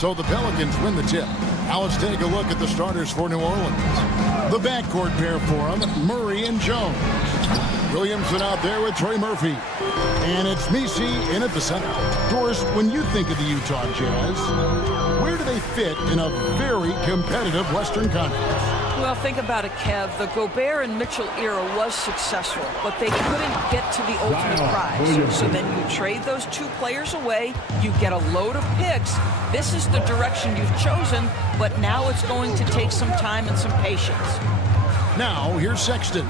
So the Pelicans win the tip. Now let's take a look at the starters for New Orleans. The backcourt pair for them, Murray and Jones. Williamson out there with Trey Murphy. And it's Messi in at the center. Doris, when you think of the Utah Jazz, where do they fit in a very competitive Western Conference? Well, think about it, Kev. The Gobert and Mitchell era was successful, but they couldn't get to the ultimate prize. So then you trade those two players away, you get a load of picks. This is the direction you've chosen, but now it's going to take some time and some patience. Now, here's Sexton.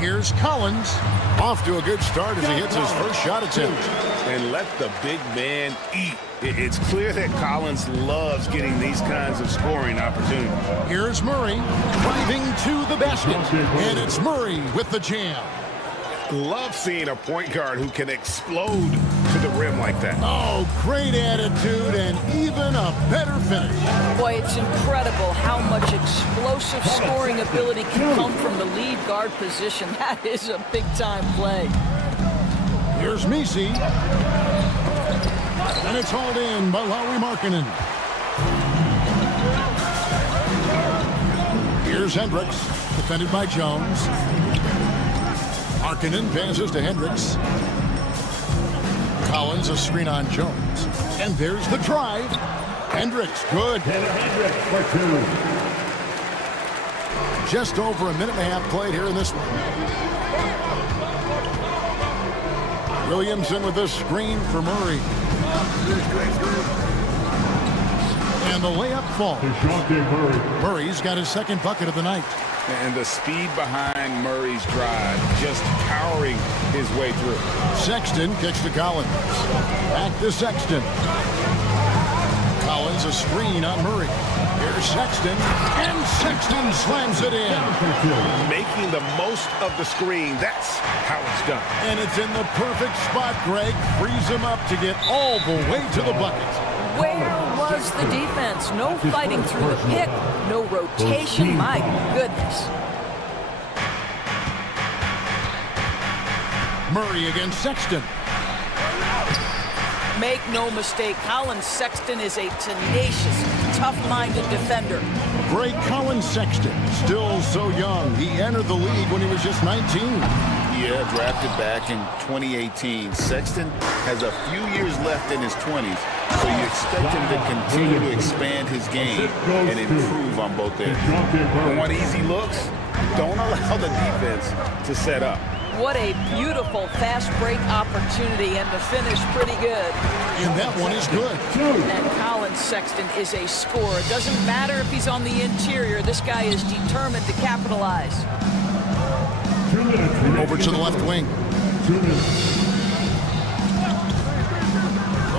Here's Collins. Off to a good start as he hits his first shot attempt. And let the big man eat. It's clear that Collins loves getting these kinds of scoring opportunities. Here's Murray driving to the basket. And it's Murray with the jam. Love seeing a point guard who can explode to the rim like that. Oh, great attitude and even a better finish. Boy, it's incredible how much explosive scoring ability can come from the lead guard position. That is a big-time play. Here's Messi. And it's hauled in by Lauri Markkanen. Here's Hendricks, defended by Jones. Markkanen passes to Hendricks. Collins a screen on Jones. And there's the drive. Hendricks, good. Hendricks for 2. Just over a minute and a half played here in this one. Williamson with the screen for Murray. And the layup falls. Murray's got his second bucket of the night. And the speed behind Murray's drive, just powering his way through. Sexton kicks to Collins. Back to Sexton. Collins a screen on Murray. Here's Sexton, and Sexton slams it in. Making the most of the screen, that's how it's done. And it's in the perfect spot, Greg. Frees him up to get all the way to the bucket. Where was the defense? No fighting through the pick, no rotation. My goodness. Murray against Sexton. Make no mistake, Colin Sexton is a tenacious, tough-minded defender. Great Colin Sexton, still so young. He entered the league when he was just 19. Yeah, drafted back in 2018. Sexton has a few years left in his 20s, so you expect him to continue to expand his game and improve on both ends. Want easy looks? Don't allow the defense to set up. What a beautiful fast break opportunity, and the finish pretty good. And that one is good. And Colin Sexton is a scorer. It doesn't matter if he's on the interior. This guy is determined to capitalize. Over to the left wing.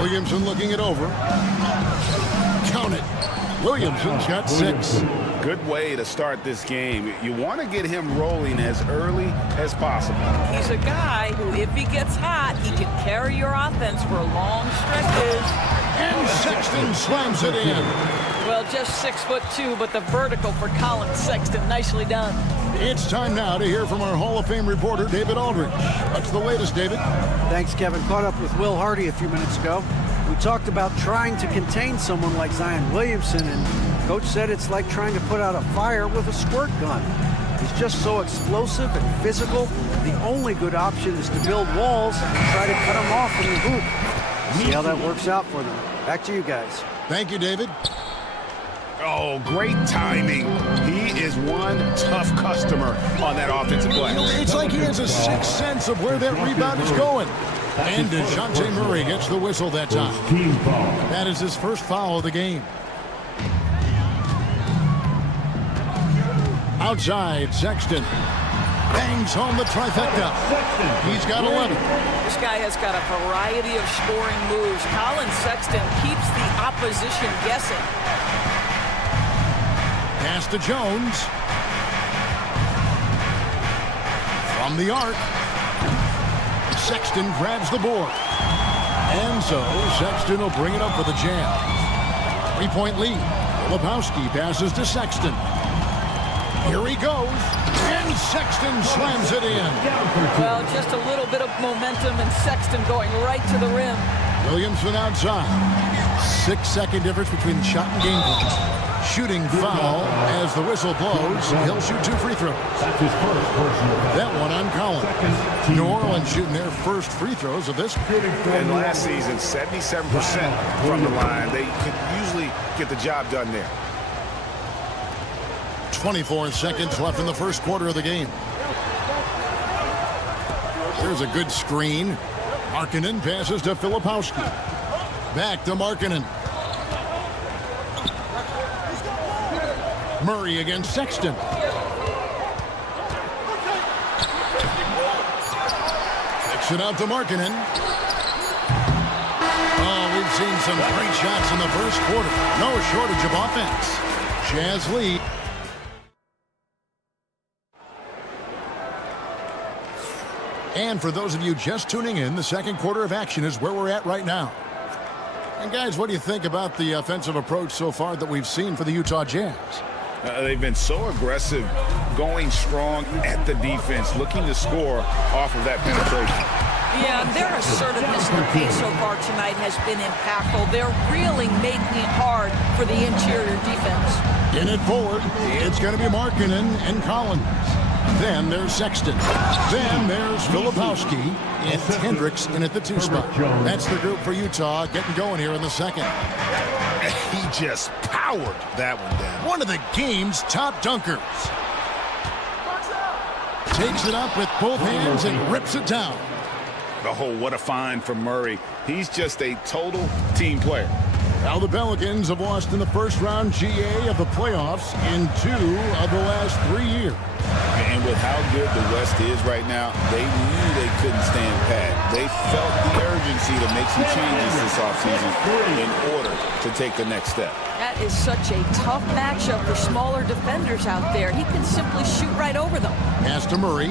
Williamson looking it over. Count it. Williamson's got 6. Good way to start this game. You want to get him rolling as early as possible. He's a guy who, if he gets hot, he can carry your offense for long stretches. And Sexton slams it in. Well, just 6'2", but the vertical for Colin Sexton. Nicely done. It's time now to hear from our Hall of Fame reporter, David Aldridge. What's the latest, David? Thanks, Kevin. Caught up with Will Hardy a few minutes ago. We talked about trying to contain someone like Zion Williamson, and Coach said it's like trying to put out a fire with a squirt gun. He's just so explosive and physical. The only good option is to build walls and try to cut him off from the hoop. See how that works out for them. Back to you guys. Thank you, David. Oh, great timing. He is one tough customer on that offensive play. It's like he has a sixth sense of where that rebound is going. And DeJounte Murray gets the whistle that time. That is his first foul of the game. Outside, Sexton bangs home the trifecta. He's got 11. This guy has got a variety of scoring moves. Colin Sexton keeps the opposition guessing. Pass to Jones. From the arc. Sexton grabs the board. And so Sexton will bring it up for the jam. 3-point lead. Lebowski passes to Sexton. Here he goes. And Sexton slams it in. Well, just a little bit of momentum and Sexton going right to the rim. Williamson outside. 6-second difference between the shot and game clock. Shooting foul as the whistle blows. He'll shoot 2 free throws. That one on Collins. New Orleans shooting their first free throws of this. And last season, 77% from the line. They could usually get the job done there. 24 seconds left in the first quarter of the game. There's a good screen. Markkanen passes to Filipowski. Back to Markkanen. Murray against Sexton. Kicks it out to Markkanen. Oh, we've seen some great shots in the first quarter. No shortage of offense. Jazz lead. And for those of you just tuning in, the second quarter of action is where we're at right now. And guys, what do you think about the offensive approach so far that we've seen for the Utah Jazz? They've been so aggressive, going strong at the defense, looking to score off of that penetration. Yeah, their assertiveness in the paint so far tonight has been impactful. They're really making it hard for the interior defense. In it forward, it's going to be Markkanen and Collins. Then there's Sexton. Then there's Filipowski and Hendricks in at the 2 spot. That's the group for Utah getting going here in the second. He just powered that one down. One of the game's top dunkers. Takes it up with both hands and rips it down. Oh, what a find from Murray. He's just a total team player. Now the Pelicans have lost in the first round GA of the playoffs in 2 of the last 3 years. And with how good the West is right now, they knew they couldn't stand pat. They felt the urgency to make some changes this offseason in order to take the next step. That is such a tough matchup for smaller defenders out there. He can simply shoot right over them. Pass to Murray.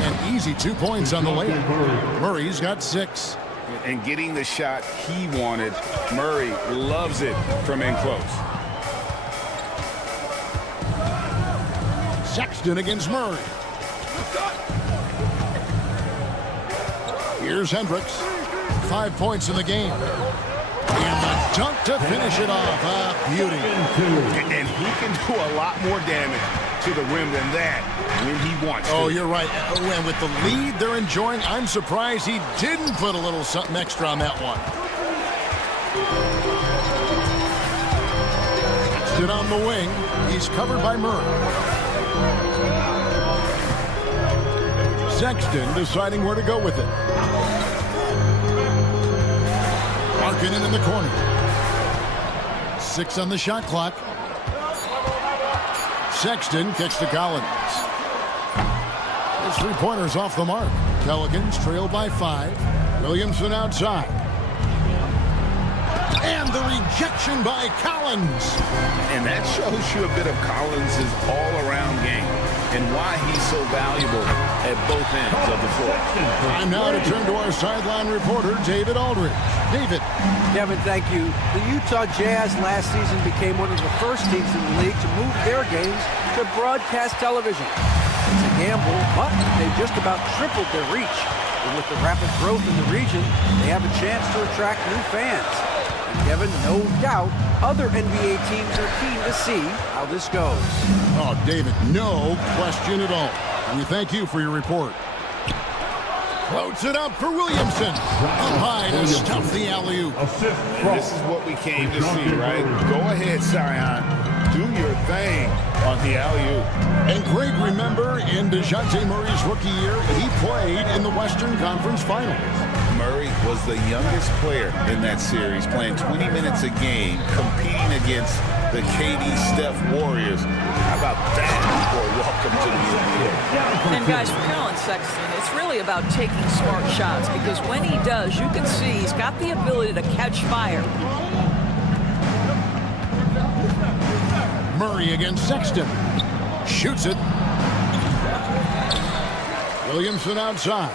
An easy 2 points on the layup. Murray's got 6. And getting the shot he wanted, Murray loves it from in close. Sexton against Murray. Here's Hendricks. 5 points in the game. And the dunk to finish it off. A beauty. And he can do a lot more damage to the rim than that when he wants to. Oh, you're right. And with the lead they're enjoying, I'm surprised he didn't put a little something extra on that one. Stood on the wing. He's covered by Murray. Sexton deciding where to go with it. Markkanen in the corner. 6 on the shot clock. Sexton kicks to Collins. His 3-pointer's off the mark. Pelicans trail by 5. Williamson outside. And the rejection by Collins. And that shows you a bit of Collins' all-around game and why he's so valuable at both ends of the floor. Time now to turn to our sideline reporter, David Aldridge. David. Kevin, thank you. The Utah Jazz last season became one of the first teams in the league to move their games to broadcast television. It's a gamble, but they just about tripled their reach. And with the rapid growth in the region, they have a chance to attract new fans. And Kevin, no doubt, other NBA teams are keen to see how this goes. Oh, David, no question at all. We thank you for your report. Floats it up for Williamson. Up high to stuff the alley-oop. And this is what we came to see, right? Go ahead, Zion. Do your thing on the alley-oop. And Greg, remember, in DeJounte Murray's rookie year, he played in the Western Conference Finals. Murray was the youngest player in that series, playing 20 minutes a game, competing against the KD Steph Warriors. How about that for a welcome to the NBA? And guys, for Colin Sexton, it's really about taking smart shots, because when he does, you can see he's got the ability to catch fire. Murray against Sexton. Shoots it. Williamson outside.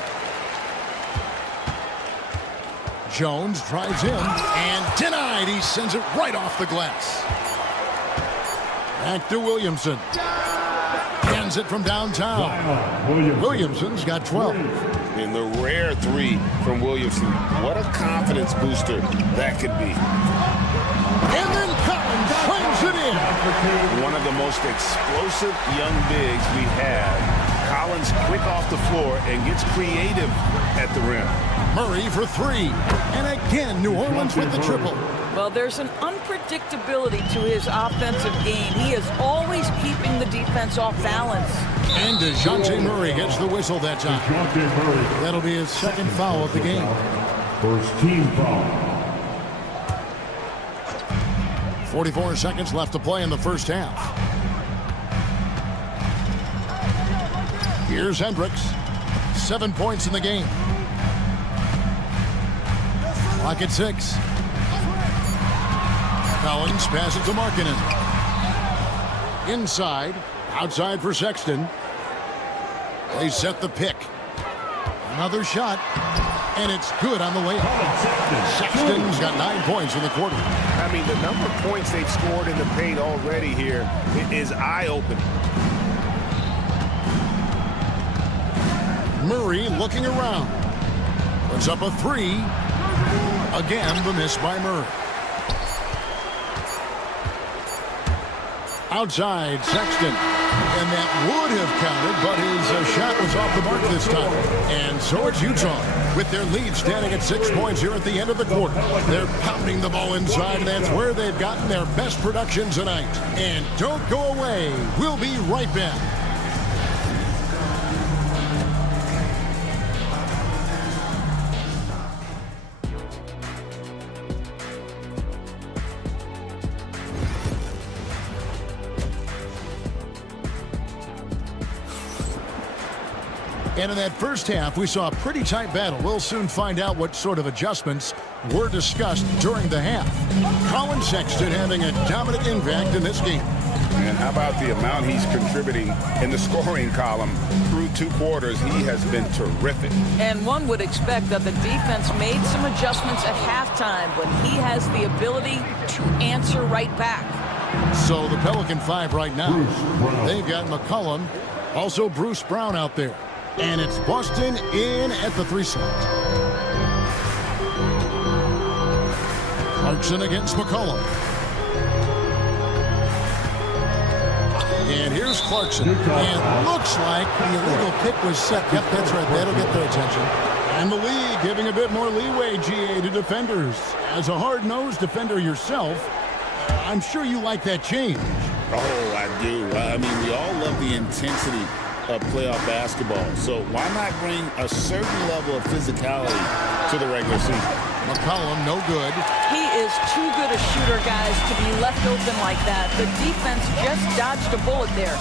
Jones drives in and denied. He sends it right off the glass. Back to Williamson. Hands it from downtown. Williamson's got 12. And the rare 3 from Williamson. What a confidence booster that could be. And then Collins slams it in. One of the most explosive young bigs we have. Collins quick off the floor and gets creative at the rim. Murray for 3. And again, New Orleans with the triple. Well, there's an unpredictability to his offensive game. He is always keeping the defense off balance. And DeJounte Murray gets the whistle that time. That'll be his second foul of the game. First team foul. 44 seconds left to play in the first half. Here's Hendricks. 7 points in the game. Clock at 6. Collins passes to Markkanen. Inside. Outside for Sexton. They set the pick. Another shot. And it's good on the layup. Sexton's got 9 points in the quarter. I mean, the number of points they've scored in the paint already here is eye-opening. Murray looking around. Puts up a 3. Again, the miss by Murray. Outside, Sexton. And that would have counted, but his shot was off the mark this time. And so it's Utah with their lead standing at 6 points here at the end of the quarter. They're pounding the ball inside, and that's where they've gotten their best production tonight. And don't go away. We'll be right back. And in that first half, we saw a pretty tight battle. We'll soon find out what sort of adjustments were discussed during the half. Colin Sexton having a dominant impact in this game. And how about the amount he's contributing in the scoring column through 2 quarters? He has been terrific. And one would expect that the defense made some adjustments at halftime, but he has the ability to answer right back. So the Pelican 5 right now, they've got McCollum, also Bruce Brown out there. And it's Boston in at the 3 slot. Clarkson against McCollum. And here's Clarkson. And looks like the illegal pick was set. Yep, that's right. That'll get their attention. And the league giving a bit more leeway, GA, to defenders. As a hard-nosed defender yourself, I'm sure you like that change. Oh, I do. I mean, we all love the intensity of playoff basketball. So why not bring a certain level of physicality to the regular season? McCollum, no good. He is too good a shooter, guys, to be left open like that. The defense just dodged a bullet there.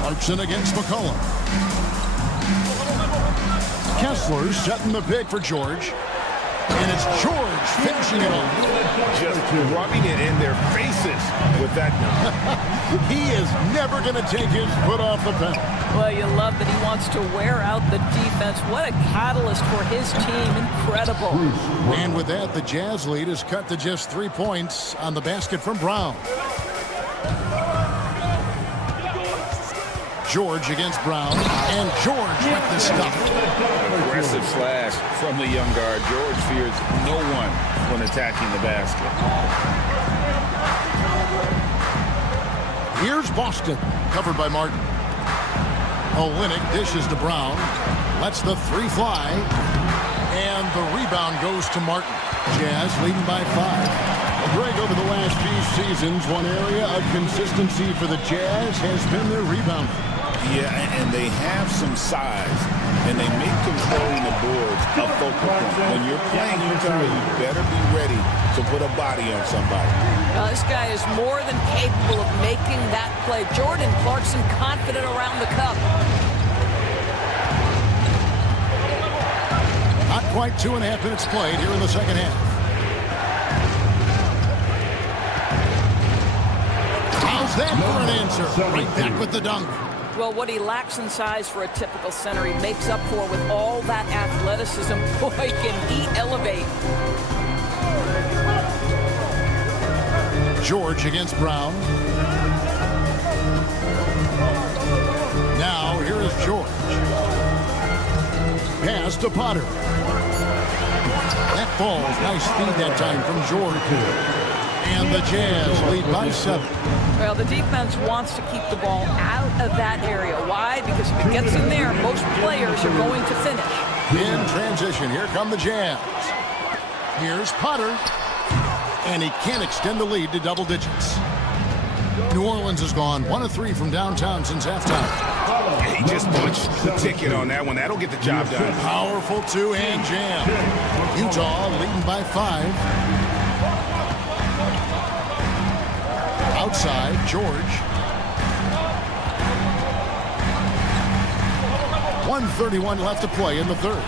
Clarkson against McCollum. Kessler setting the pick for George. And it's George finishing it off. Just rubbing it in their faces with that. He is never going to take his foot off the pedal. Well, you love that he wants to wear out the defense. What a catalyst for his team. Incredible. And with that, the Jazz lead is cut to just 3 points on the basket from Brown. George against Brown, and George with the stuff. Aggressive slash from the young guard. George fears no one when attacking the basket. Here's Boston, covered by Martin. Olynyk dishes to Brown, lets the 3 fly, and the rebound goes to Martin. Jazz leading by 5. Greg, over the last few seasons, one area of consistency for the Jazz has been their rebound. Yeah, and they have some size, and they make controlling the boards a focal point. When you're playing Utah, you better be ready to put a body on somebody. This guy is more than capable of making that play. Jordan Clarkson confident around the cup. Not quite 2.5 minutes played here in the second half. How's that for an answer? Right back with the dunk. Well, what he lacks in size for a typical center, he makes up for with all that athleticism. Boy, can he elevate. George against Brown. Now, here is George. Pass to Potter. That falls. Nice speed that time from George. And the Jazz lead by 7. Well, the defense wants to keep the ball out of that area. Why? Because if it gets in there, most players are going to finish. In transition, here come the Jazz. Here's Potter. And he can't extend the lead to double digits. New Orleans has gone 1 of 3 from downtown since halftime. He just punched the ticket on that one. That'll get the job done. Powerful 2-hand jam. Utah leading by 5. Outside, George. 1:31 left to play in the third.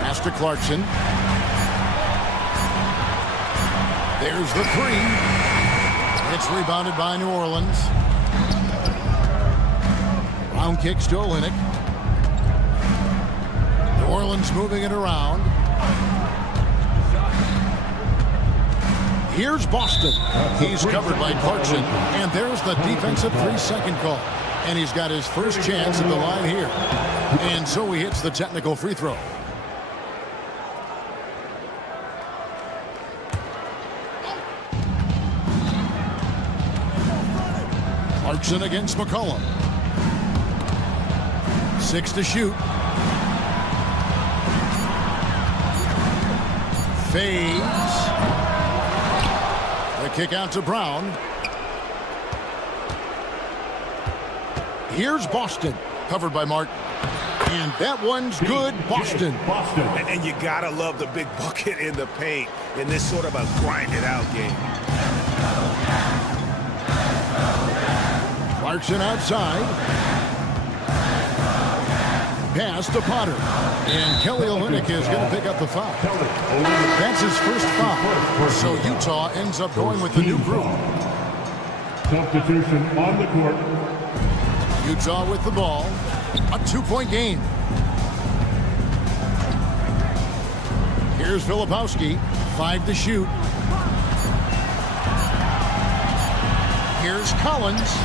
Pass to Clarkson. There's the 3. It's rebounded by New Orleans. Brown kicks to Olynyk. New Orleans moving it around. Here's Boston. He's covered by Clarkson. And there's the defensive 3-second call. And he's got his first chance at the line here. And so he hits the technical free throw. Clarkson against McCollum. 6 to shoot. Fades. The kick out to Brown. Here's Boston, covered by Martin. And that one's good, Boston. And you gotta love the big bucket in the paint in this sort of a grinded-out game. Clarkson outside. Pass to Potter. And Kelly Olynyk is going to pick up the foul. That's his first foul. So Utah ends up going with the new group. Substitution on the court. Utah with the ball. A 2-point game. Here's Filipowski. 5 to shoot. Here's Collins.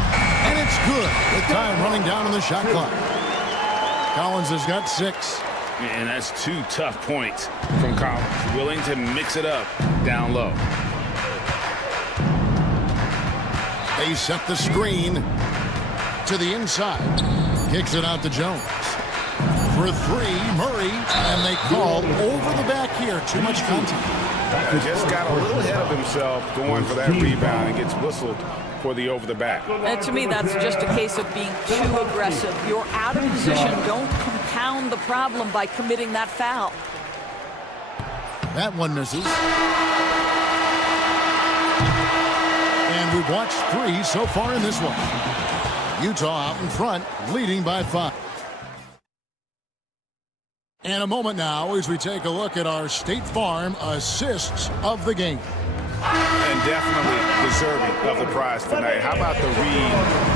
And it's good with time running down on the shot clock. Collins has got 6. And that's 2 tough points from Collins. Willing to mix it up down low. They set the screen to the inside. Kicks it out to Jones. For 3, Murray. And they call over the back here. Too much contact. Just got a little ahead of himself going for that rebound and gets whistled for the over the back. And to me, that's just a case of being too aggressive. You're out of position. Don't compound the problem by committing that foul. That one misses. And we've watched 3 so far in this one. Utah out in front, leading by 5. And a moment now as we take a look at our State Farm assists of the game. And definitely deserving of the prize tonight. How about the read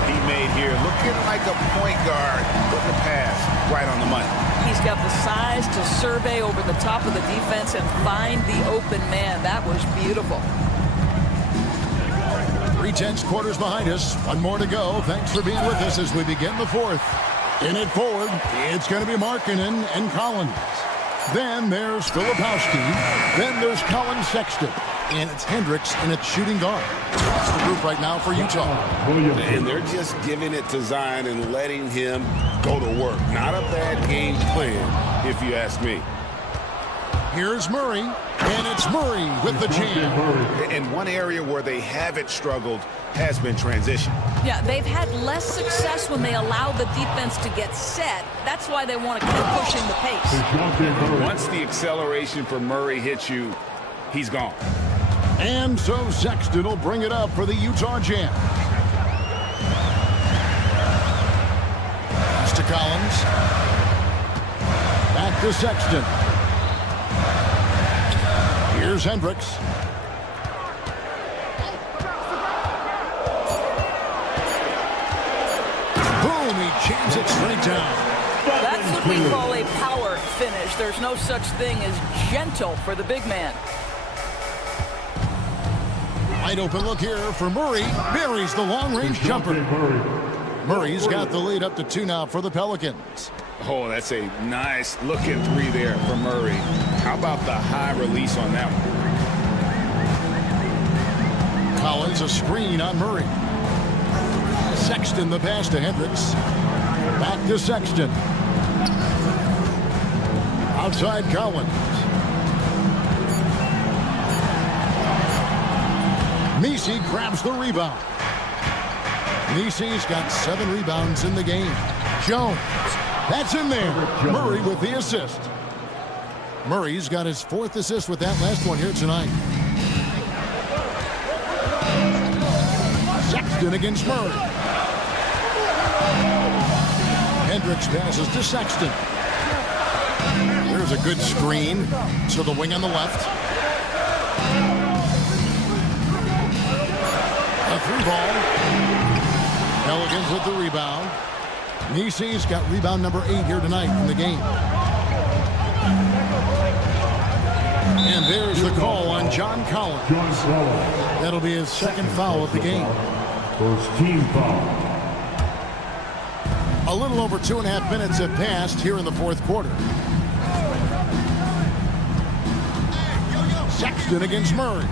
he made here? Looking like a point guard, putting the pass right on the money. He's got the size to survey over the top of the defense and find the open man. That was beautiful. 3/10 quarters behind us. One more to go. Thanks for being with us as we begin the 4th. In it forward, it's going to be Markkanen and Collins. Then there's Filipowski. Then there's Colin Sexton. And it's Hendricks in its shooting guard. That's the group right now for Utah. And they're just giving it to Zion and letting him go to work. Not a bad game plan, if you ask me. Here's Murray. And it's Murray with the jam. And one area where they haven't struggled has been transition. Yeah, they've had less success when they allow the defense to get set. That's why they want to keep pushing the pace. Once the acceleration for Murray hits you, he's gone. And so Sexton will bring it up for the Utah Jam. Pass to Collins. Back to Sexton. Here's Hendricks. Boom, he jams it straight down. That's what we call a power finish. There's no such thing as gentle for the big man. Wide open look here for Murray. Buries the long-range jumper. Murray's got the lead up to 2 now for the Pelicans. Oh, that's a nice looking 3 there for Murray. How about the high release on that one? Collins a screen on Murray. Sexton the pass to Hendricks. Back to Sexton. Outside Collins. Messi grabs the rebound. Messi's got 7 rebounds in the game. Jones. That's in there. Murray with the assist. Murray's got his 4th assist with that last one here tonight. Sexton against Murray. Hendricks passes to Sexton. There's a good screen to the wing on the left. A 3-ball. Pelicans with the rebound. Messi's got rebound number 8 here tonight in the game. And there's the call on John Collins. That'll be his 2nd foul of the game. First team foul. A little over 2.5 minutes have passed here in the 4th quarter. Sexton against Murray.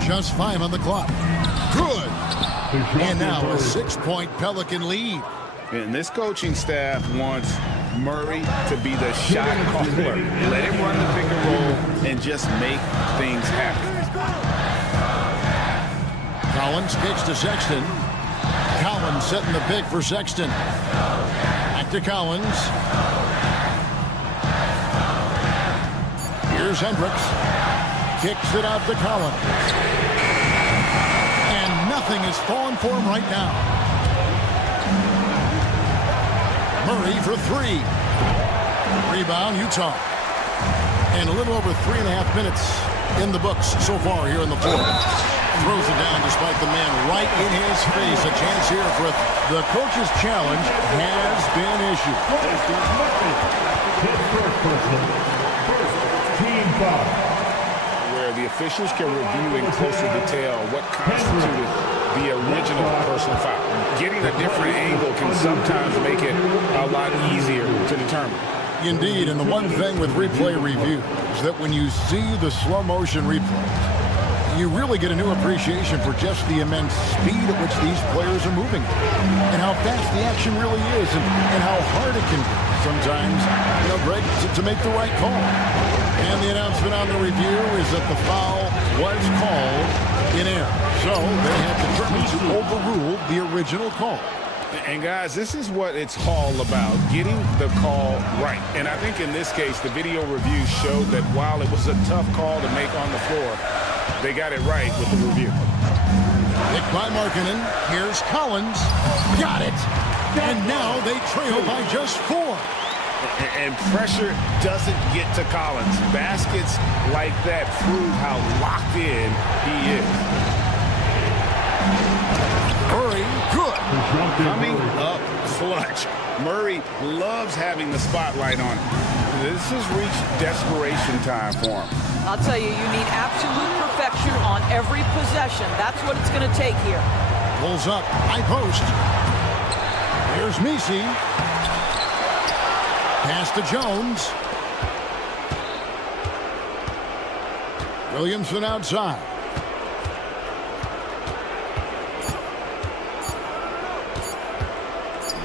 Just 5 on the clock. Good. And now a 6-point Pelican lead. And this coaching staff wants Murray to be the shot caller. Let him run the pick and roll and just make things happen. Collins kicks to Sexton. Collins setting the pick for Sexton. Back to Collins. Here's Hendricks. Kicks it out to Collins. And nothing is falling for him right now. Murray for 3. Rebound, Utah. And a little over 3.5 minutes in the books so far here in the fourth. Throws it down despite the man right in his face. A chance here for the coach's challenge has been issued. Team foul. Where the officials can review in closer detail what constituted the original personal foul. Getting a different angle can sometimes make it a lot easier to determine. Indeed, and the one thing with replay review is that when you see the slow motion replay, you really get a new appreciation for just the immense speed at which these players are moving and how fast the action really is and how hard it can be sometimes, Greg, to make the right call. And the announcement on the review is that the foul was called in error. So they have determined to overrule the original call. And guys, this is what it's all about, getting the call right. And I think in this case, the video review showed that while it was a tough call to make on the floor, they got it right with the review. Picked by Markkanen. Here's Collins. Got it. And now they trail by just 4. And pressure doesn't get to Collins. Baskets like that prove how locked in he is. Murray, good. Coming up clutch. Murray loves having the spotlight on him. This has reached desperation time for him. I'll tell you, you need absolute perfection on every possession. That's what it's going to take here. Pulls up, high post. Here's Messi. Pass to Jones. Williamson outside.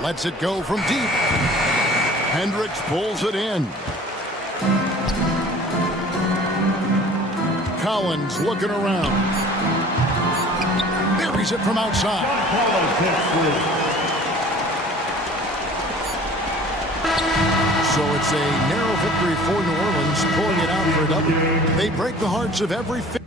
Lets it go from deep. Hendricks pulls it in. Collins looking around. Buries it from outside. So it's a narrow victory for New Orleans, pulling it out for a double. They break the hearts of every fan.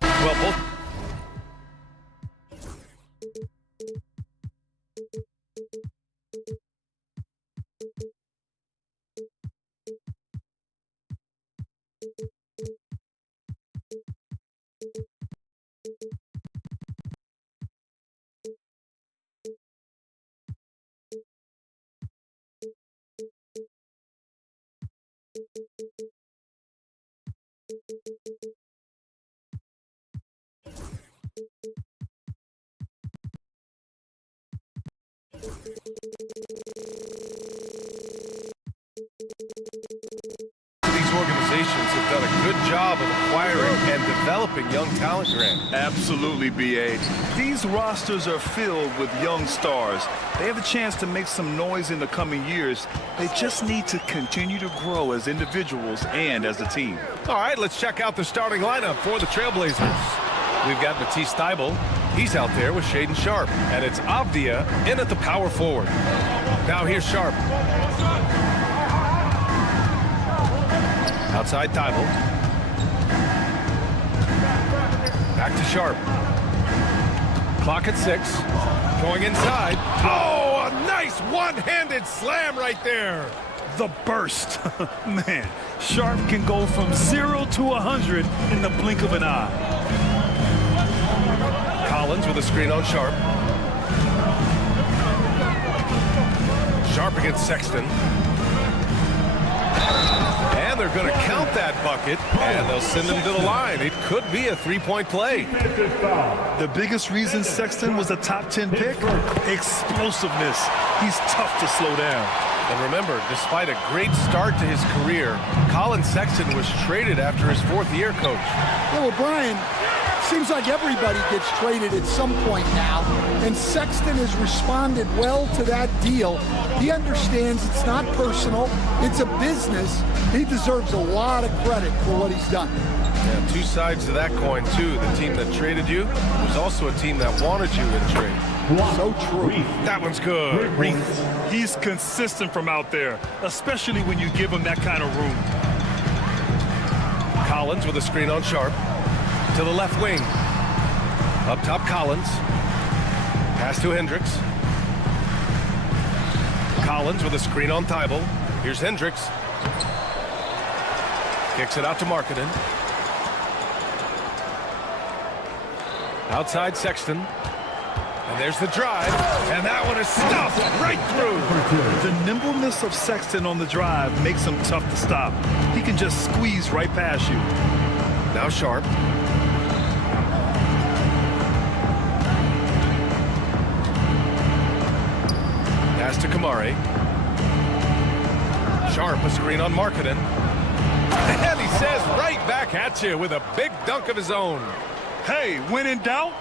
Well, both. These organizations have done a good job of acquiring and developing young talent, Grant. Absolutely, BA. These rosters are filled with young stars. They have a chance to make some noise in the coming years. They just need to continue to grow as individuals and as a team. All right, let's check out the starting lineup for the Trailblazers. We've got Matisse Thybulle. He's out there with Shaedon Sharpe. And it's Avdia in at the power forward. Now here's Sharpe. Outside Thybulle. Back to Sharpe. Clock at 6. Going inside. Oh, a nice one-handed slam right there. The burst. Man, Sharpe can go from 0 to 100 in the blink of an eye. Collins with a screen on Sharpe. Sharpe against Sexton. And they're going to count that bucket, and they'll send him to the line. It could be a three-point play. The biggest reason Sexton was a top 10 pick? Explosiveness. He's tough to slow down. And remember, despite a great start to his career, Colin Sexton was traded after his 4th year, Coach. Yeah, well, Brian, seems like everybody gets traded at some point now, and Sexton has responded well to that deal. He understands it's not personal, it's a business. He deserves a lot of credit for what he's done. Yeah, two sides to that coin, too. The team that traded you was also a team that wanted you in trade. So true. That one's good. Reith. He's consistent from out there, especially when you give him that kind of room. Collins with a screen on Sharpe. To the left wing. Up top, Collins. Pass to Hendricks. Collins with a screen on Thybulle. Here's Hendricks. Kicks it out to Markkanen. Outside Sexton. And there's the drive. And that one is stuffed right through. The nimbleness of Sexton on the drive makes him tough to stop. He can just squeeze right past you. Now Sharpe. Pass to Kamari. Sharpe, a screen on Markkanen. And he says right back at you with a big dunk of his own. Hey, when in doubt,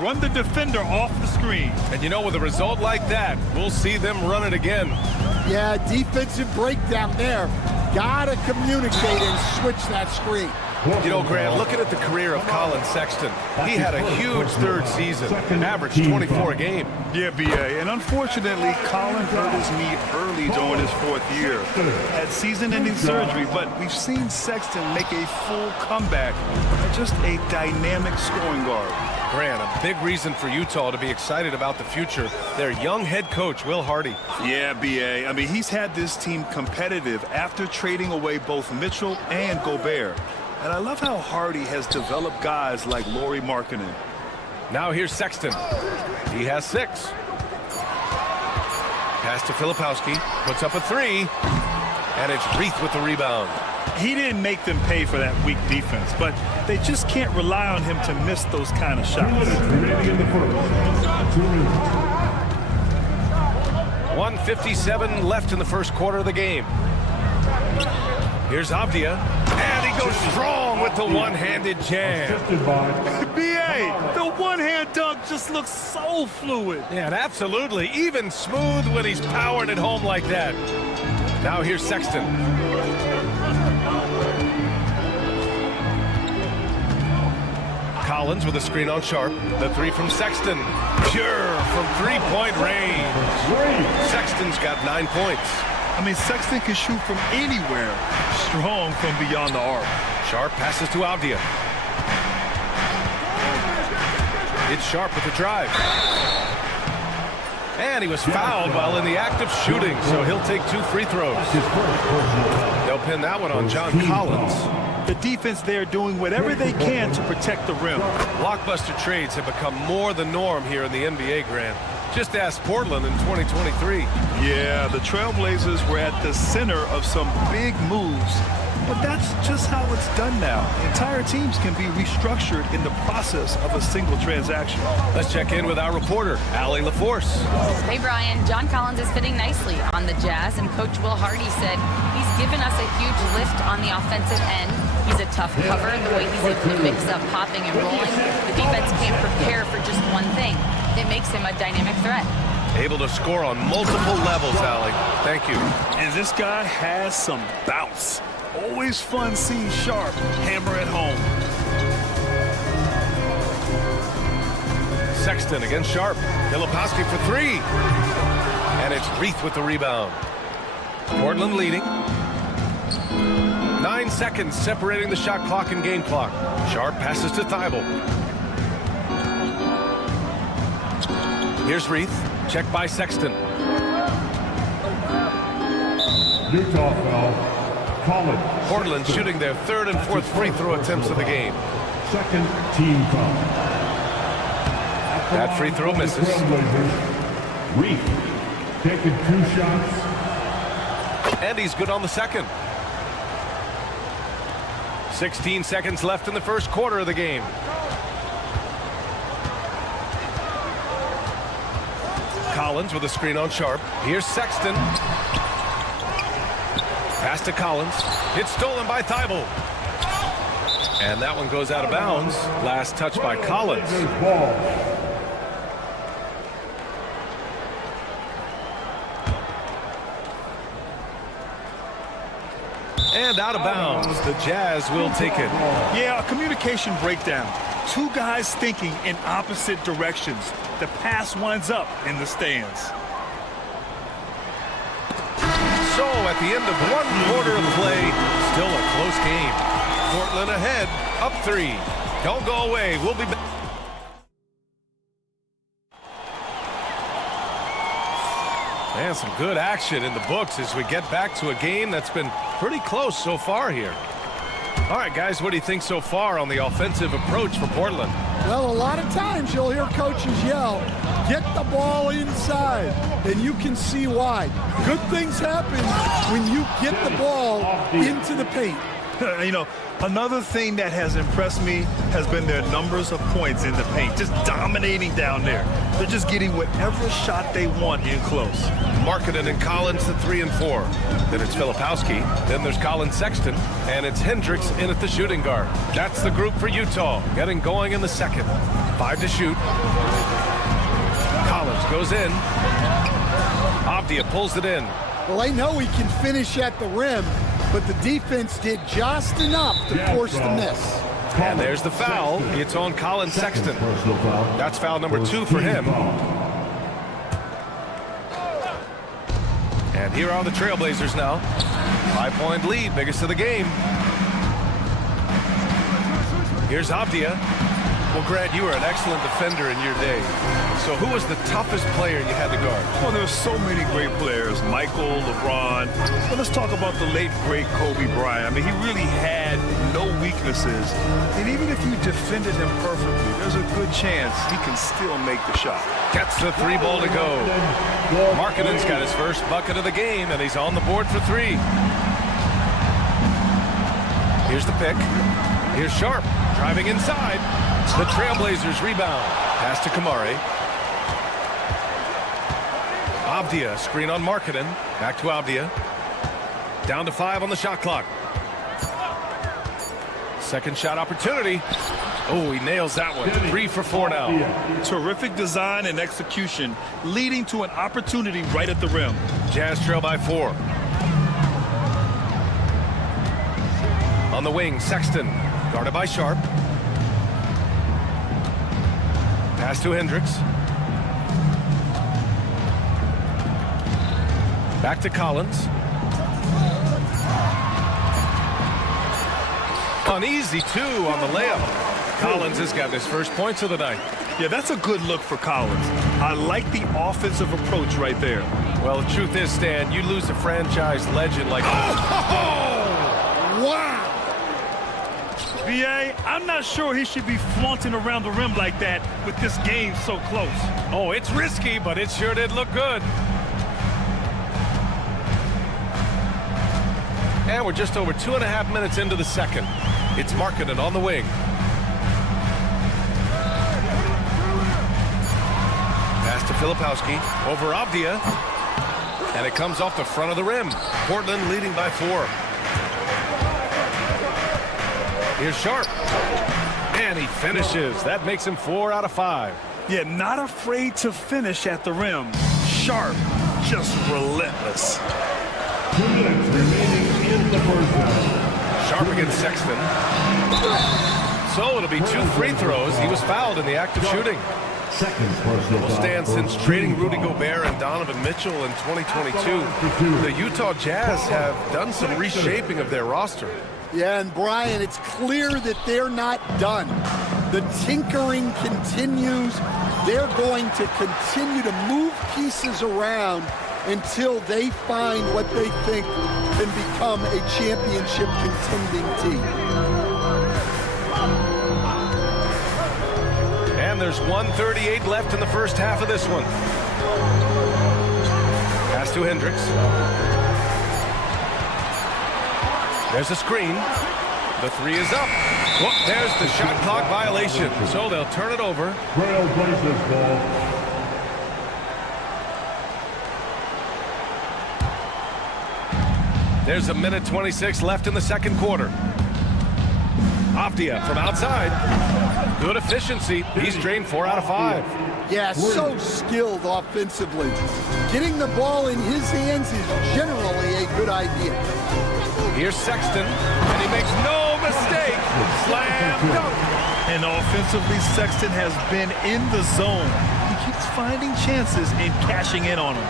run the defender off the screen. And you know, with a result like that, we'll see them run it again. Yeah, defensive breakdown there. Gotta communicate and switch that screen. You know, Grant, looking at the career of Colin Sexton, he had a huge 3rd season, averaged 24 a game. Yeah, BA, and unfortunately, Colin hurt his knee early during his 4th year. Had season-ending surgery, but we've seen Sexton make a full comeback and just a dynamic scoring guard. Grant, a big reason for Utah to be excited about the future. Their young head coach, Will Hardy. Yeah, BA. I mean, he's had this team competitive after trading away both Mitchell and Gobert. And I love how Hardy has developed guys like Lauri Markkanen. Now here's Sexton. He has 6. Pass to Filipowski. Puts up a 3. And it's Reith with the rebound. He didn't make them pay for that weak defense, but they just can't rely on him to miss those kind of shots. 1:57 left in the first quarter of the game. Here's Avdia. And he goes strong with the one-handed jam. BA, the one-hand dunk just looks so fluid. Yeah, and absolutely. Even smooth when he's powering it home like that. Now here's Sexton. Collins with a screen on Sharp. The three from Sexton. Pure from three-point range. Sexton's got 9 points. I mean, Sexton can shoot from anywhere. Strong from beyond the arc. Sharp passes to Avdia. It's Sharp with the drive. And he was fouled while in the act of shooting, so he'll take 2 free throws. They'll pin that one on John Collins. The defense there doing whatever they can to protect the rim. Blockbuster trades have become more the norm here in the NBA, Grant. Just ask Portland in 2023. Yeah, the Trailblazers were at the center of some big moves, but that's just how it's done now. Entire teams can be restructured in the process of a single transaction. Let's check in with our reporter, Allie LaForce. Hey, Brian. John Collins is fitting nicely on the Jazz, and Coach Will Hardy said he's given us a huge lift on the offensive end. He's a tough cover, and the way he's able to mix up popping and rolling, the defense can't prepare for just one thing. It makes him a dynamic threat. Able to score on multiple levels, Allie. Thank you. And this guy has some bounce. Always fun seeing Sharp hammer at home. Sexton against Sharp. Filipowski for 3. And it's Reith with the rebound. Portland leading. 9 seconds separating the shot clock and game clock. Sharp passes to Thibault. Here's Reith. Check by Sexton. Utah foul. Collins. Portland shooting their 3rd and 4th free throw attempts of the game. Second team foul. That free throw misses. Reith taking 2 shots. And he's good on the second. 16 seconds left in the first quarter of the game. Collins with a screen on Sharp. Here's Sexton. Pass to Collins. It's stolen by Thibault. And that one goes out of bounds. Last touch by Collins. And out of bounds. The Jazz will take it. Yeah, a communication breakdown. 2 guys thinking in opposite directions. The pass winds up in the stands. So at the end of 1 quarter of play, still a close game. Portland ahead, up 3. Don't go away. We'll be back. And some good action in the books as we get back to a game that's been pretty close so far here. All right, guys, what do you think so far on the offensive approach for Portland? Well, a lot of times you'll hear coaches yell, get the ball inside, and you can see why. Good things happen when you get the ball into the paint. You know, another thing that has impressed me has been their numbers of points in the paint, just dominating down there. They're just getting whatever shot they want in close. Markkanen and Collins, the 3 and 4. Then it's Filipowski. Then there's Collins Sexton. And it's Hendricks in at the shooting guard. That's the group for Utah, getting going in the second. 5 to shoot. Collins goes in. Avdia pulls it in. Well, they know he can finish at the rim, but the defense did just enough to force the miss. And there's the foul. It's on Collins Sexton. That's foul number 2 for him. And here are the Trailblazers now. 5-point lead, biggest of the game. Here's Avdia. Well, Grant, you were an excellent defender in your day. So who was the toughest player you had to guard? Well, there's so many great players. Michael, LeBron. But let's talk about the late, great Kobe Bryant. I mean, he really had no weaknesses. And even if you defended him perfectly, there's a good chance he can still make the shot. Gets the 3 ball to go. Markkanen's got his first bucket of the game, and he's on the board for 3. Here's the pick. Here's Sharp driving inside. The Trailblazers rebound. Pass to Kamari. Avdia, screen on Markkanen. Back to Avdia. Down to 5 on the shot clock. Second shot opportunity. Oh, he nails that one. 3 for 4 now. Terrific design and execution, leading to an opportunity right at the rim. Jazz trail by 4. On the wing, Sexton. Guarded by Sharp. Pass to Hendricks. Back to Collins. An easy 2 on the layup. Collins has got his first points of the night. Yeah, that's a good look for Collins. I like the offensive approach right there. Well, the truth is, Stan, you lose a franchise legend like Wow! B.A., I'm not sure he should be flaunting around the rim like that with this game so close. Oh, it's risky, but it sure did look good. And we're just over 2.5 minutes into the second. It's Markkanen on the wing. Pass to Filipowski over Avdia. And it comes off the front of the rim. Portland leading by 4. Here's Sharp. And he finishes. That makes him 4 out of 5. Yeah, not afraid to finish at the rim. Sharp, just relentless. 2 minutes remaining in the first half. Sharp against Sexton. So it'll be 2 free throws. He was fouled in the act of shooting. Second personal Well, foul Stan, for since trading Rudy Gobert and Donovan Mitchell in 2022, the Utah Jazz have done some reshaping of their roster. Yeah, and Brian, it's clear that they're not done. The tinkering continues. They're going to continue to move pieces around until they find what they think can become a championship contending team. And there's 1:38 left in the first half of this one. Pass to Hendricks. There's a screen. The 3 is up. Well, there's the shot clock violation. So they'll turn it over. Trailblazers ball. There's 1:26 left in the second quarter. Avdia from outside. Good efficiency. He's drained 4 out of 5. Yeah, so skilled offensively. Getting the ball in his hands is generally a good idea. Here's Sexton, and he makes no mistake. Slam dunk. And offensively, Sexton has been in the zone. He keeps finding chances and cashing in on them.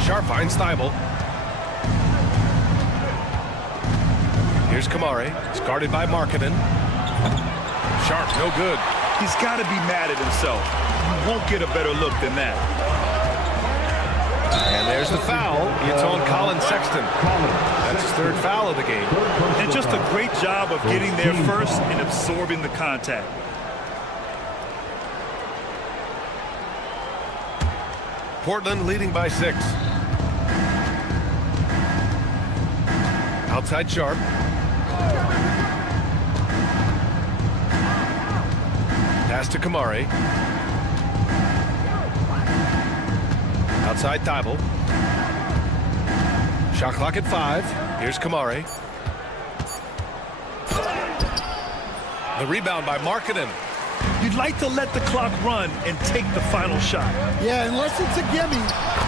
Sharp finds Thibault. Here's Kamari. It's guarded by Markkanen. Sharp, no good. He's got to be mad at himself. He won't get a better look than that. And there's the foul. It's on Colin Sexton. That's his 3rd foul of the game. And just a great job of getting there first and absorbing the contact. Portland leading by 6. Outside Sharp. Pass to Kamari. Outside Thibault. Shot clock at 5. Here's Kamari. The rebound by Markkanen. You'd like to let the clock run and take the final shot. Yeah, unless it's a gimme,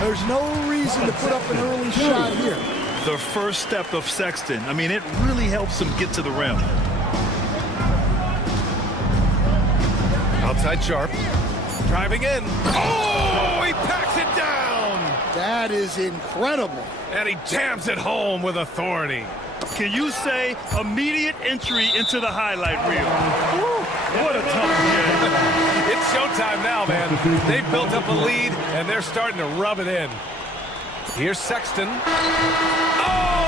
there's no reason to put up an early shot here. The first step of Sexton, I mean, it really helps him get to the rim. Outside Sharp. Driving in. Oh, he packs it down. That is incredible. And he jams it home with authority. Can you say immediate entry into the highlight reel? Woo, what a tough game. It's showtime now, man. They've built up a lead, and they're starting to rub it in. Here's Sexton. Oh,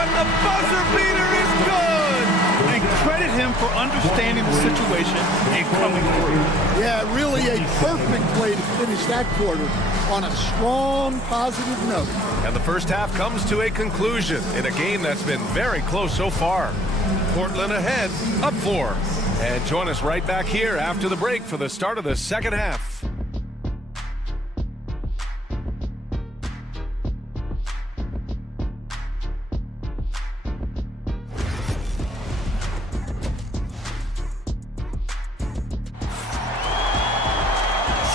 and the buzzer beater is good. And credit him for understanding the situation and coming through. Yeah, really a perfect play to finish that quarter on a strong, positive note. And the first half comes to a conclusion in a game that's been very close so far. Portland ahead, up 4. And join us right back here after the break for the start of the second half.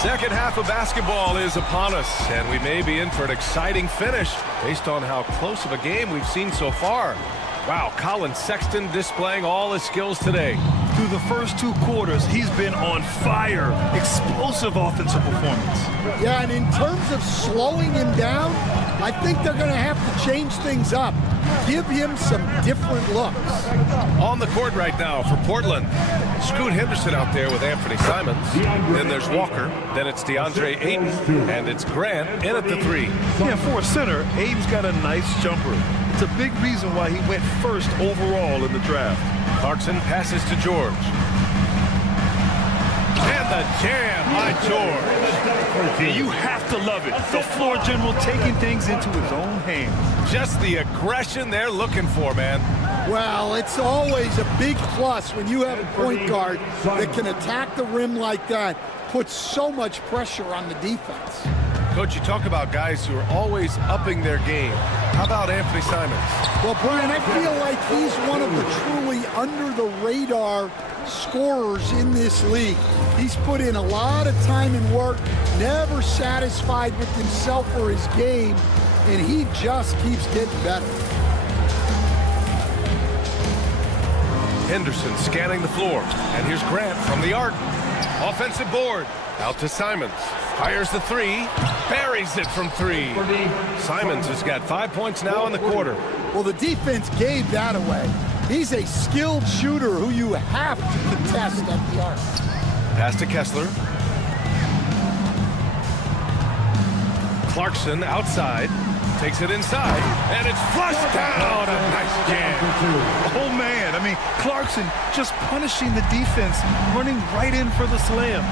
Second half of basketball is upon us, and we may be in for an exciting finish based on how close of a game we've seen so far. Wow, Colin Sexton displaying all his skills today. Through the first 2 quarters, he's been on fire. Explosive offensive performance. Yeah, and in terms of slowing him down, I think they're going to have to change things up. Give him some different looks. On the court right now for Portland. Scoot Henderson out there with Anthony Simons. Then there's Walker. Then it's DeAndre Ayton. And it's Grant in at the 3. Yeah, for a center, Ayton's got a nice jumper. It's a big reason why he went first overall in the draft. Clarkson passes to George. And the jam by George. Yeah, you have to love it. The floor general taking things into his own hands. Just the aggression they're looking for, man. Well, it's always a big plus when you have a point guard that can attack the rim like that, puts so much pressure on the defense. Coach, you talk about guys who are always upping their game. How about Anthony Simons? Well, Brian, I feel like he's one of the truly under-the-radar scorers in this league. He's put in a lot of time and work, never satisfied with himself or his game, and he just keeps getting better. Henderson scanning the floor. And here's Grant from the arc. Offensive board. Out to Simons. Fires the 3. Buries it from 3. Simons has got 5 points now in the quarter. Well, the defense gave that away. He's a skilled shooter who you have to contest at the arc. Pass to Kessler. Clarkson outside. Takes it inside. And it's flushed down. A nice jam. Oh, man. I mean, Clarkson just punishing the defense, running right in for the slam.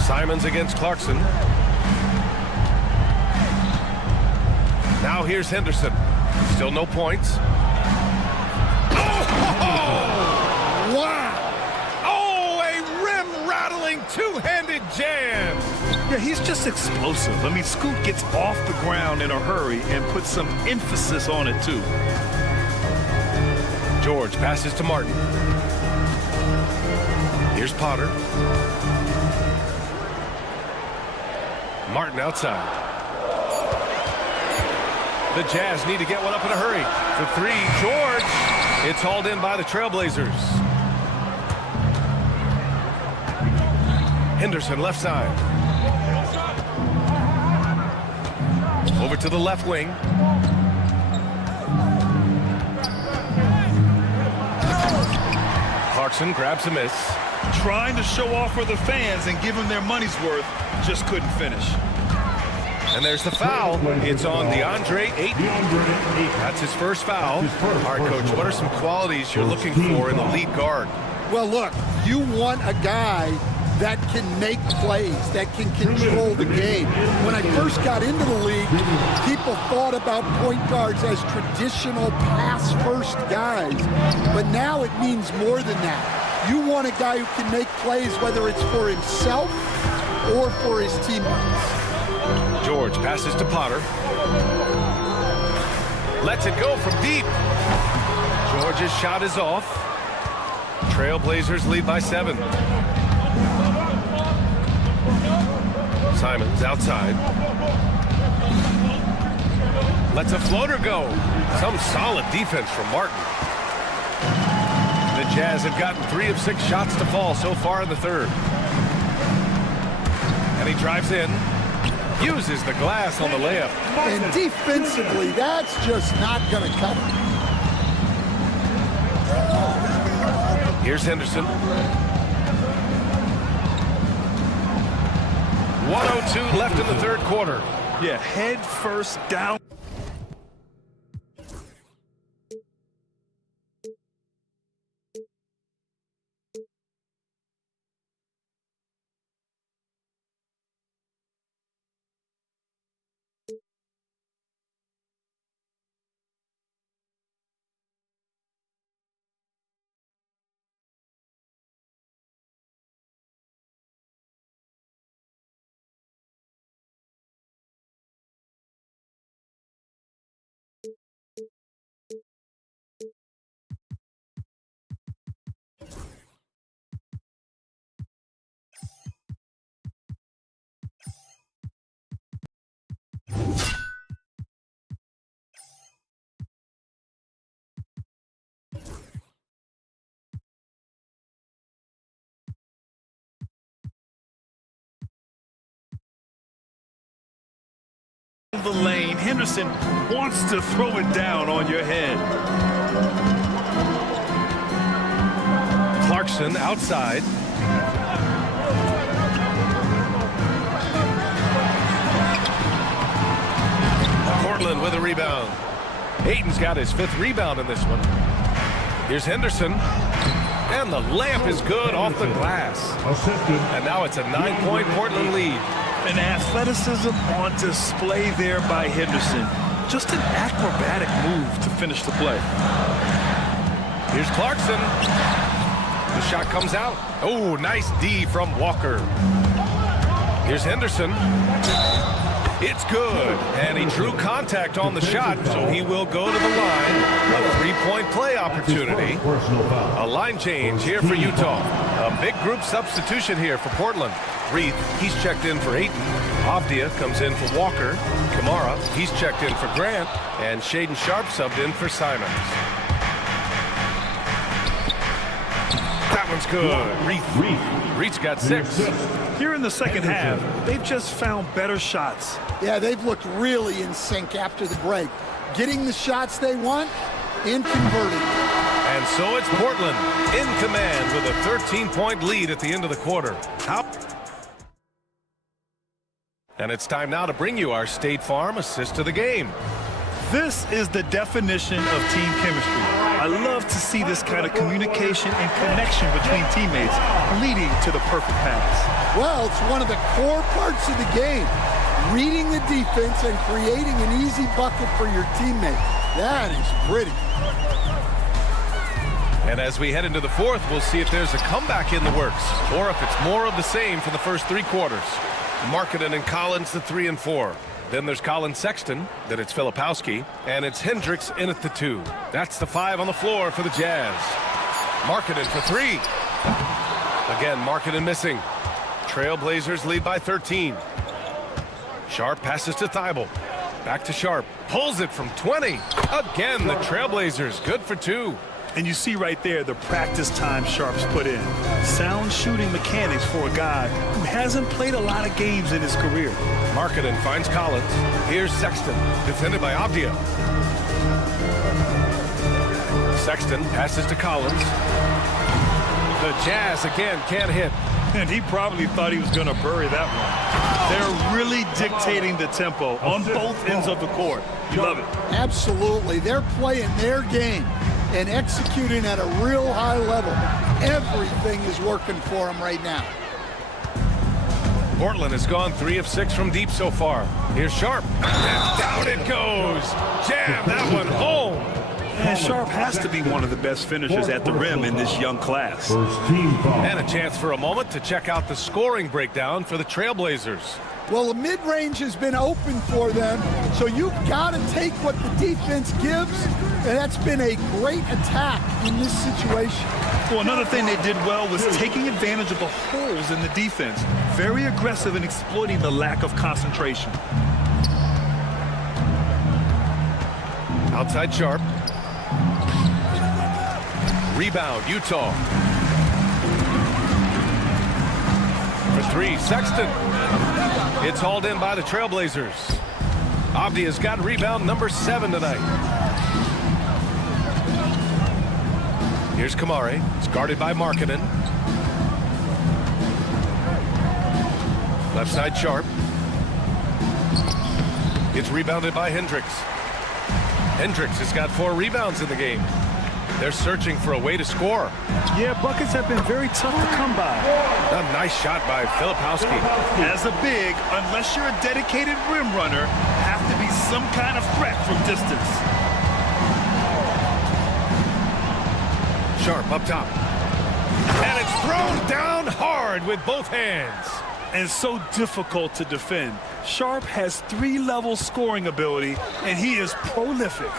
Simons against Clarkson. Now here's Henderson. Still no points. Oh! Wow! Oh, a rim-rattling two-handed jam. Yeah, he's just explosive. I mean, Scoot gets off the ground in a hurry and puts some emphasis on it, too. George passes to Martin. Here's Potter. Martin outside. The Jazz need to get one up in a hurry. For 3, George. It's hauled in by the Trailblazers. Henderson left side. Over to the left wing. Clarkson grabs a miss. Trying to show off for the fans and give them their money's worth, just couldn't finish. And there's the foul. It's on DeAndre Ayton. That's his first foul. All right, Coach, what are some qualities you're looking for in the lead guard? Well, look, you want a guy that can make plays, that can control the game. When I first got into the league, people thought about point guards as traditional pass-first guys. But now it means more than that. You want a guy who can make plays, whether it's for himself or for his teammates. George passes to Potter. Lets it go from deep. George's shot is off. Trailblazers lead by 7. Simons outside. Lets a floater go. Some solid defense from Martin. The Jazz have gotten 3 of 6 shots to fall so far in the third. And he drives in. Uses the glass on the layup. And defensively, that's just not going to cut it. Here's Henderson. 1:02 left in the third quarter. Yeah, head first down. The lane. Henderson wants to throw it down on your head. Clarkson outside. Portland with a rebound. Ayton's got his 5th rebound in this one. Here's Henderson. And the layup is good off the glass. And now it's a 9-point Portland lead. An athleticism on display there by Henderson. Just an acrobatic move to finish the play. Here's Clarkson. The shot comes out. Oh, nice D from Walker. Here's Henderson. It's good. And he drew contact on the shot, so he will go to the line. A 3-point play opportunity. A line change here for Utah. A big group substitution here for Portland. Reed, he's checked in for Ayton. Avdia comes in for Walker. Kamara, he's checked in for Grant. And Shaedon Sharpe subbed in for Simons. That one's good. Reed's got 6. Here in the second half, they've just found better shots. Yeah, they've looked really in sync after the break. Getting the shots they want and converting. And so it's Portland in command with a 13-point lead at the end of the quarter. And it's time now to bring you our State Farm assist of the game. This is the definition of team chemistry. I love to see this kind of communication and connection between teammates leading to the perfect pass. Well, it's one of the core parts of the game. Reading the defense and creating an easy bucket for your teammate. That is pretty. And as we head into the 4th, we'll see if there's a comeback in the works or if it's more of the same for the first 3 quarters. Markkanen and Collins, the 3 and 4. Then there's Colin Sexton, then it's Filipowski, and it's Hendricks in at the 2. That's the 5 on the floor for the Jazz. Markkanen for 3. Again, Markkanen missing. Trailblazers lead by 13. Sharpe passes to Thibault. Back to Sharpe. Pulls it from 20. Again, the Trailblazers good for 2. And you see right there the practice time Sharpe's put in. Sound shooting mechanics for a guy who hasn't played a lot of games in his career. Markkanen finds Collins. Here's Sexton, defended by Avdia. Sexton passes to Collins. The Jazz again can't hit. And he probably thought he was going to bury that one. They're really dictating the tempo on both ends of the court. You love it. Absolutely. They're playing their game and executing at a real high level. Everything is working for them right now. Portland has gone 3 of 6 from deep so far. Here's Sharpe. And down it goes. Jam that one home. And Sharpe has to be one of the best finishers at the rim in this young class. And a chance for a moment to check out the scoring breakdown for the Trailblazers. Well, the mid-range has been open for them, so you've got to take what the defense gives, and that's been a great attack in this situation. Well, another thing they did well was taking advantage of the holes in the defense. Very aggressive in exploiting the lack of concentration. Outside Sharpe. Rebound, Utah. For 3, Sexton. It's hauled in by the Trailblazers. Avdia's got rebound number 7 tonight. Here's Kamara. It's guarded by Markkanen. Left side Sharpe. It's rebounded by Hendricks. Hendricks has got 4 rebounds in the game. They're searching for a way to score. Yeah, buckets have been very tough to come by. A nice shot by Filipowski. As a big, unless you're a dedicated rim runner, have to be some kind of threat from distance. Sharpe up top. And it's thrown down hard with both hands. And so difficult to defend. Sharpe has 3-level scoring ability, and he is prolific.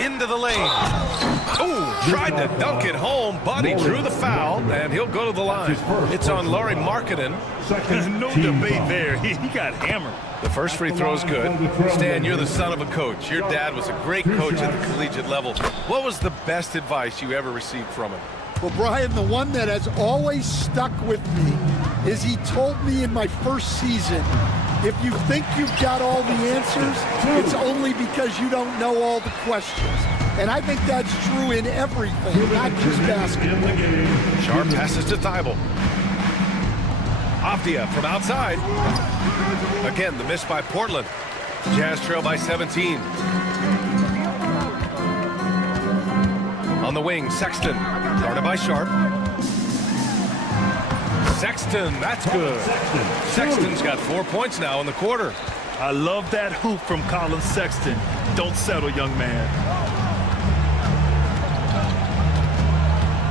Into the lane. Oh, tried to dunk it home, but he drew the foul, and he'll go to the line. It's on Lauri Markkanen. No debate there. He got hammered. The first free throw's good. Stan, you're the son of a coach. Your dad was a great coach at the collegiate level. What was the best advice you ever received from him? Well, Brian, the one that has always stuck with me is he told me in my first season If you think you've got all the answers, it's only because you don't know all the questions. And I think that's true in everything, not just basketball. Sharp passes to Thibault. Avdia from outside. Again, the miss by Portland. Jazz trail by 17. On the wing, Sexton. Guarded by Sharp. Sexton, that's good. Sexton's got 4 points now in the quarter. I love that hoop from Colin Sexton. Don't settle, young man.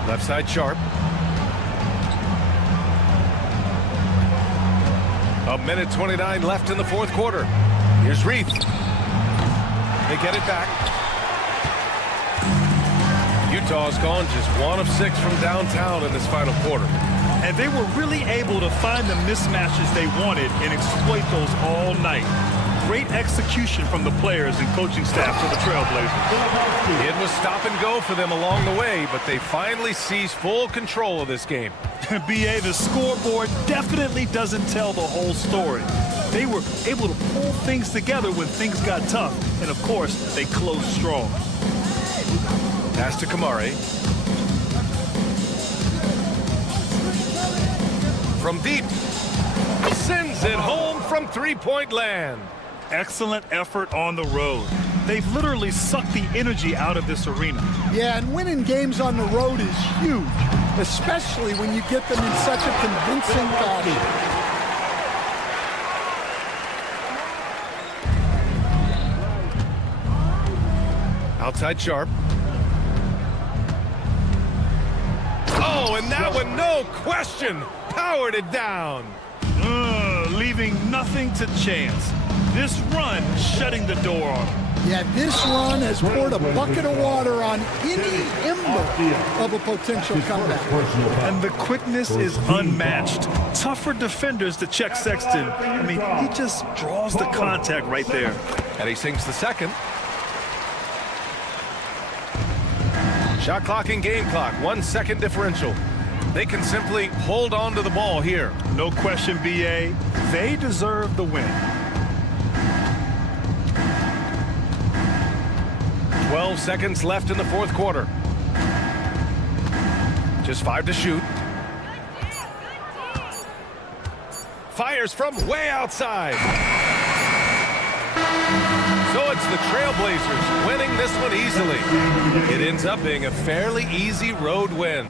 Left side, Sharp. A minute 29 left in the fourth quarter. Here's Reith. They get it back. Utah's gone just 1 of 6 from downtown in this final quarter. And they were really able to find the mismatches they wanted and exploit those all night. Great execution from the players and coaching staff for the Trailblazers. It was stop and go for them along the way, but they finally seized full control of this game. BA, the scoreboard definitely doesn't tell the whole story. They were able to pull things together when things got tough, and of course, they closed strong. Pass to Kamari. From deep. Sends it home from three-point land. Excellent effort on the road. They've literally sucked the energy out of this arena. Yeah, and winning games on the road is huge, especially when you get them in such a convincing fashion. Outside Sharp. Oh, and that one, no question, powered it down. Leaving nothing to chance. This run shutting the door on them. Yeah, this run has poured a bucket of water on any ember of a potential comeback. And the quickness is unmatched. Tough for defenders to check Sexton. I mean, he just draws the contact right there. And he sinks the second. Shot clock and game clock, 1 second differential. They can simply hold on to the ball here. No question, BA. They deserve the win. 12 seconds left in the fourth quarter. Just 5 to shoot. Fires from way outside. So it's the Trailblazers winning this one easily. It ends up being a fairly easy road win.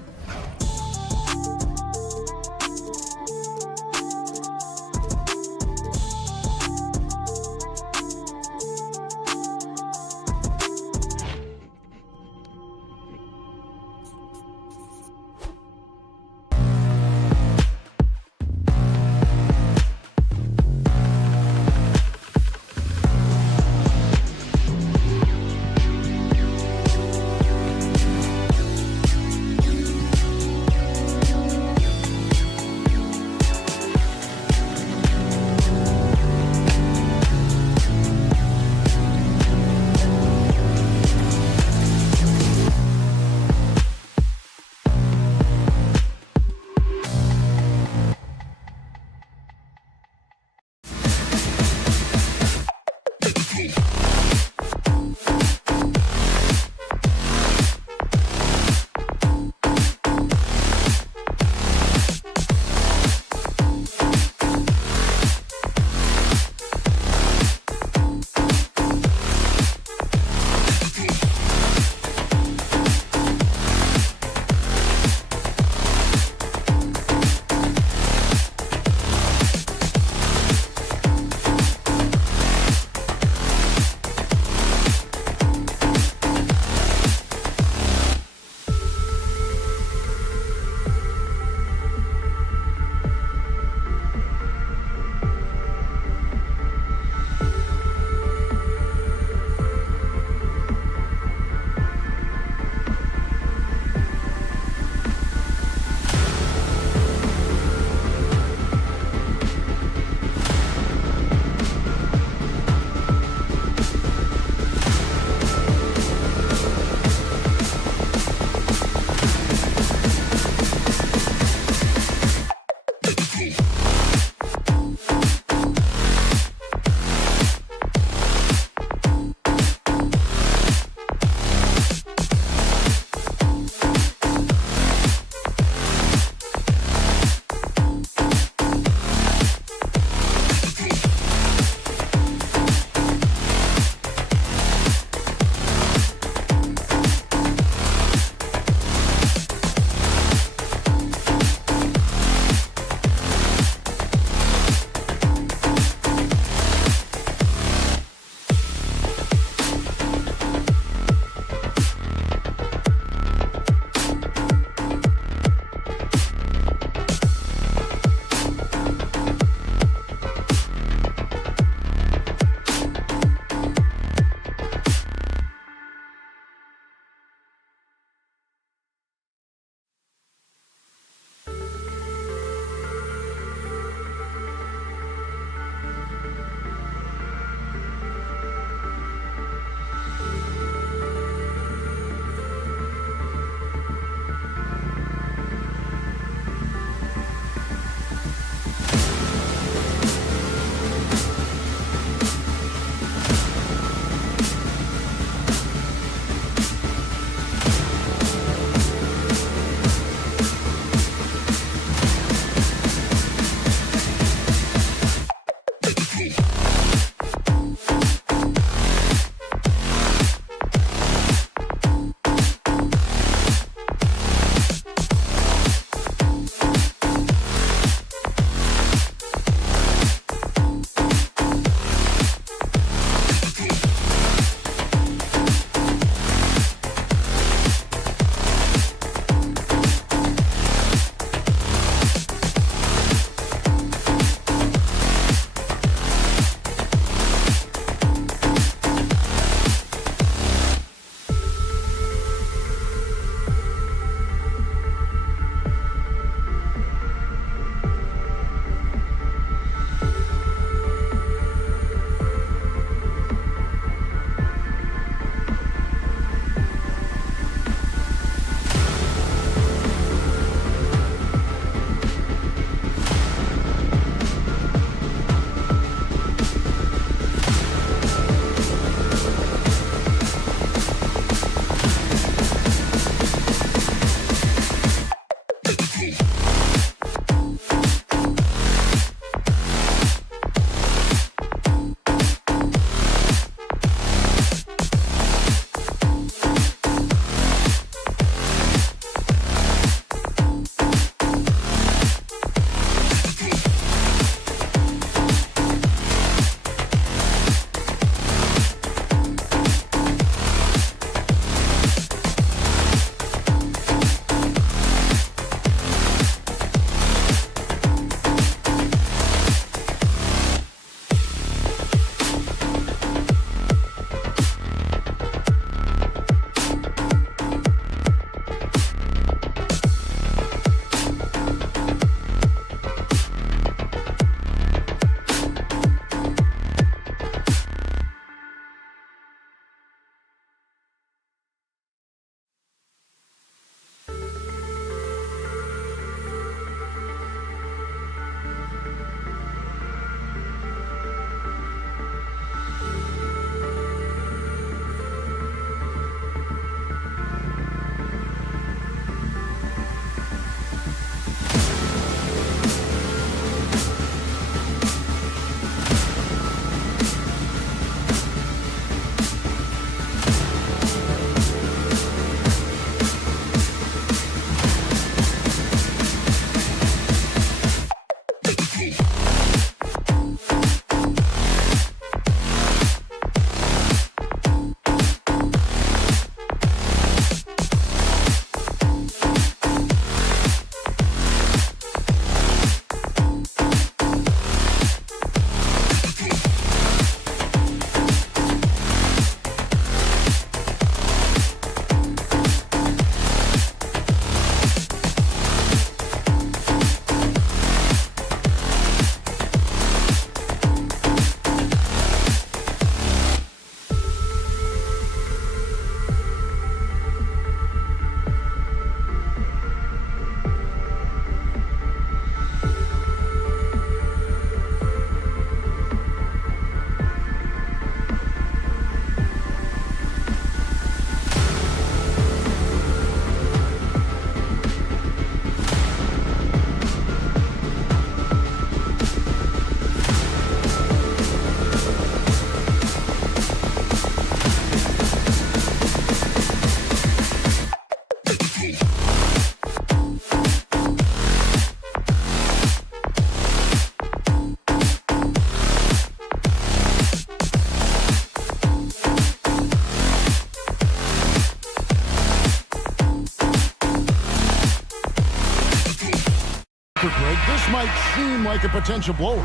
might seem like a potential blow,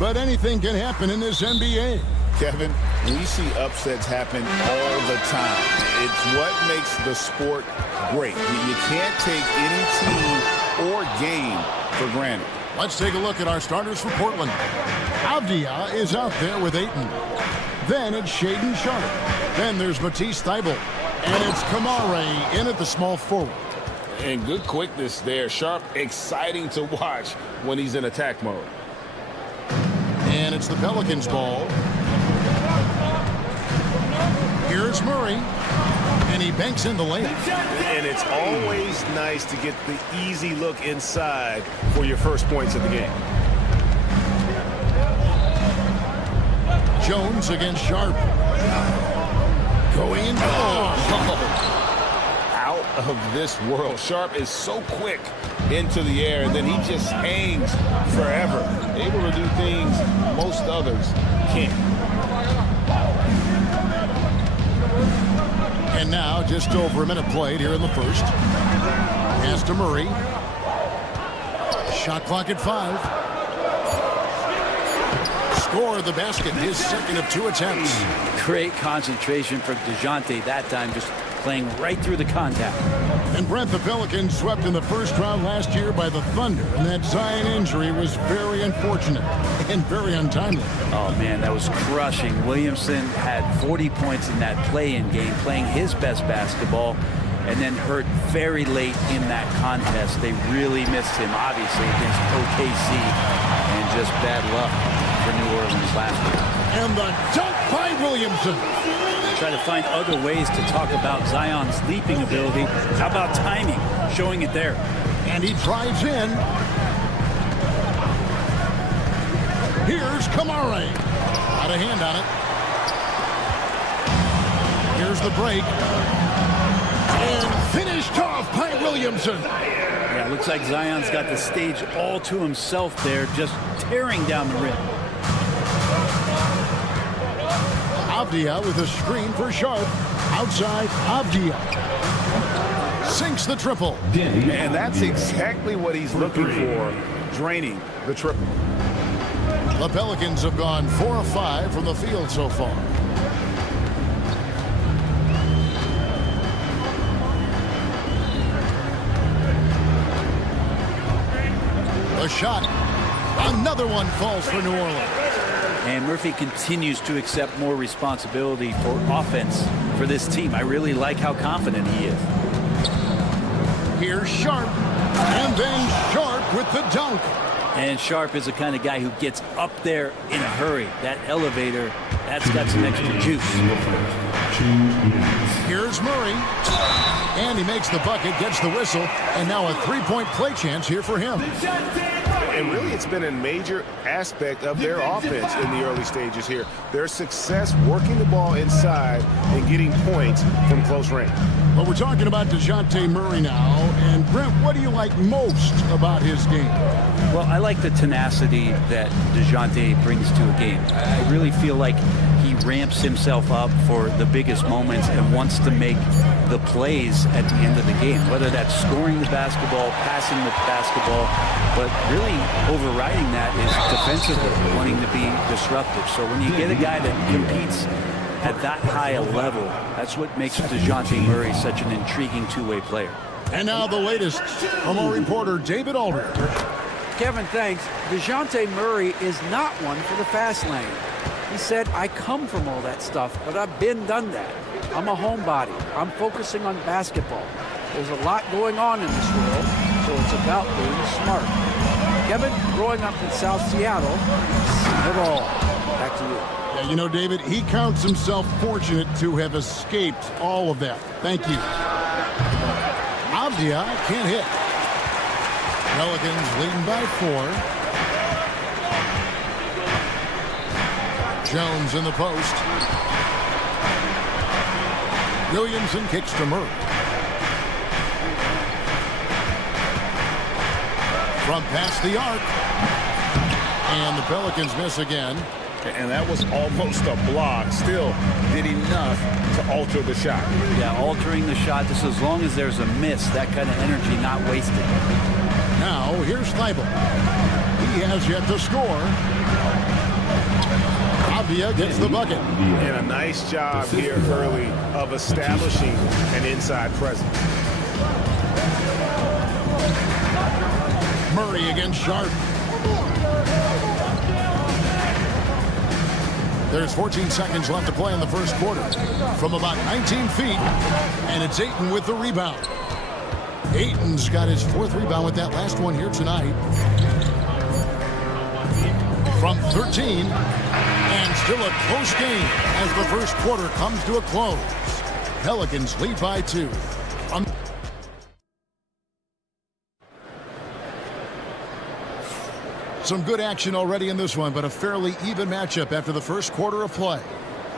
but anything can happen in this NBA. Kevin, we see upsets happen all the time. It's what makes the sport great. You can't take any team or game for granted. Let's take a look at our starters for Portland. Avdia is out there with Ayton. Then it's Shaedon Sharpe. Then there's Matisse Thybulle. And it's Kamare in at the small forward. And good quickness there. Sharpe, exciting to watch when he's in attack mode. And it's the Pelicans ball. Here's Murray. And he banks in the lane. And it's always nice to get the easy look inside for your first points of the game. Jones against Sharpe. Going in. Out of this world. Sharpe is so quick into the air, and then he just hangs forever. Able to do things most others can't. And now, just over a minute played here in the first. Pass to Murray. Shot clock at 5. Score the basket, his second of 2 attempts. Great concentration for DeJounte that time, just playing right through the contact. And Brent, the Pelicans swept in the first round last year by the Thunder, and that Zion injury was very unfortunate and very untimely. Oh, man, that was crushing. Williamson had 40 points in that play-in game, playing his best basketball, and then hurt very late in that contest. They really missed him, obviously, against OKC, and just bad luck for New Orleans last year. And the dunk by Williamson. Try to find other ways to talk about Zion's leaping ability. How about timing? Showing it there. And he drives in. Here's Kamare. Out of hand on it. Here's the break. And finished off by Williamson. Yeah, it looks like Zion's got the stage all to himself there, just tearing down the rim. Avdia with a screen for Sharpe. Outside, Avdia sinks the triple. And that's exactly what he's looking for, draining the triple. The Pelicans have gone 4 of 5 from the field so far. A shot. Another one falls for New Orleans. And Murphy continues to accept more responsibility for offense for this team. I really like how confident he is. Here's Sharpe. And then Sharpe with the dunk. And Sharpe is the kind of guy who gets up there in a hurry. That elevator, that's got some extra juice. Here's Murray. And he makes the bucket, gets the whistle, and now a 3-point play chance here for him. And really, it's been a major aspect of their offense in the early stages here. Their success working the ball inside and getting points from close range. Well, we're talking about DeJounte Murray now. And, Brent, what do you like most about his game? Well, I like the tenacity that DeJounte brings to a game. I really feel like he ramps himself up for the biggest moments and wants to make the plays at the end of the game, whether that's scoring the basketball, passing the basketball, but really overriding that is defensively wanting to be disruptive. So when you get a guy that competes at that high a level, that's what makes DeJounte Murray such an intriguing two-way player. And now the latest from our reporter, David Aldridge. Kevin, thanks. DeJounte Murray is not one for the fast lane. He said, I come from all that stuff, but I've done that. I'm a homebody. I'm focusing on basketball. There's a lot going on in this world, so it's about being smart. Kevin, growing up in South Seattle, seen it all. Back to you. Yeah, you know, David, he counts himself fortunate to have escaped all of that. Thank you. Avdia can't hit. Pelicans leading by 4. Jones in the post. Williamson kicks to Murray. From past the arc. And the Pelicans miss again. And that was almost a block. Still did enough to alter the shot. Yeah, altering the shot, just as long as there's a miss, that kind of energy not wasted. Now, here's Thybulle. He has yet to score. Avdia gets the bucket. And a nice job here early of establishing an inside presence. Murray against Sharp. There's 14 seconds left to play in the first quarter. From about 19 feet, and it's Ayton with the rebound. Ayton's got his 4th rebound with that last one here tonight. From 13, and still a close game as the first quarter comes to a close. Pelicans lead by 2. Some good action already in this one, but a fairly even matchup after the first quarter of play.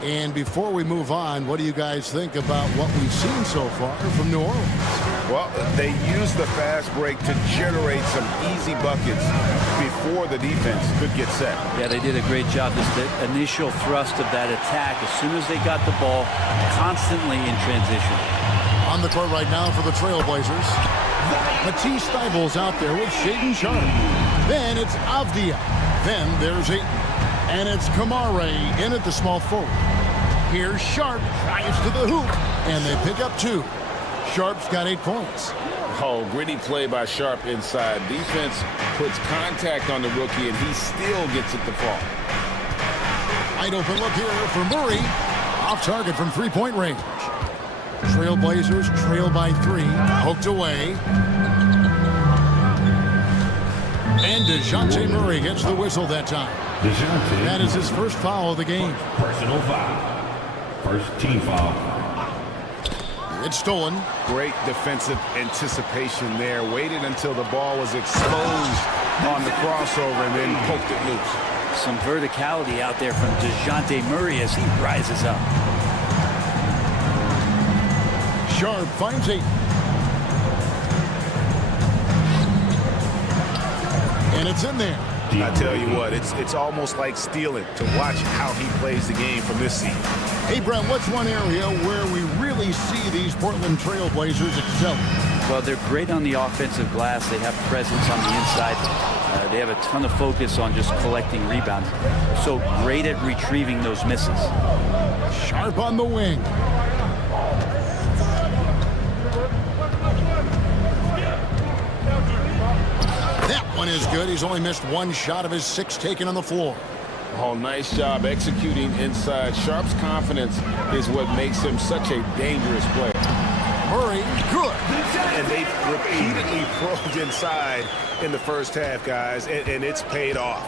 And before we move on, what do you guys think about what we've seen so far from New Orleans? Well, they used the fast break to generate some easy buckets before the defense could get set. Yeah, they did a great job. Just the initial thrust of that attack, as soon as they got the ball, constantly in transition. On the court right now for the Trailblazers. Matisse Thybulle's out there with Shaedon Sharp. Then it's Avdia. Then there's Ayton. And it's Kamare in at the small forward. Here's Sharp, drives to the hoop, and they pick up 2. Sharp's got 8 points. Oh, gritty play by Sharp inside. Defense puts contact on the rookie, and he still gets it to fall. Wide open look here for Murray. Off target from 3-point range. Trailblazers trail by 3. Hooked away. And DeJounte Murray gets the whistle that time. That is his first foul of the game. Personal foul. First team foul. It's stolen. Great defensive anticipation there. Waited until the ball was exposed on the crossover and then poked it loose. Some verticality out there from DeJounte Murray as he rises up. Sharp finds Ayton. And it's in there. I tell you what, it's almost like stealing to watch how he plays the game from this seat. Hey, Brent, what's one area where we really see these Portland Trailblazers excel? Well, they're great on the offensive glass. They have presence on the inside. They have a ton of focus on just collecting rebounds. So great at retrieving those misses. Sharp on the wing. That one is good. He's only missed 1 shot of his 6 taken on the floor. Oh, nice job executing inside. Sharp's confidence is what makes him such a dangerous player. Murray, good. And they've repeatedly probed inside in the first half, guys, and it's paid off.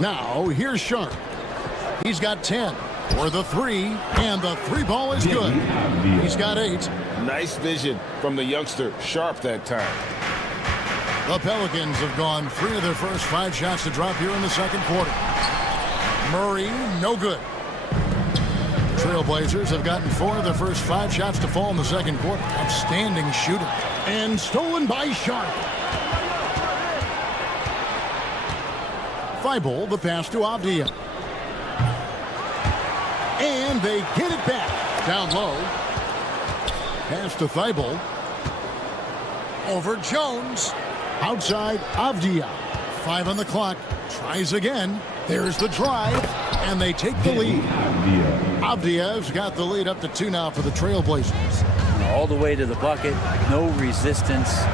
Now, here's Sharp. He's got 10 for the 3, and the 3 ball is good. He's got 8. Nice vision from the youngster, Sharp, that time. The Pelicans have gone 3 of their first 5 shots to drop here in the second quarter. Murray, no good. Trailblazers have gotten 4 of their first 5 shots to fall in the second quarter. Outstanding shooter. And stolen by Sharp. Thibault, the pass to Avdia. And they get it back. Down low. Pass to Thibault. Over Jones. Outside Avdia. 5 on the clock. Tries again. There's the drive. And they take the lead. Avdia's got the lead up to 2 now for the Trailblazers. All the way to the bucket. No resistance.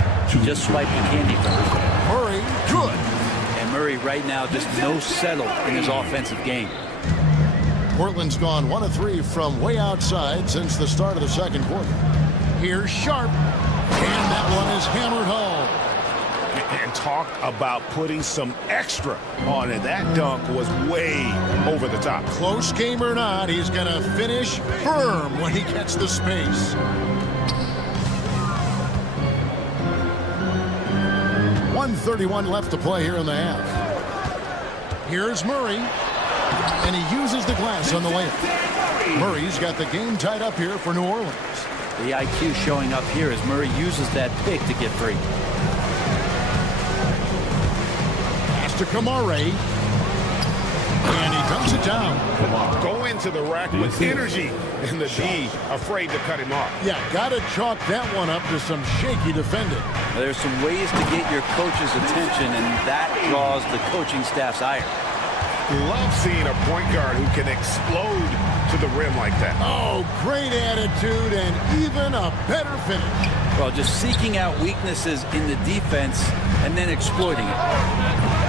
Just swipe the candy first. Murray, good. And Murray right now just no settle in his offensive game. Portland's gone 1 of 3 from way outside since the start of the second quarter. Here's Sharp. And that one is hammered home. And talk about putting some extra on it. That dunk was way over the top. Close game or not, he's going to finish firm when he gets the space. 1:31 left to play here in the half. Here's Murray. And he uses the glass on the layup. Murray's got the game tied up here for New Orleans. The IQ showing up here as Murray uses that pick to get free. Pass to Kamare. And he dumps it down. Go into the rack with energy, and the D afraid to cut him off. Yeah, got to chalk that one up to some shaky defending. There's some ways to get your coach's attention, and that draws the coaching staff's ire. Love seeing a point guard who can explode to the rim like that. Oh, great attitude and even a better finish. Well, just seeking out weaknesses in the defense and then exploiting it.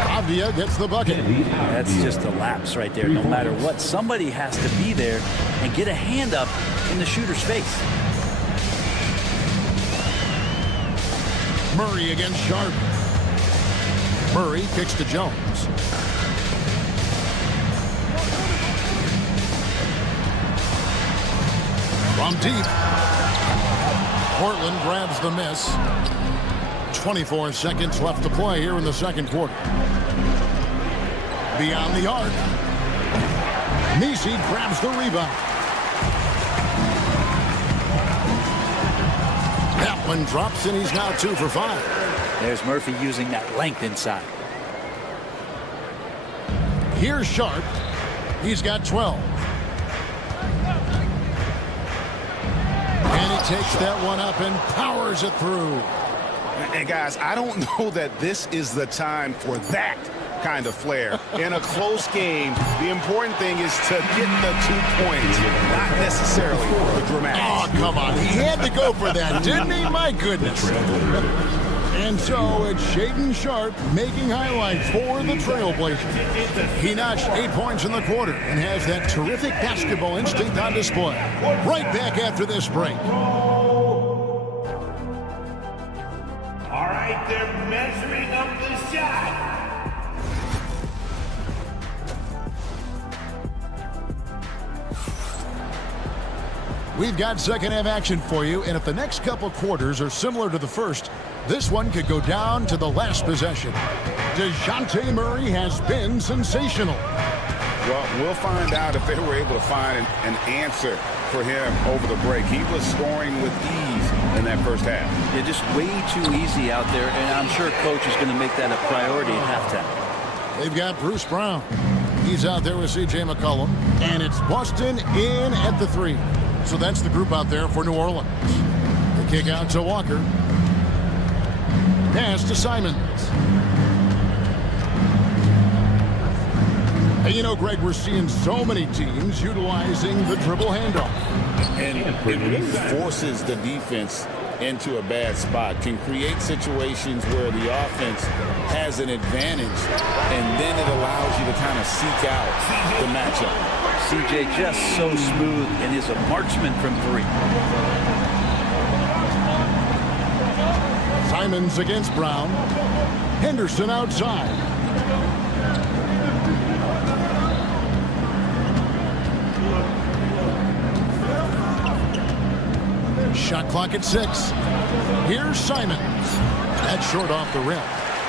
Avdia gets the bucket. That's just a lapse right there. No matter what, somebody has to be there and get a hand up in the shooter's face. Murray against Sharp. Murray kicks to Jones. From deep. Portland grabs the miss. 24 seconds left to play here in the second quarter. Beyond the arc. Nisi grabs the rebound. That one drops, and he's now 2 for 5. There's Murphy using that length inside. Here's Sharp. He's got 12. And he takes that one up and powers it through. And guys, I don't know that this is the time for that kind of flair. In a close game, the important thing is to get the 2 points, not necessarily the dramatics. Oh, come on. He had to go for that, didn't he? My goodness. And so it's Shaedon Sharp making highlights for the Trailblazers. He notched 8 points in the quarter and has that terrific basketball instinct on display. Right back after this break. All right, they're measuring up the shot. We've got second half action for you, and if the next couple quarters are similar to the first, this one could go down to the last possession. DeJounte Murray has been sensational. Well, we'll find out if they were able to find an answer for him over the break. He was scoring with ease in that first half. Yeah, just way too easy out there, and I'm sure coach is going to make that a priority at halftime. They've got Bruce Brown. He's out there with C.J. McCollum, and it's Boston in at the 3. So that's the group out there for New Orleans. The kick out to Walker. Pass to Simons. Hey, you know, Greg, we're seeing so many teams utilizing the dribble handoff. And it really forces the defense into a bad spot, can create situations where the offense has an advantage, and then it allows you to kind of seek out the matchup. CJ just so smooth and is a marksman from 3. Simons against Brown. Henderson outside. Shot clock at 6. Here's Simons. That's short off the rim.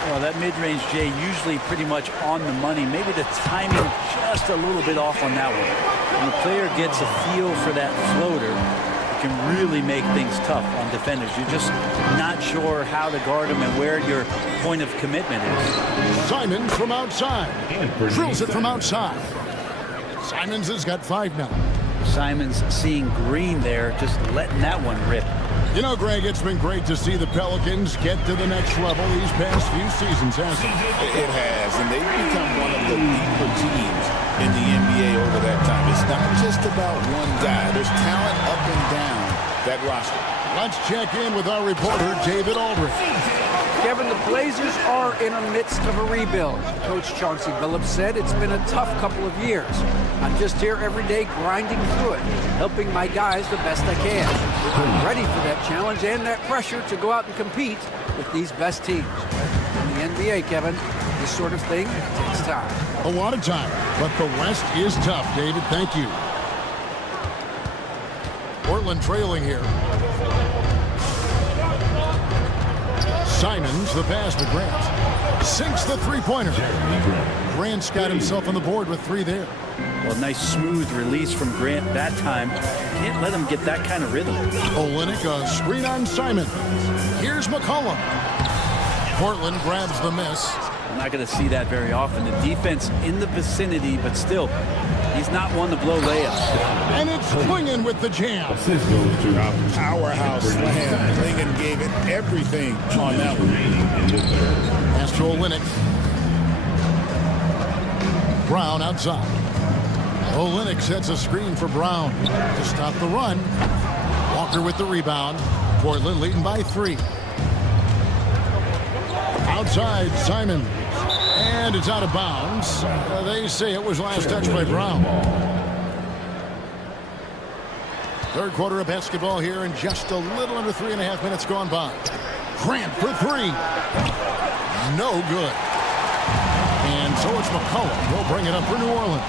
Well, that mid-range, Jay, usually pretty much on the money. Maybe the timing just a little bit off on that one. When the player gets a feel for that floater, it can really make things tough on defenders. You're just not sure how to guard them and where your point of commitment is. Simons from outside. Drills it from outside. Simons has got 5 now. Simons seeing green there, just letting that one rip. You know, Greg, it's been great to see the Pelicans get to the next level these past few seasons, hasn't it? It has, and they've become one of the deeper teams in the NBA over that time. It's not just about one guy. There's talent up and down that roster. Let's check in with our reporter, David Aldridge. Kevin, the Blazers are in the midst of a rebuild. Coach Chauncey Billups said it's been a tough couple of years. I'm just here every day grinding through it, helping my guys the best I can. I'm ready for that challenge and that pressure to go out and compete with these best teams. In the NBA, Kevin, this sort of thing takes time. A lot of time, but the West is tough, David. Thank you. Portland trailing here. Simons, the pass to Grant. Sinks the three-pointer. Grant's got himself on the board with 3 there. Well, nice smooth release from Grant that time. Can't let him get that kind of rhythm. Olynyk, a screen on Simon. Here's McCollum. Portland grabs the miss. We're not going to see that very often. The defense in the vicinity, but still, he's not one to blow layups. And it's Klingon with the jam. Powerhouse slam. Klingon gave it everything on that one. Astro Linux. Brown outside. Linux sets a screen for Brown to stop the run. Walker with the rebound. Portland leading by 3. Outside, Simon. And it's out of bounds. They say it was last touched by Brown. Third quarter of basketball here, and just a little under 3.5 minutes gone by. Grant for 3. No good. And so it's McCollum. He'll bring it up for New Orleans.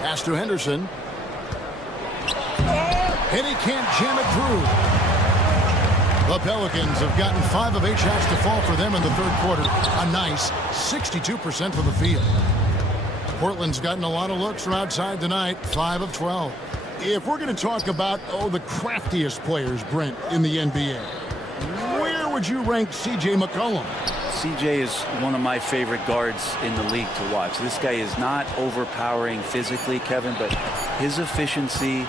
Pass to Henderson. And he can't jam it through. The Pelicans have gotten 5 of 8 shots to fall for them in the third quarter. A nice 62% from the field. Portland's gotten a lot of looks from outside tonight. 5 of 12. If we're going to talk about, the craftiest players, Brent, in the NBA, where would you rank C.J. McCollum? CJ is one of my favorite guards in the league to watch. This guy is not overpowering physically, Kevin, but his efficiency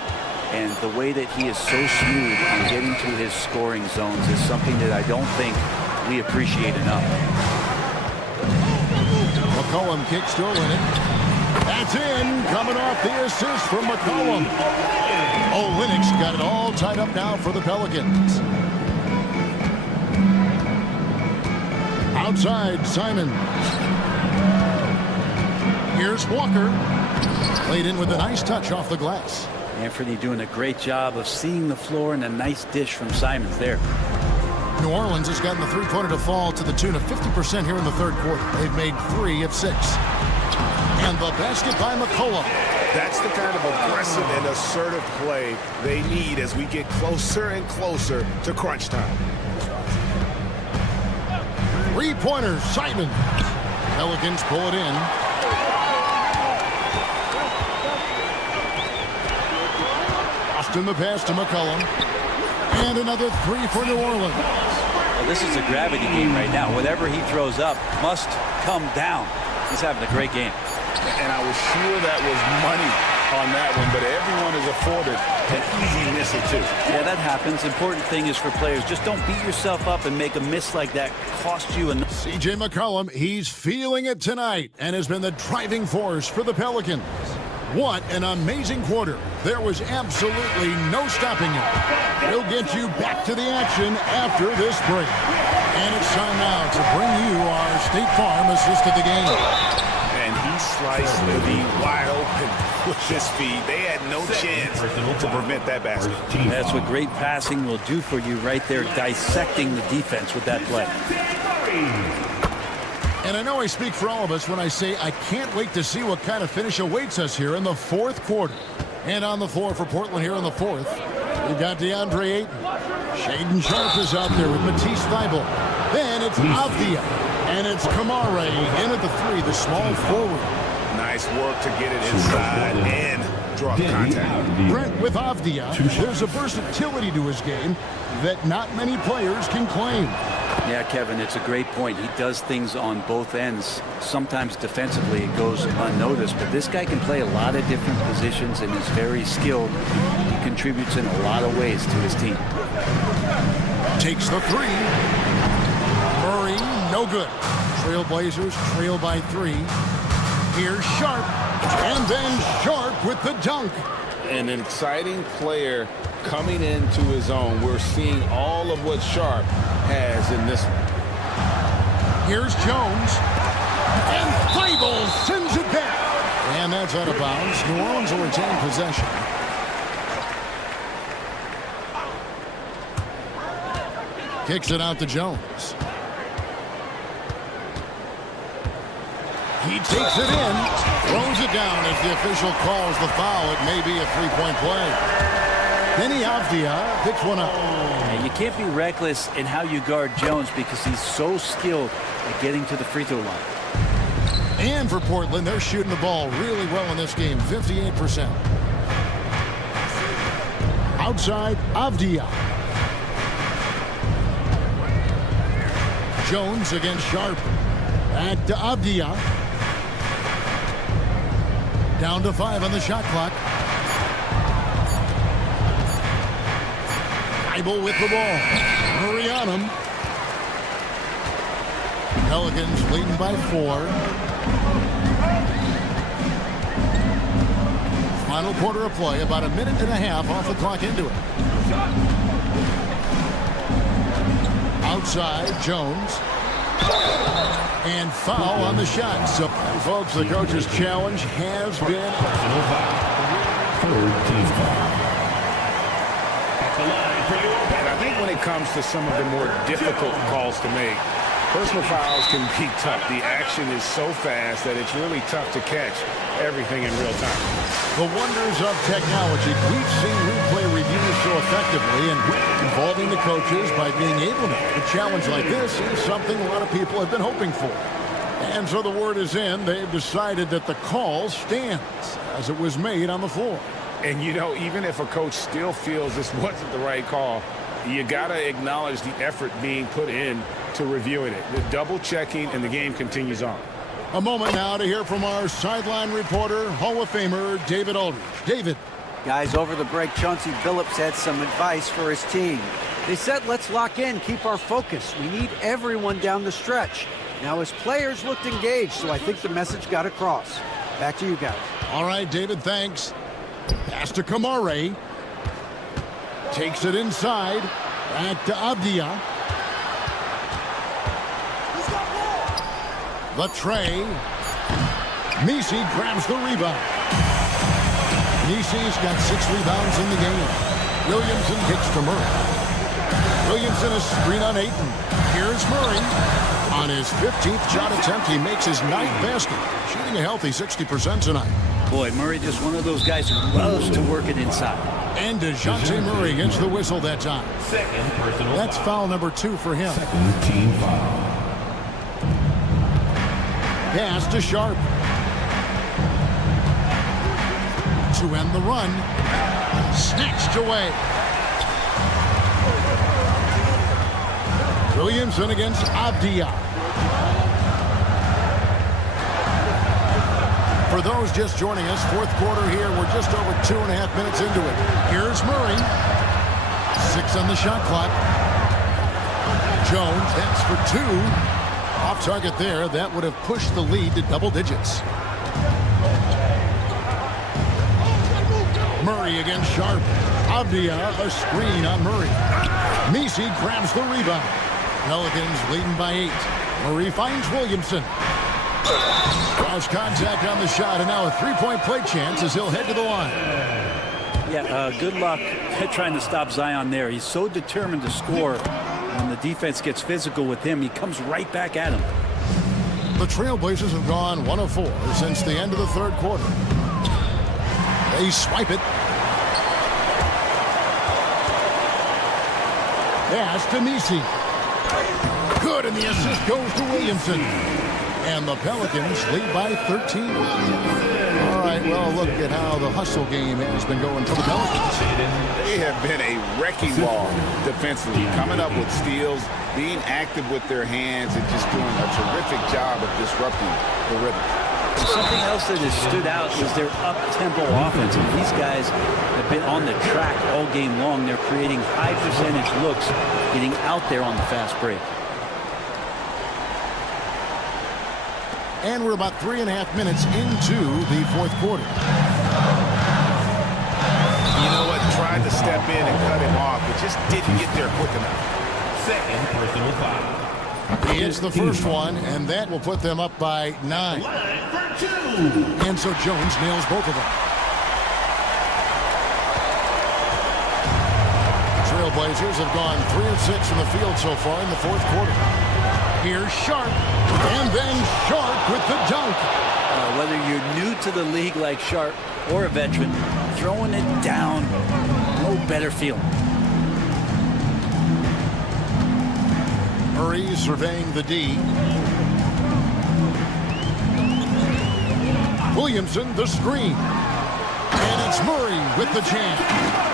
and the way that he is so smooth in getting to his scoring zones is something that I don't think we appreciate enough. McCollum kick still in it. That's in, coming off the assist from McCollum. Linux got it all tied up now for the Pelicans. Outside, Simon. Here's Walker. Played in with a nice touch off the glass. Anthony doing a great job of seeing the floor, and a nice dish from Simons there. New Orleans has gotten the three-pointer to fall to the tune of 50% here in the third quarter. They've made 3 of 6. And the basket by McCollum. That's the kind of aggressive and assertive play they need as we get closer and closer to crunch time. 3-pointer, Simon. Pelicans pull it in. Austin the pass to McCollum. And another 3 for New Orleans. Well, this is a gravity game right now. Whatever he throws up must come down. He's having a great game. And I was sure that was money on that one, but everyone is afforded an easy miss or 2. Yeah, that happens. Important thing is for players, just don't beat yourself up and make a miss like that cost you enough. C.J. McCollum, he's feeling it tonight and has been the driving force for the Pelicans. What an amazing quarter. There was absolutely no stopping it. We'll get you back to the action after this break. And it's time now to bring you our State Farm assist of the game. And he sliced the wide open with his feet. They had no chance to prevent that basket. That's what great passing will do for you right there, dissecting the defense with that play. And I know I speak for all of us when I say I can't wait to see what kind of finish awaits us here in the fourth quarter. And on the floor for Portland here in the fourth, we've got DeAndre Ayton. Shaden Sharp is out there with Matisse Thybulle. Then it's Avdia. And it's Kamare in at the 3, the small forward. Nice work to get it inside and draw the contact. Brent, with Avdia, there's a versatility to his game that not many players can claim. Yeah, Kevin, it's a great point. He does things on both ends. Sometimes defensively it goes unnoticed, but this guy can play a lot of different positions and is very skilled. He contributes in a lot of ways to his team. Takes the 3. Murray, no good. Trailblazers trail by 3. Here's Sharp, and then Sharp with the dunk. An exciting player coming into his own. We're seeing all of what Sharp has in this one. Here's Jones, and Thybulle sends it back. And that's out of bounds. New Orleans will retain possession. Kicks it out to Jones. He takes it in, throws it down as the official calls the foul. It may be a 3-point play. Benny Avdia picks one up. And you can't be reckless in how you guard Jones because he's so skilled at getting to the free throw line. And for Portland, they're shooting the ball really well in this game, 58%. Outside, Avdia. Jones against Sharp. Back to Avdia. Down to 5 on the shot clock. Bible with the ball. Murray on him. Pelicans leading by 4. Final quarter of play, about a minute and a half off the clock into it. Outside, Jones. And foul on the shot. So, folks, the coach's challenge has been... And I think when it comes to some of the more difficult calls to make, personal fouls can be tough. The action is so fast that it's really tough to catch everything in real time. The wonders of technology. We've seen replay reviews so effectively, and involving the coaches by being able to make a challenge like this is something a lot of people have been hoping for. And so the word is in. They've decided that the call stands as it was made on the floor. And, you know, even if a coach still feels this wasn't the right call, you got to acknowledge the effort being put in to reviewing it. The double checking, and the game continues on. A moment now to hear from our sideline reporter, Hall of Famer David Aldridge. David. Guys, over the break, Chauncey Billups had some advice for his team. They said, let's lock in, keep our focus. We need everyone down the stretch. Now, his players looked engaged, so I think the message got across. Back to you guys. All right, David, thanks. Pass to Kamare. Takes it inside. Back to Avdia. The tray. Misi grabs the rebound. Misi's got 6 rebounds in the game. Williamson kicks to Murray. Williamson a screen on Ayton. Here's Murray. On his 15th shot attempt, he makes his 9th basket. Shooting a healthy 60% tonight. Boy, Murray just one of those guys who loves to work it inside. And DeJounte Murray gets the whistle that time. That's foul number 2 for him. Second team foul. Pass to Sharp. To end the run. Snatched away. Williamson against Avdia. For those just joining us, fourth quarter here. We're just over 2.5 minutes into it. Here's Murray. 6 on the shot clock. Jones hits for 2. Off target there. That would have pushed the lead to double digits. Murray against Sharp. Avdia a screen on Murray. Misi grabs the rebound. Pelicans leading by 8. Murray finds Williamson. Draws contact on the shot, and now a 3-point play chance as he'll head to the line. Yeah, good luck trying to stop Zion there. He's so determined to score. When the defense gets physical with him, he comes right back at him. The Trailblazers have gone 1 of 4 since the end of the third quarter. They swipe it. Pass to Misi. Good, and the assist goes to Williamson. And the Pelicans lead by 13. All right, well, look at how the hustle game has been going for the Pelicans. They have been a wrecking ball defensively, coming up with steals, being active with their hands, and just doing a terrific job of disrupting the rhythm. Something else that has stood out is their up-tempo offense. And these guys have been on the track all game long. They're creating high-percentage looks, getting out there on the fast break. And we're about 3.5 minutes into the fourth quarter. You know what? Tried to step in and cut him off, but just didn't get there quick enough. Second personal foul. He hits the first one, and that will put them up by 9. And so Jones nails both of them. Trailblazers have gone 3 of 6 from the field so far in the fourth quarter. Here's Sharp, and then Sharp with the dunk. Whether you're new to the league like Sharp or a veteran, throwing it down, no better feeling. Murray surveying the D. Williamson the screen. And it's Murray with the jam.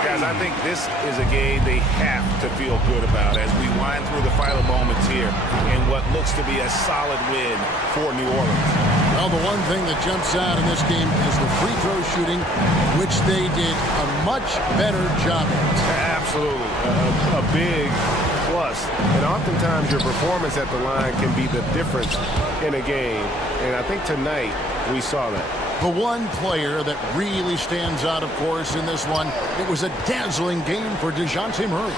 Guys, I think this is a game they have to feel good about as we wind through the final moments here in what looks to be a solid win for New Orleans. Well, the one thing that jumps out in this game is the free throw shooting, which they did a much better job at. Absolutely. A big plus. And oftentimes your performance at the line can be the difference in a game. And I think tonight we saw that. The one player that really stands out, of course, in this one, it was a dazzling game for DeJounte Murray.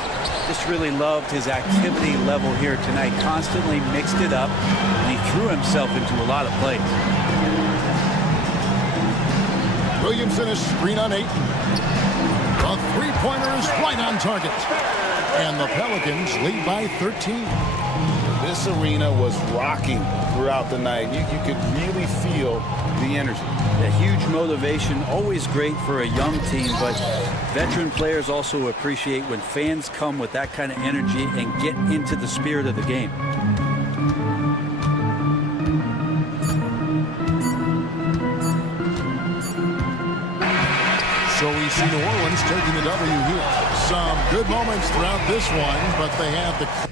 Just really loved his activity level here tonight. Constantly mixed it up, and he threw himself into a lot of plays. Williamson is screen on Ayton. The three-pointer is right on target. And the Pelicans lead by 13. This arena was rocking throughout the night. You could really feel the energy. A huge motivation, always great for a young team, but veteran players also appreciate when fans come with that kind of energy and get into the spirit of the game. So we see New Orleans taking the W here. Some good moments throughout this one, but they have the...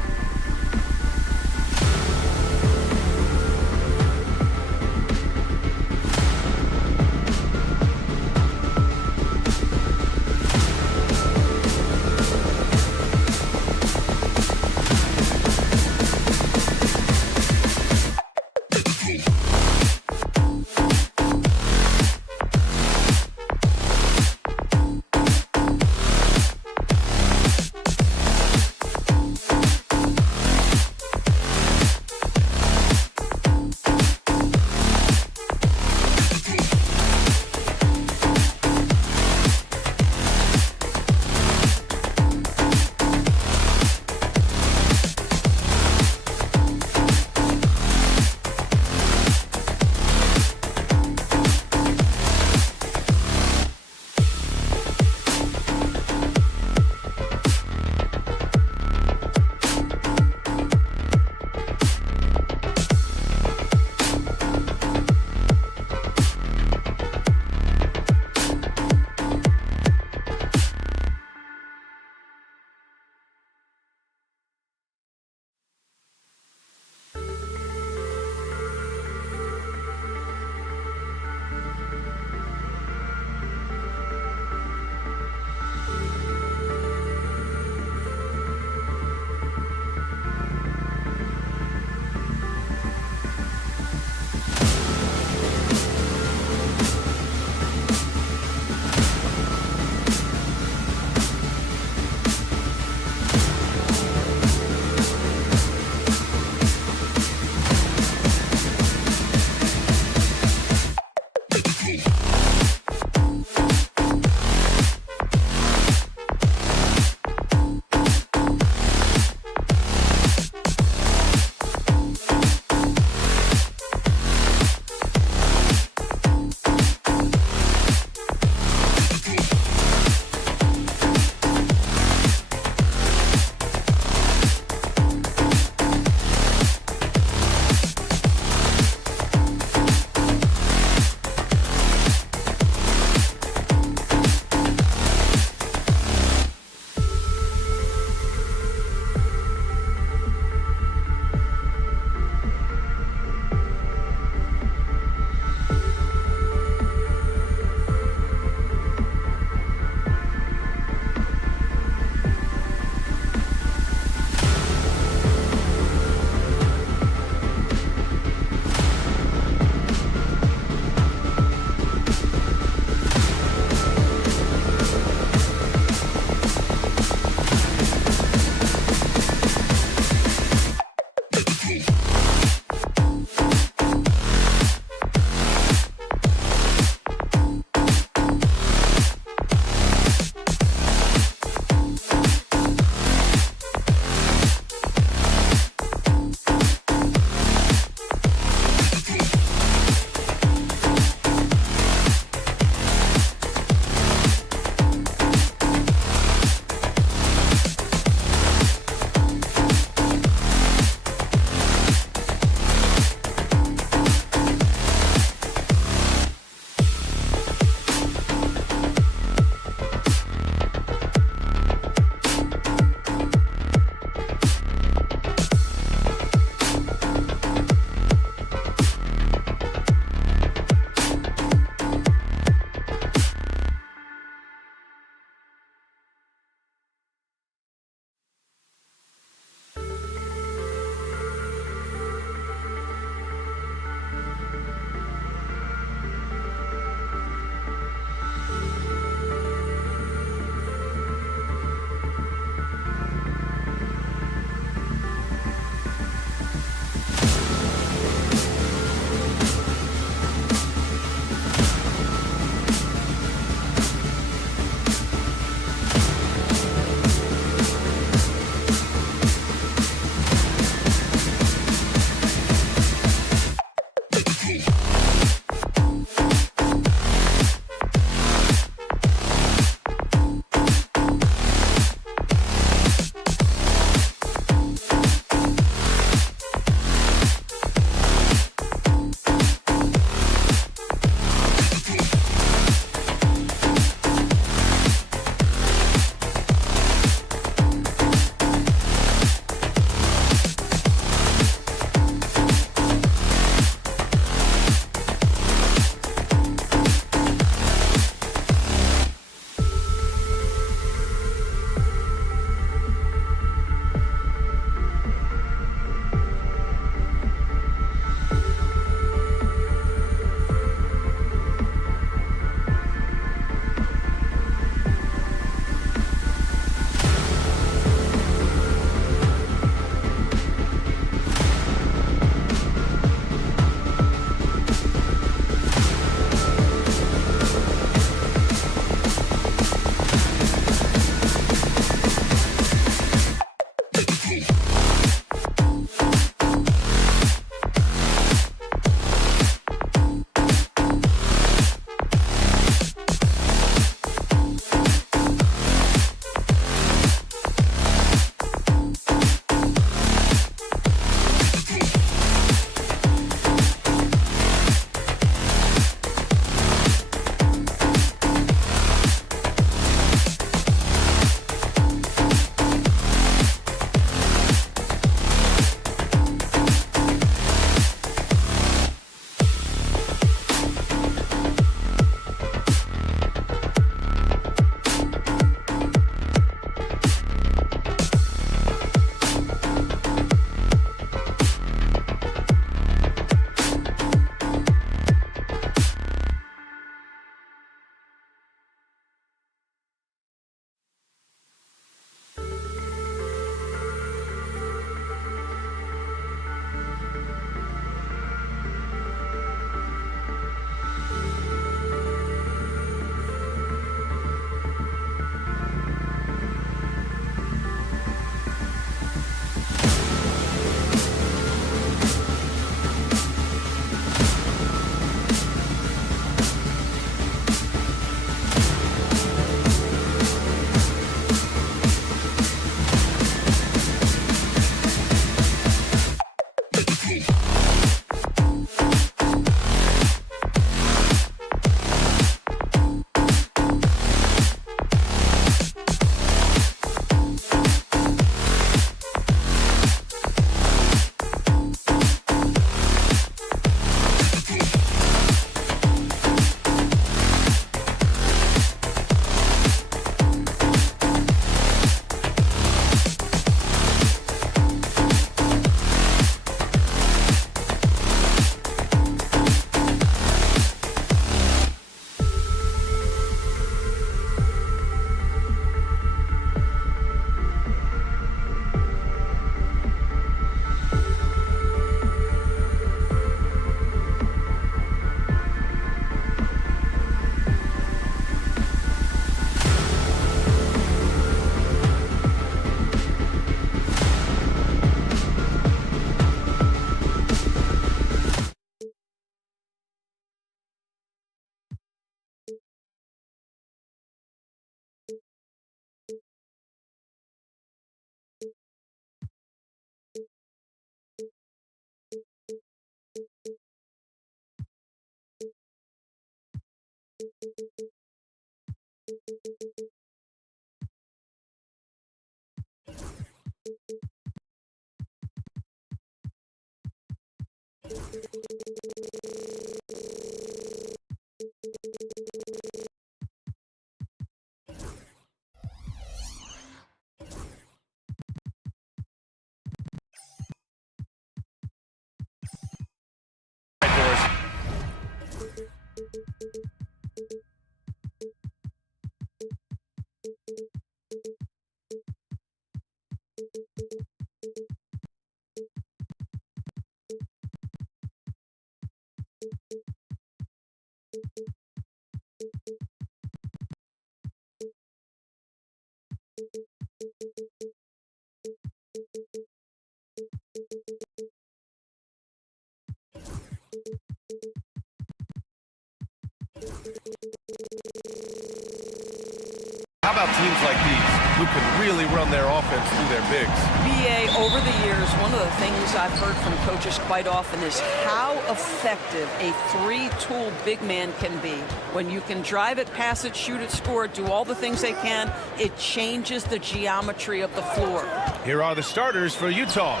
How about teams like these who can really run their offense through their bigs? BA, over the years, one of the things I've heard from coaches quite often is how effective a three-tool big man can be. When you can drive it, pass it, shoot it, score it, do all the things they can, it changes the geometry of the floor. Here are the starters for Utah.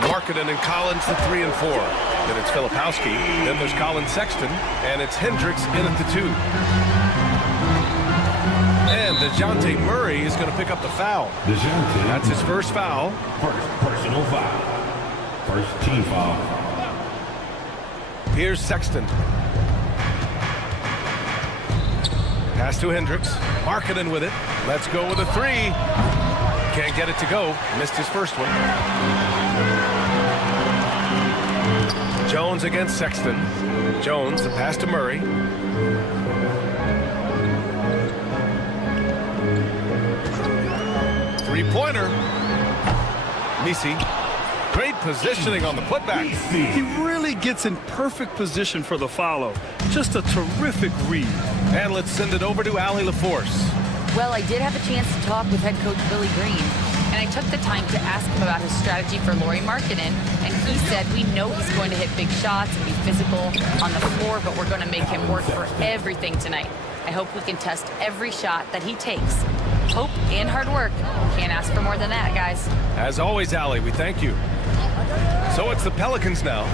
Markkanen and Collins, the 3 and 4. Then it's Filipowski. Then there's Colin Sexton. And it's Hendricks in at the 2. And DeJounte Murray is going to pick up the foul. That's his first foul. First personal foul. First team foul. Here's Sexton. Pass to Hendricks. Markkanen with it. Let's go with a 3. Can't get it to go. Missed his first one. Jones against Sexton. Jones, the pass to Murray. Three-pointer. Misi. Great positioning on the putback. He really gets in perfect position for the follow. Just a terrific read. And let's send it over to Allie LaForce. Well, I did have a chance to talk with head coach Billy Green, and I took the time to ask him about his strategy for Lauri Markkanen, and he said, we know he's going to hit big shots and be physical on the floor, but we're going to make him work for everything tonight. I hope we can test every shot that he takes. Hope and hard work. Can't ask for more than that, guys. As always, Allie, we thank you. So it's the Pelicans now.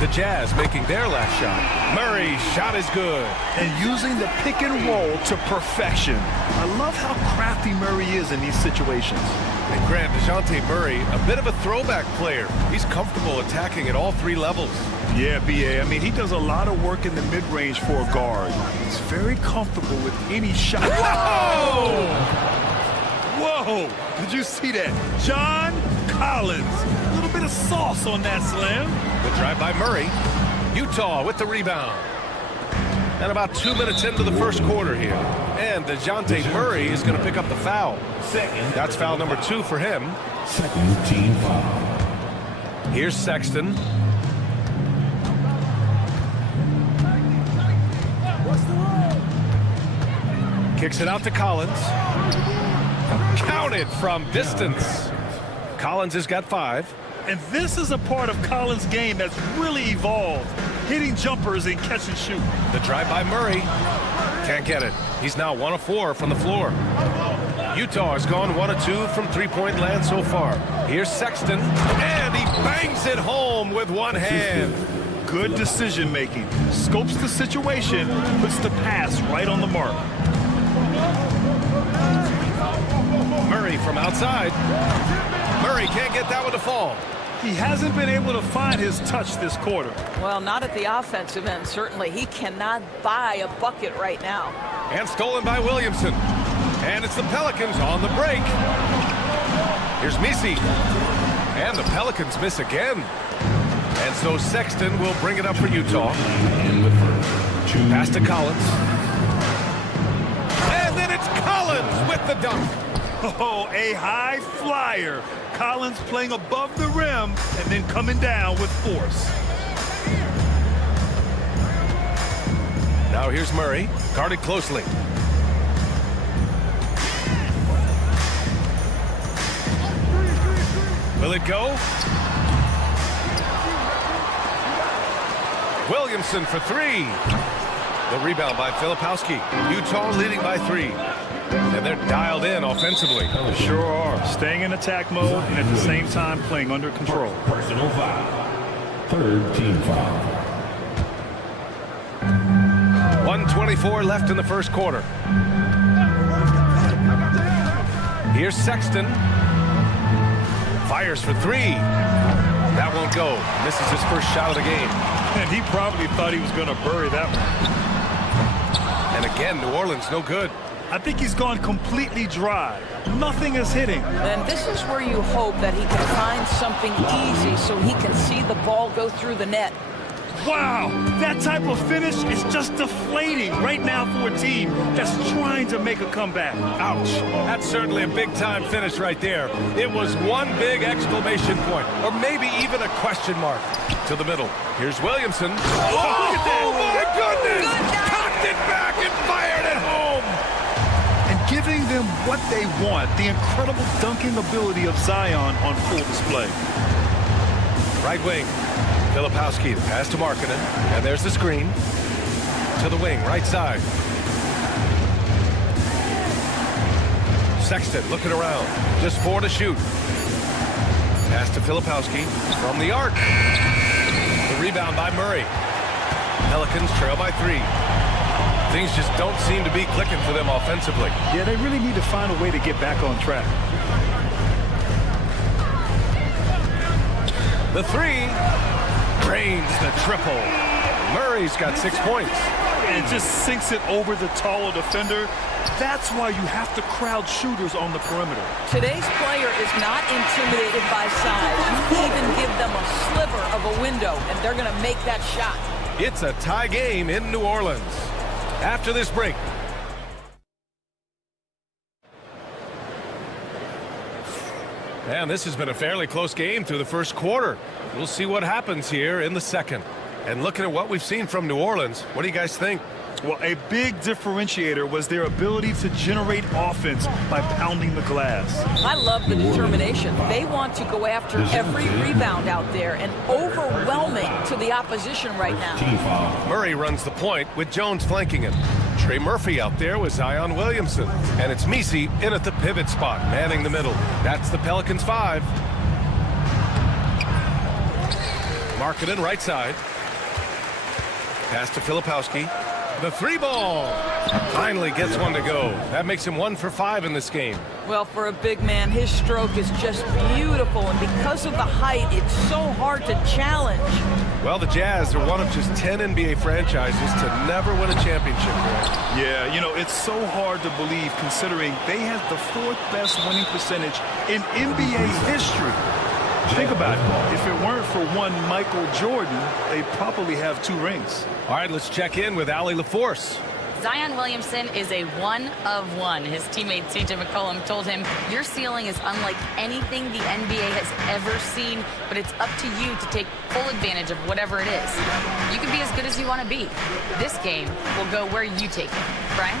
The Jazz making their last shot. Murray's shot is good. And using the pick and roll to perfection. I love how crafty Murray is in these situations. And Grant, DeJounte Murray, a bit of a throwback player. He's comfortable attacking at all 3 levels. Yeah, BA. I mean, he does a lot of work in the mid-range for a guard. He's very comfortable with any shot. Whoa! Whoa! Did you see that? John Collins. A little bit of sauce on that slam. The drive by Murray. Utah with the rebound. And about 2 minutes into the first quarter here. And DeJounte Murray is going to pick up the foul. That's foul number 2 for him. Second team foul. Here's Sexton. Kicks it out to Collins. Counted from distance. Collins has got 5. And this is a part of Collins' game that's really evolved. Hitting jumpers and catch and shoot. The drive by Murray. Can't get it. He's now 1 of 4 from the floor. Utah has gone 1 of 2 from three-point land so far. Here's Sexton. And he bangs it home with one hand. Good decision making. Scopes the situation, puts the pass right on the mark. Murray from outside. Murray can't get that one to fall. He hasn't been able to find his touch this quarter. Well, not at the offensive end, certainly. He cannot buy a bucket right now. And stolen by Williamson. And it's the Pelicans on the break. Here's Misi. And the Pelicans miss again. And so Sexton will bring it up for Utah. Pass to Collins. And then it's Collins with the dunk. Oh, a high flyer. Collins playing above the rim and then coming down with force. Now here's Murray, guarded closely. Will it go? Williamson for 3. The rebound by Filipowski. Utah leading by 3. And they're dialed in offensively. They sure are. Staying in attack mode and at the same time playing under control. Personal foul. Third team foul. 1:24 left in the first quarter. Here's Sexton. Fires for three. That won't go. Misses his first shot of the game. And he probably thought he was going to bury that one. And again, New Orleans no good. I think he's gone completely dry. Nothing is hitting. And this is where you hope that he can find something easy so he can see the ball go through the net. Wow, that type of finish is just deflating right now for a team that's trying to make a comeback. Ouch. That's certainly a big-time finish right there. It was one big exclamation point, or maybe even a question mark. To the middle. Here's Williamson. Oh, look at that. Oh, my goodness. Cocked it back and fired it home. And giving them what they want, the incredible dunking ability of Zion on full display. Right wing. Filipowski to pass to Markkanen, and there's the screen to the wing, right side. Sexton looking around, just 4 to shoot. Pass to Filipowski from the arc. The rebound by Murray. Pelicans trail by 3. Things just don't seem to be clicking for them offensively. Yeah, they really need to find a way to get back on track. The 3. Drains the triple. Murray's got 6 points. And just sinks it over the taller defender. That's why you have to crowd shooters on the perimeter. Today's player is not intimidated by size. You even give them a sliver of a window, and they're going to make that shot. It's a tie game in New Orleans. After this break. And this has been a fairly close game through the first quarter. We'll see what happens here in the second. And looking at what we've seen from New Orleans, what do you guys think? Well, a big differentiator was their ability to generate offense by pounding the glass. I love the determination. They want to go after every rebound out there and overwhelming to the opposition right now. Murray runs the point with Jones flanking him. Trey Murphy out there with Zion Williamson. And it's Misi in at the pivot spot, manning the middle. That's the Pelicans 5. Markkanen right side. Pass to Filipowski. The 3 ball finally gets one to go. That makes him 1 for 5 in this game. Well, for a big man, his stroke is just beautiful, and because of the height, it's so hard to challenge. Well, the Jazz are one of just 10 NBA franchises to never win a championship. Yeah, you know, it's so hard to believe considering they had the 4th best winning percentage in NBA history. Think about it. If it weren't for one Michael Jordan, they'd probably have 2 rings. All right, let's check in with Allie LaForce. Zion Williamson is a 1 of 1. His teammate CJ McCollum told him, your ceiling is unlike anything the NBA has ever seen, but it's up to you to take full advantage of whatever it is. You can be as good as you want to be. This game will go where you take it. Brian?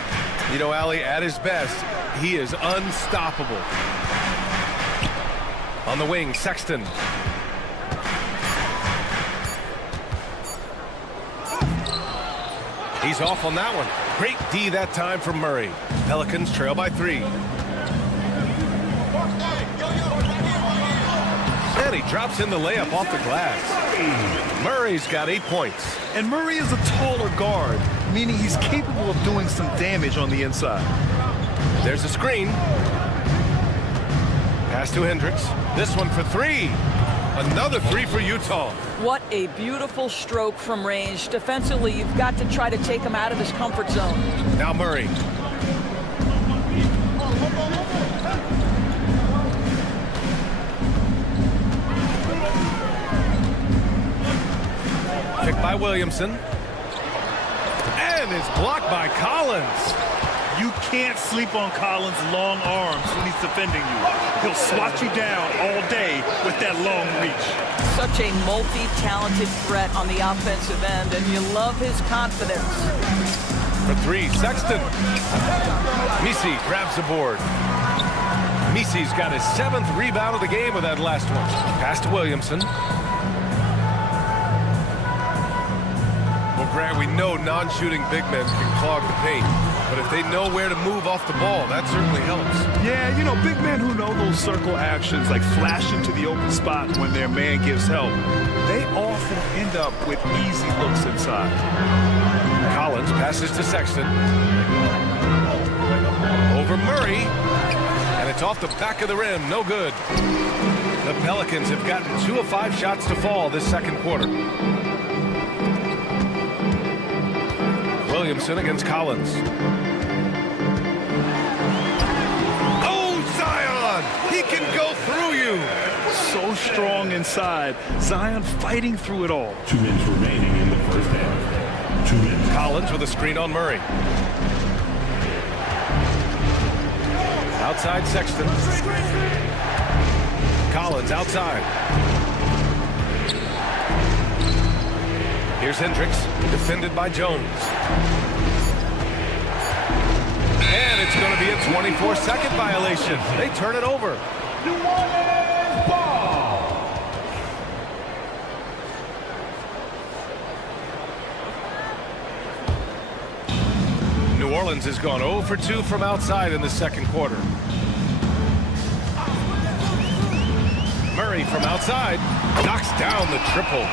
You know, Allie, at his best, he is unstoppable. On the wing, Sexton. He's off on that one. Great D that time from Murray. Pelicans trail by 3. And he drops in the layup off the glass. Murray's got 8 points. And Murray is a taller guard, meaning he's capable of doing some damage on the inside. There's a screen. Pass to Hendricks. This one for 3. Another 3 for Utah. What a beautiful stroke from range. Defensively, you've got to try to take him out of his comfort zone. Now Murray. Picked by Williamson. And it's blocked by Collins. You can't sleep on Collins' long arms when he's defending you. He'll swat you down all day with that long reach. Such a multi-talented threat on the offensive end, and you love his confidence. For 3, Sexton. Misi grabs the board. Misi's got his 7th rebound of the game with that last one. Pass to Williamson. Well, Grant, we know non-shooting big men can clog the paint. But if they know where to move off the ball, that certainly helps. Yeah, you know, big men who know those circle actions, like flashing to the open spot when their man gives help, they often end up with easy looks inside. Collins passes to Sexton. Over Murray. And it's off the back of the rim. No good. The Pelicans have gotten 2 of 5 shots to fall this second quarter. Williamson against Collins. Oh, Zion! He can go through you. So strong inside. Zion fighting through it all. 2 minutes remaining in the first half. 2 minutes. Collins with a screen on Murray. Outside Sexton. Collins outside. Here's Hendricks, defended by Jones. And it's going to be a 24-second violation. They turn it over. New Orleans has gone 0 for 2 from outside in the second quarter. Murray from outside knocks down the triple.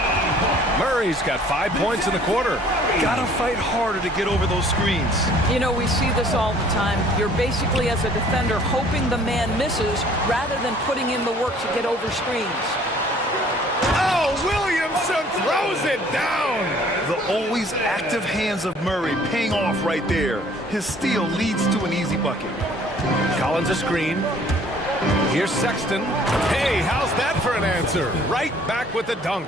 Murray's got 5 points in the quarter. Gotta fight harder to get over those screens. You know, we see this all the time. You're basically, as a defender, hoping the man misses rather than putting in the work to get over screens. Oh, Williamson throws it down. The always active hands of Murray paying off right there. His steal leads to an easy bucket. Collins a screen. Here's Sexton. Hey, how's that for an answer? Right back with the dunk.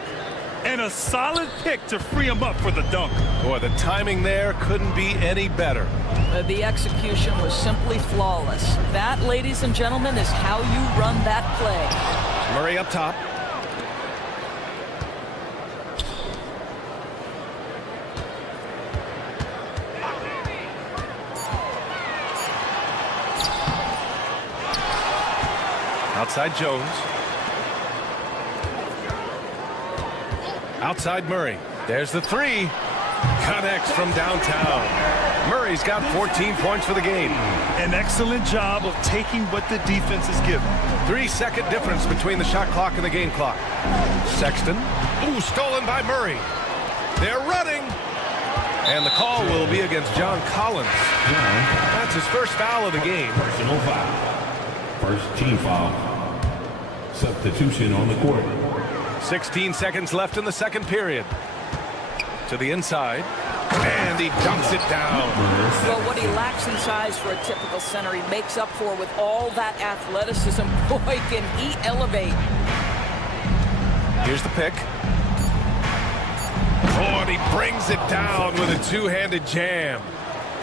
And a solid pick to free him up for the dunk. Boy, the timing there couldn't be any better. The execution was simply flawless. That, ladies and gentlemen, is how you run that play. Murray up top. Outside Jones. Outside Murray. There's the three. Connects from downtown. Murray's got 14 points for the game. An excellent job of taking what the defense is given. 3-second difference between the shot clock and the game clock. Sexton. Ooh, stolen by Murray. They're running. And the call will be against John Collins. That's his first foul of the game. Personal foul. First team foul. Substitution on the court. 16 seconds left in the second period. To the inside. And he dunks it down. Well, what he lacks in size for a typical center, he makes up for with all that athleticism. Boy, can he elevate. Here's the pick. Oh, and he brings it down with a two-handed jam.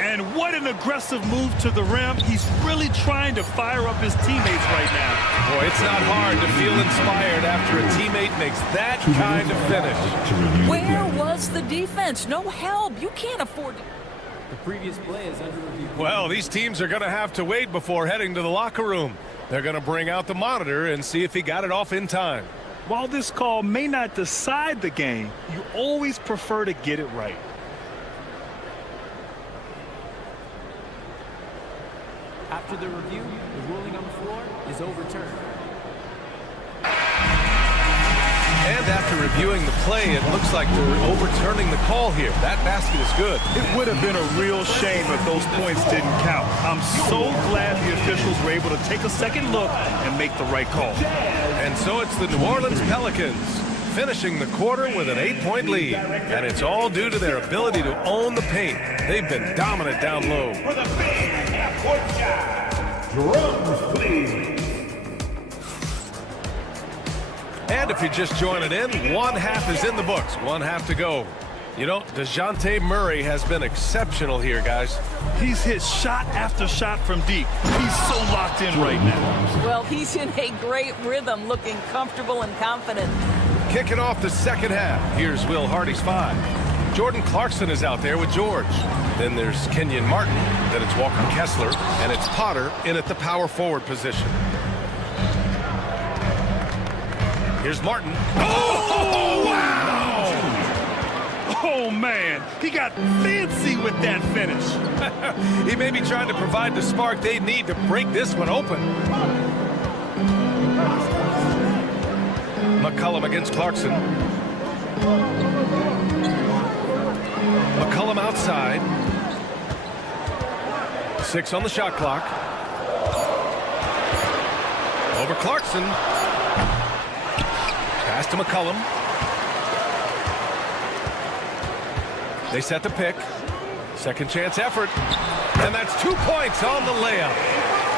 And what an aggressive move to the rim. He's really trying to fire up his teammates right now. Boy, it's not hard to feel inspired after a teammate makes that kind of finish. Where was the defense? No help. You can't afford to... The previous play is under review. Well, these teams are going to have to wait before heading to the locker room. They're going to bring out the monitor and see if he got it off in time. While this call may not decide the game, you always prefer to get it right. After the review, the ruling on the floor is overturned. And after reviewing the play, it looks like they're overturning the call here. That basket is good. It would have been a real shame if those points didn't count. I'm so glad the officials were able to take a second look and make the right call. And so it's the New Orleans Pelicans finishing the quarter with an 8-point lead. And it's all due to their ability to own the paint. They've been dominant down low. For the big half-court shot. Drums, please. And if you're just joining in, one half is in the books. One half to go. You know, DeJounte Murray has been exceptional here, guys. He's hit shot after shot from deep. He's so locked in right now. Well, he's in a great rhythm, looking comfortable and confident. Kicking off the second half. Here's Will Hardy's 5. Jordan Clarkson is out there with George. Then there's Kenyon Martin. Then it's Walker Kessler. And it's Potter in at the power forward position. Here's Martin. Oh, wow! Oh, man, he got fancy with that finish. He may be trying to provide the spark they need to break this one open. McCollum against Clarkson. McCollum outside. 6 on the shot clock. Over Clarkson. Pass to McCollum. They set the pick. Second chance effort. And that's 2 points on the layup.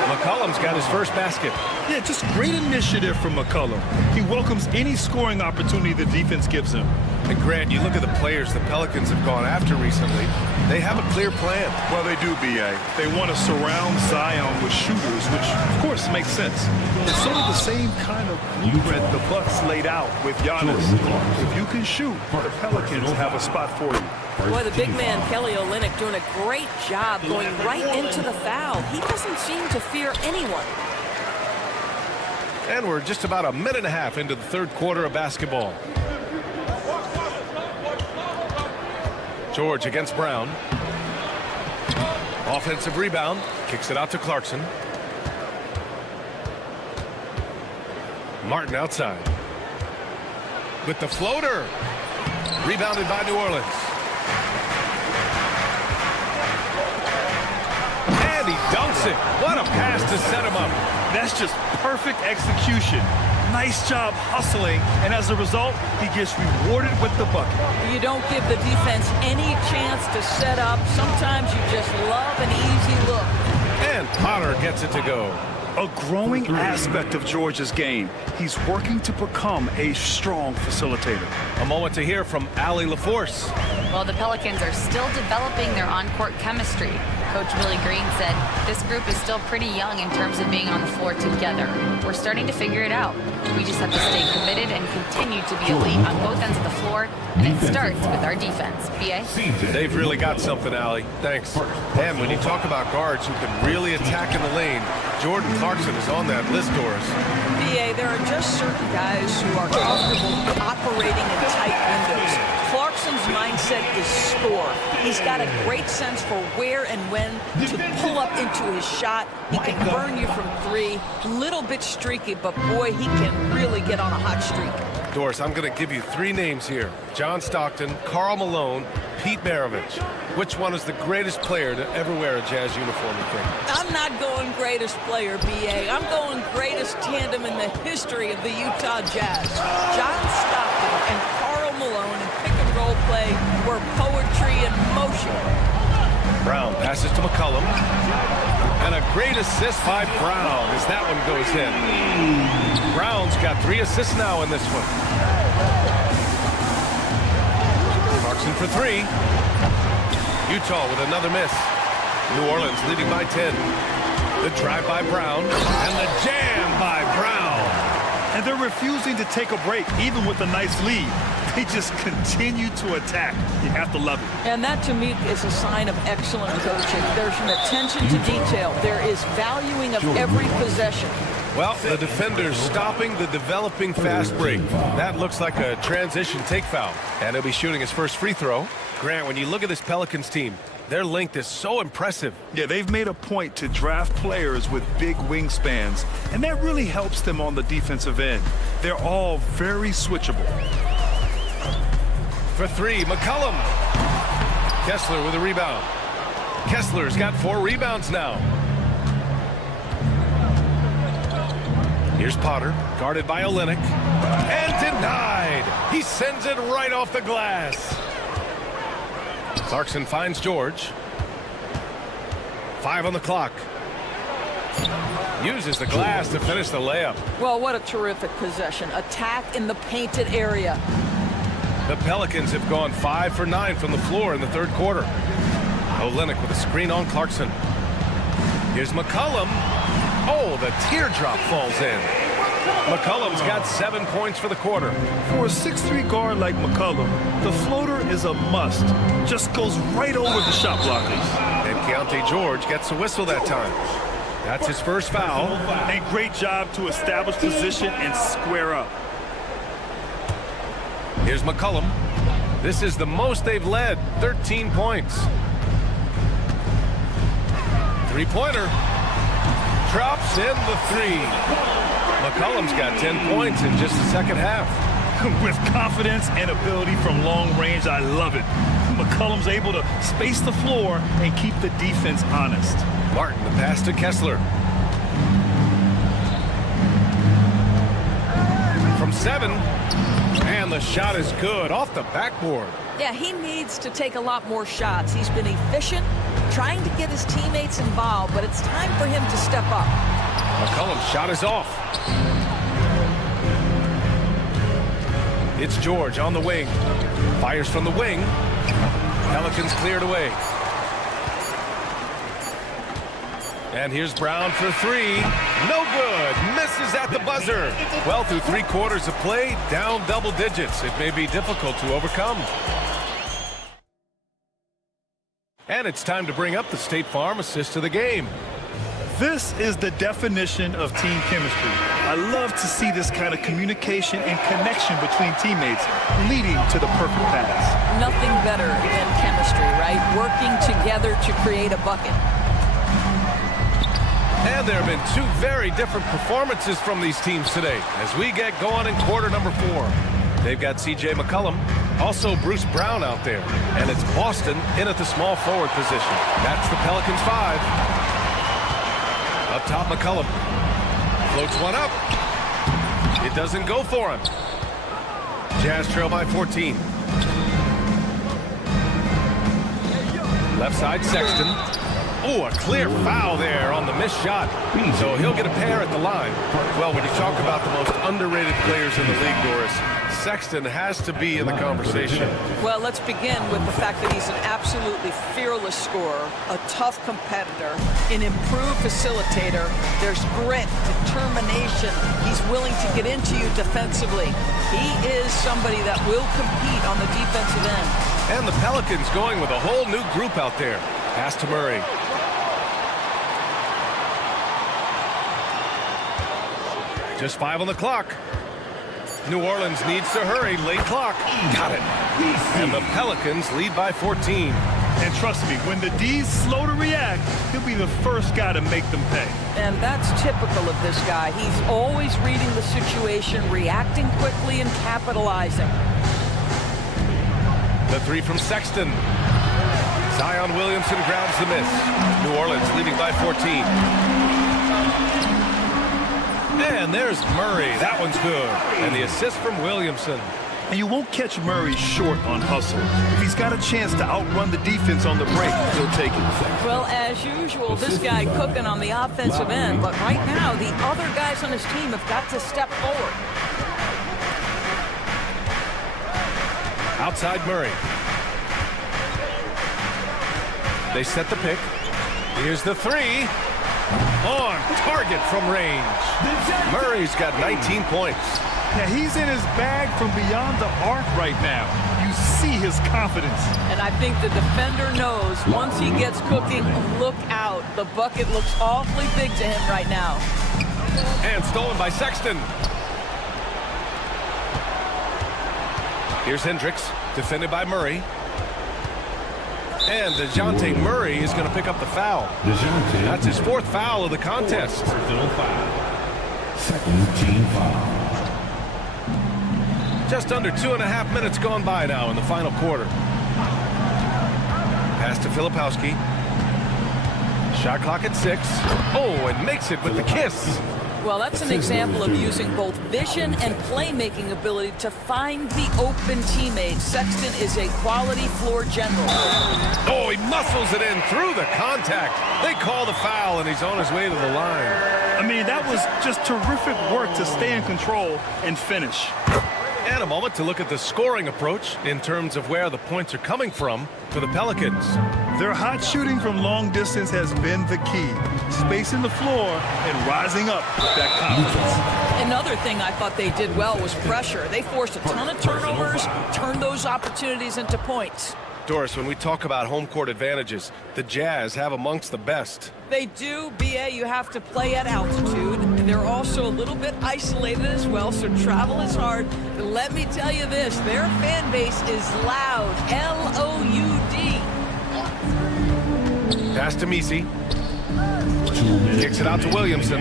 McCollum's got his first basket. Yeah, just great initiative from McCollum. He welcomes any scoring opportunity the defense gives him. And Grant, you look at the players the Pelicans have gone after recently. They have a clear plan. Well, they do, B.A. They want to surround Zion with shooters, which, of course, makes sense. It's sort of the same kind of blueprint the Bucks laid out with Giannis. If you can shoot, the Pelicans have a spot for you. Boy, the big man, Kelly Olynyk, doing a great job going right into the foul. He doesn't seem to fear anyone. And we're just about a minute and a half into the third quarter of basketball. George against Brown. Offensive rebound. Kicks it out to Clarkson. Martin outside. With the floater. Rebounded by New Orleans. And he dunks it. What a pass to set him up. That's just perfect execution. Nice job hustling, and as a result, he gets rewarded with the bucket. You don't give the defense any chance to set up. Sometimes you just love an easy look. And Potter gets it to go. A growing aspect of George's game. He's working to become a strong facilitator. A moment to hear from Allie LaForce. Well, the Pelicans are still developing their on-court chemistry. Coach Willie Green said this group is still pretty young in terms of being on the floor together. We're starting to figure it out. We just have to stay committed and continue to be elite on both ends of the floor, and it starts with our defense. B.A.? They've really got something, Allie. Thanks. And when you talk about guards who can really attack in the lane, Jordan Clarkson is on that list, Doris. B.A., there are just certain guys who are comfortable operating in tight windows. Clarkson's mindset is score. He's got a great sense for where and when to pull up into his shot. He can burn you from three. Little bit streaky, but boy, he can really get on a hot streak. Doris, I'm going to give you 3 names here. John Stockton, Karl Malone, Pete Maravich. Which one is the greatest player to ever wear a Jazz uniform, you think? I'm not going greatest player, B.A. I'm going greatest tandem in the history of the Utah Jazz. John Stockton and Karl Malone in pick-and-roll play were poetry in motion. Brown passes to McCollum. And a great assist by Brown as that one goes in. Brown's got 3 assists now in this one. Clarkson for 3. Utah with another miss. New Orleans leading by 10. The drive by Brown and the jam by Brown. And they're refusing to take a break, even with a nice lead. They just continue to attack. You have to love it. And that, to me, is a sign of excellent coaching. There's an attention to detail. There is valuing of every possession. Well, the defender's stopping the developing fast break. That looks like a transition take foul. And he'll be shooting his first free throw. Grant, when you look at this Pelicans team, their length is so impressive. Yeah, they've made a point to draft players with big wingspans, and that really helps them on the defensive end. They're all very switchable. For 3, McCollum. Kessler with a rebound. Kessler's got 4 rebounds now. Here's Potter, guarded by Olynyk. And denied! He sends it right off the glass. Clarkson finds George. 5 on the clock. Uses the glass to finish the layup. Well, what a terrific possession. Attack in the painted area. The Pelicans have gone 5 for 9 from the floor in the third quarter. Olynyk with a screen on Clarkson. Here's McCollum. Oh, the teardrop falls in. McCollum's got 7 points for the quarter. For a 6'3" guard like McCollum, the floater is a must. Just goes right over the shot blockers. And Keontae George gets a whistle that time. That's his first foul. A great job to establish position and square up. Here's McCollum. This is the most they've led, 13 points. Three-pointer. Drops in the three. McCollum's got 10 points in just the second half. With confidence and ability from long range, I love it. McCollum's able to space the floor and keep the defense honest. Martin, the pass to Kessler. From 7. And the shot is good off the backboard. Yeah, he needs to take a lot more shots. He's been efficient, trying to get his teammates involved, but it's time for him to step up. McCollum's shot is off. It's George on the wing. Fires from the wing. Pelicans cleared away. And here's Brown for 3. No good. Misses at the buzzer. Well, through 3 quarters of play, down double digits. It may be difficult to overcome. And it's time to bring up the State Farm assist of the game. This is the definition of team chemistry. I love to see this kind of communication and connection between teammates leading to the perfect pass. Nothing better than chemistry, right? Working together to create a bucket. And there have been 2 very different performances from these teams today as we get going in quarter number 4. They've got C.J. McCollum, also Bruce Brown out there, and it's Boston in at the small forward position. That's the Pelicans 5. Up top, McCollum floats one up. It doesn't go for him. Jazz trail by 14. Left side, Sexton. Oh, a clear foul there on the missed shot. So he'll get a pair at the line. Well, when you talk about the most underrated players in the league, Doris, Sexton has to be in the conversation. Well, let's begin with the fact that he's an absolutely fearless scorer, a tough competitor, an improved facilitator. There's grit, determination. He's willing to get into you defensively. He is somebody that will compete on the defensive end. And the Pelicans going with a whole new group out there. Pass to Murray. Just 5 on the clock. New Orleans needs to hurry. Late clock. Got it. And the Pelicans lead by 14. And trust me, when the D's slow to react, he'll be the first guy to make them pay. And that's typical of this guy. He's always reading the situation, reacting quickly, and capitalizing. The 3 from Sexton. Zion Williamson grabs the miss. New Orleans leading by 14. And there's Murray. That one's good. And the assist from Williamson. And you won't catch Murray short on hustle. If he's got a chance to outrun the defense on the break, he'll take it. Well, as usual, this guy cooking on the offensive end. But right now, the other guys on his team have got to step forward. Outside Murray. They set the pick. Here's the 3. On target from range. Murray's got 19 points. Yeah, he's in his bag from beyond the arc right now. You see his confidence. And I think the defender knows once he gets cooking, look out. The bucket looks awfully big to him right now. And stolen by Sexton. Here's Hendricks, defended by Murray. And DeJounte Murray is going to pick up the foul. That's his 4th foul of the contest. Second team foul. Just under 2.5 minutes gone by now in the final quarter. Pass to Filipowski. Shot clock at 6. Oh, and makes it with the kiss. Well, that's an example of using both vision and playmaking ability to find the open teammates. Sexton is a quality floor general. Oh, he muscles it in through the contact. They call the foul, and he's on his way to the line. I mean, that was just terrific work to stay in control and finish. And a moment to look at the scoring approach in terms of where the points are coming from for the Pelicans. Their hot shooting from long distance has been the key. Spacing the floor and rising up with that confidence. Another thing I thought they did well was pressure. They forced a ton of turnovers, turned those opportunities into points. Doris, when we talk about home court advantages, the Jazz have amongst the best. They do, B.A. You have to play at altitude. They're also a little bit isolated as well, so travel is hard. let me tell you this, their fan base is loud, L-O-U-D. Pass to Misi. Kicks it out to Williamson.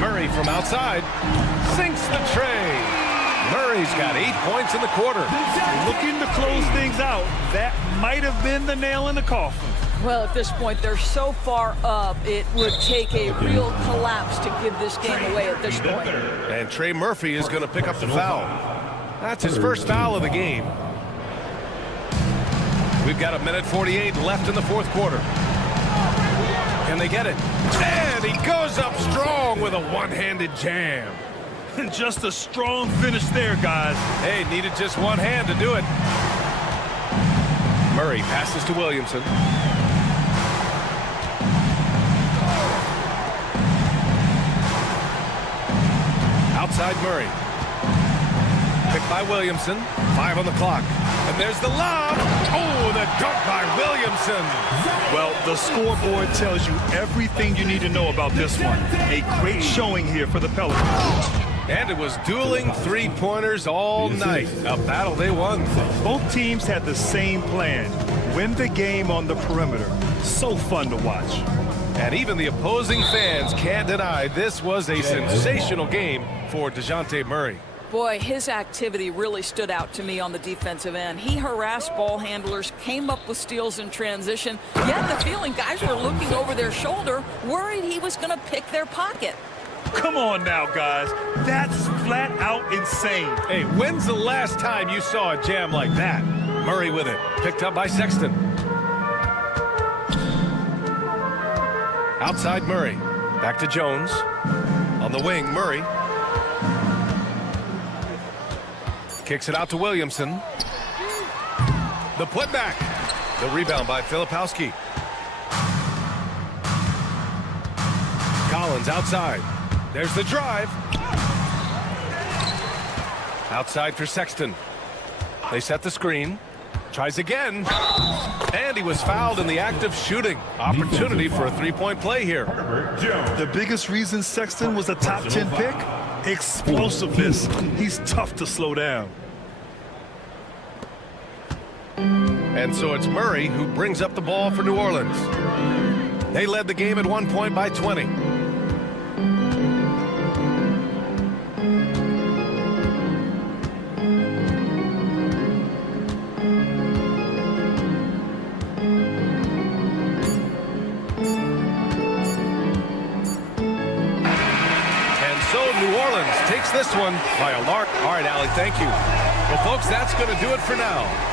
Murray from outside. Sinks the tray. Murray's got 8 points in the quarter. Looking to close things out. That might have been the nail in the coffin. Well, at this point, they're so far up, it would take a real collapse to give this game away at this point. And Trey Murphy is going to pick up the foul. That's his first foul of the game. We've got 1:48 left in the fourth quarter. Can they get it? And he goes up strong with a one-handed jam. Just a strong finish there, guys. Hey, needed just one hand to do it. Murray passes to Williamson. Outside Murray. Picked by Williamson. 5 on the clock. And there's the lob. Oh, the dunk by Williamson. Well, the scoreboard tells you everything you need to know about this one. A great showing here for the Pelicans. And it was dueling three-pointers all night. A battle they won. Both teams had the same plan. Win the game on the perimeter. So fun to watch. And even the opposing fans can't deny this was a sensational game for DeJounte Murray. Boy, his activity really stood out to me on the defensive end. He harassed ball handlers, came up with steals in transition. You had the feeling guys were looking over their shoulder, worried he was going to pick their pocket. Come on now, guys. That's flat out insane. Hey, when's the last time you saw a jam like that? Murray with it. Picked up by Sexton. Outside Murray. Back to Jones. On the wing, Murray. Kicks it out to Williamson. The putback. The rebound by Filipowski. Collins outside. There's the drive. Outside for Sexton. They set the screen. Tries again. And he was fouled in the act of shooting. Opportunity for a three-point play here. The biggest reason Sexton was a top 10 pick? Explosiveness. He's tough to slow down. And so it's Murray who brings up the ball for New Orleans. They led the game at 1 point by 20. Takes this one by a lark. All right, Allie, thank you. Well, folks, that's going to do it for now.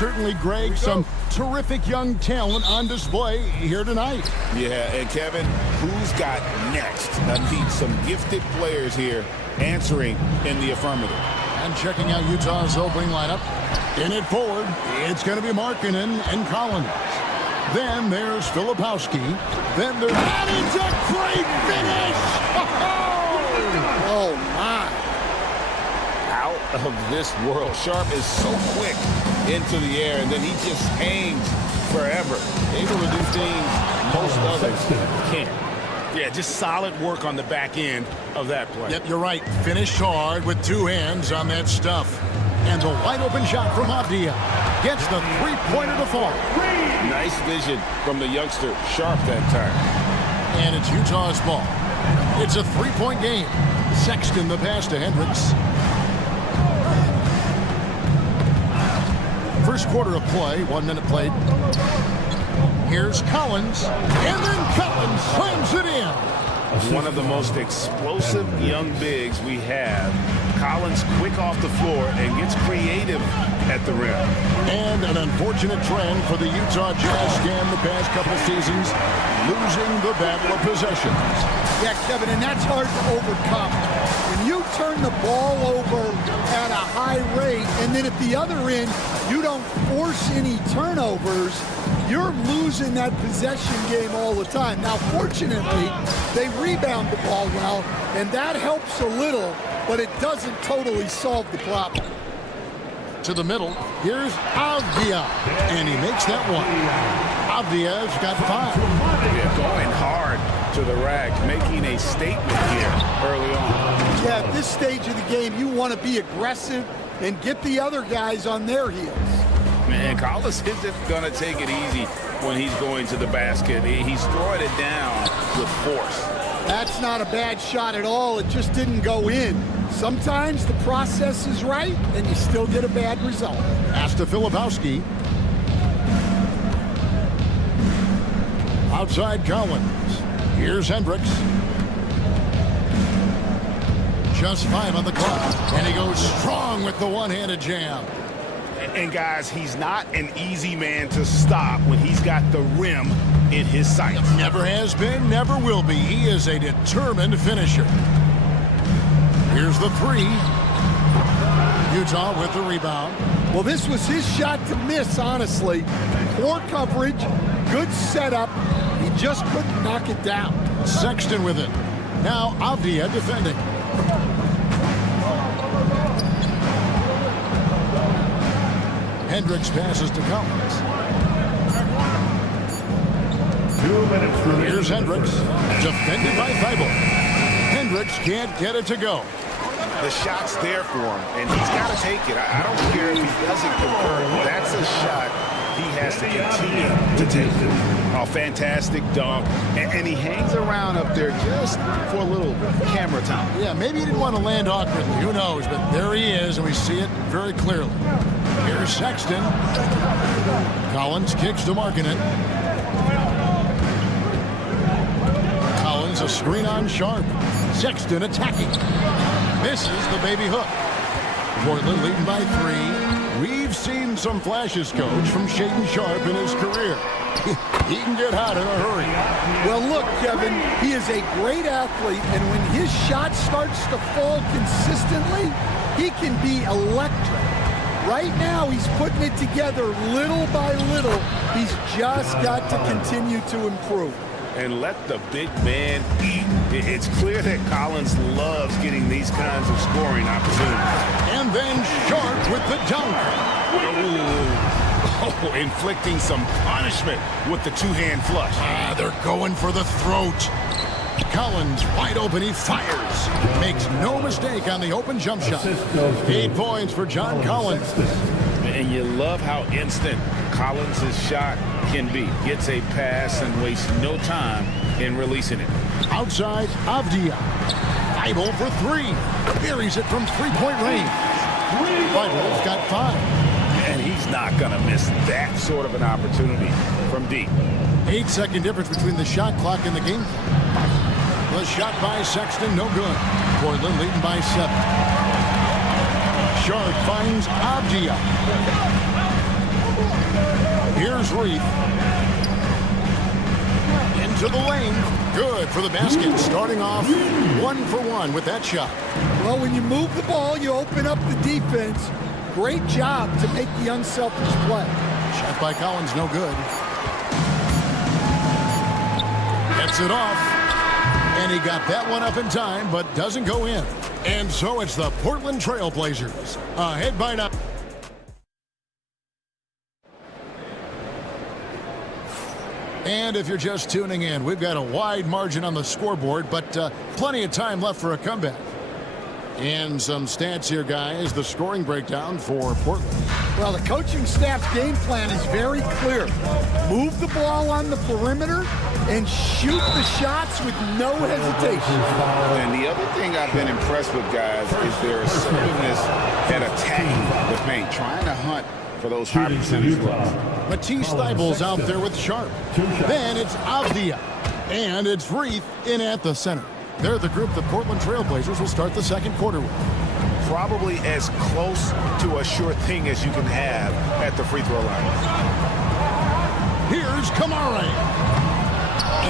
certainly, Greg, some terrific young talent on display here tonight. Yeah, and Kevin, who's got next? I need some gifted players here answering in the affirmative. And checking out Utah's opening lineup. In it forward, it's going to be Markkanen and Collins. Then there's Filipowski. Then there's... That is a great finish! Oh, my. Out of this world. Sharp is so quick into the air, and then he just hangs forever. Able to do things most others can't. Yeah, just solid work on the back end of that play. Yep, you're right. Finished hard with two hands on that stuff. And the wide open shot from Avdia gets the three-pointer to fall. Nice vision from the youngster, Sharp, that time. And it's Utah's ball. It's a three-point game. Sexton the pass to Hendricks. First quarter of play, 1 minute played. Here's Collins, and then Collins slams it in. One of the most explosive young bigs we have. Collins quick off the floor and gets creative at the rim. And an unfortunate trend for the Utah Jazz scam the past couple seasons, losing the battle of possessions. Yeah, Kevin, and that's hard to overcome. When you turn the ball over at a high rate, and then at the other end, you don't force any turnovers, you're losing that possession game all the time. Now, fortunately, they rebound the ball well, and that helps a little, but it doesn't totally solve the problem. To the middle, here's Avdia, and he makes that one. Avdia's got 5. Yeah, going hard to the rack, making a statement here early on. Yeah, at this stage of the game, you want to be aggressive and get the other guys on their heels. Man, Collins isn't going to take it easy when he's going to the basket. He's throwing it down with force. That's not a bad shot at all. It just didn't go in. Sometimes the process is right, and you still get a bad result. Pass to Filipowski. Outside Collins. Here's Hendricks. Just 5 on the clock, and he goes strong with the one-handed jam. And guys, he's not an easy man to stop when he's got the rim in his sights. Never has been, never will be. He is a determined finisher. Here's the 3. Utah with the rebound. Well, this was his shot to miss, honestly. Poor coverage, good setup. He just couldn't knock it down. Sexton with it. Now Avdia defending. Hendricks passes to Collins. 2 minutes remaining. Here's Hendricks, defended by Thibault. Hendricks can't get it to go. The shot's there for him, and he's got to take it. I don't care if he doesn't convert. That's a shot he has to continue to take. Oh, fantastic dunk. And he hangs around up there just for a little camera time. Yeah, maybe he didn't want to land awkwardly. Who knows? But there he is, and we see it very clearly. Here's Sexton. Collins kicks to Markkanen. Collins a screen on Sharp. Sexton attacking. Misses the baby hook. Portland leading by 3. We've seen some flashes, Coach, from Shaedon Sharp in his career. He can get hot in a hurry. Well, look, Kevin, he is a great athlete, and when his shot starts to fall consistently, he can be electric. Right now, he's putting it together little by little. He's just got to continue to improve. And let the big man eat. It's clear that Collins loves getting these kinds of scoring opportunities. And then Sharp with the dunk. Oh, inflicting some punishment with the two-hand flush. They're going for the throat. Collins wide open, he fires. Makes no mistake on the open jump shot. 8 points for John Collins. And you love how instant Collins' shot can be. Gets a pass and wastes no time in releasing it. Outside, Avdia. Thibault for 3. Buries it from 3-point range. Thibault's got 5. And he's not going to miss that sort of an opportunity from deep. 8-second difference between the shot clock and the game. The shot by Sexton, no good. Portland leading by 7. Sharp finds Avdia. Here's Reith. Into the lane. Good for the basket. Starting off 1 for 1 with that shot. Well, when you move the ball, you open up the defense. Great job to make the unselfish play. Shot by Collins, no good. Gets it off. And he got that one up in time, but doesn't go in. And so it's the Portland Trail Blazers ahead by 9. And if you're just tuning in, we've got a wide margin on the scoreboard, but plenty of time left for a comeback. And some stats here, guys. The scoring breakdown for Portland. Well, the coaching staff's game plan is very clear. Move the ball on the perimeter and shoot the shots with no hesitation. And the other thing I've been impressed with, guys, is their assertiveness at attacking the paint, trying to hunt for those high percentage looks. Matisse Thybulle's out there with Sharp. Then it's Avdia. And it's Reith in at the center. They're the group the Portland Trail Blazers will start the second quarter with. Probably as close to a sure thing as you can have at the free throw line. Here's Kamara.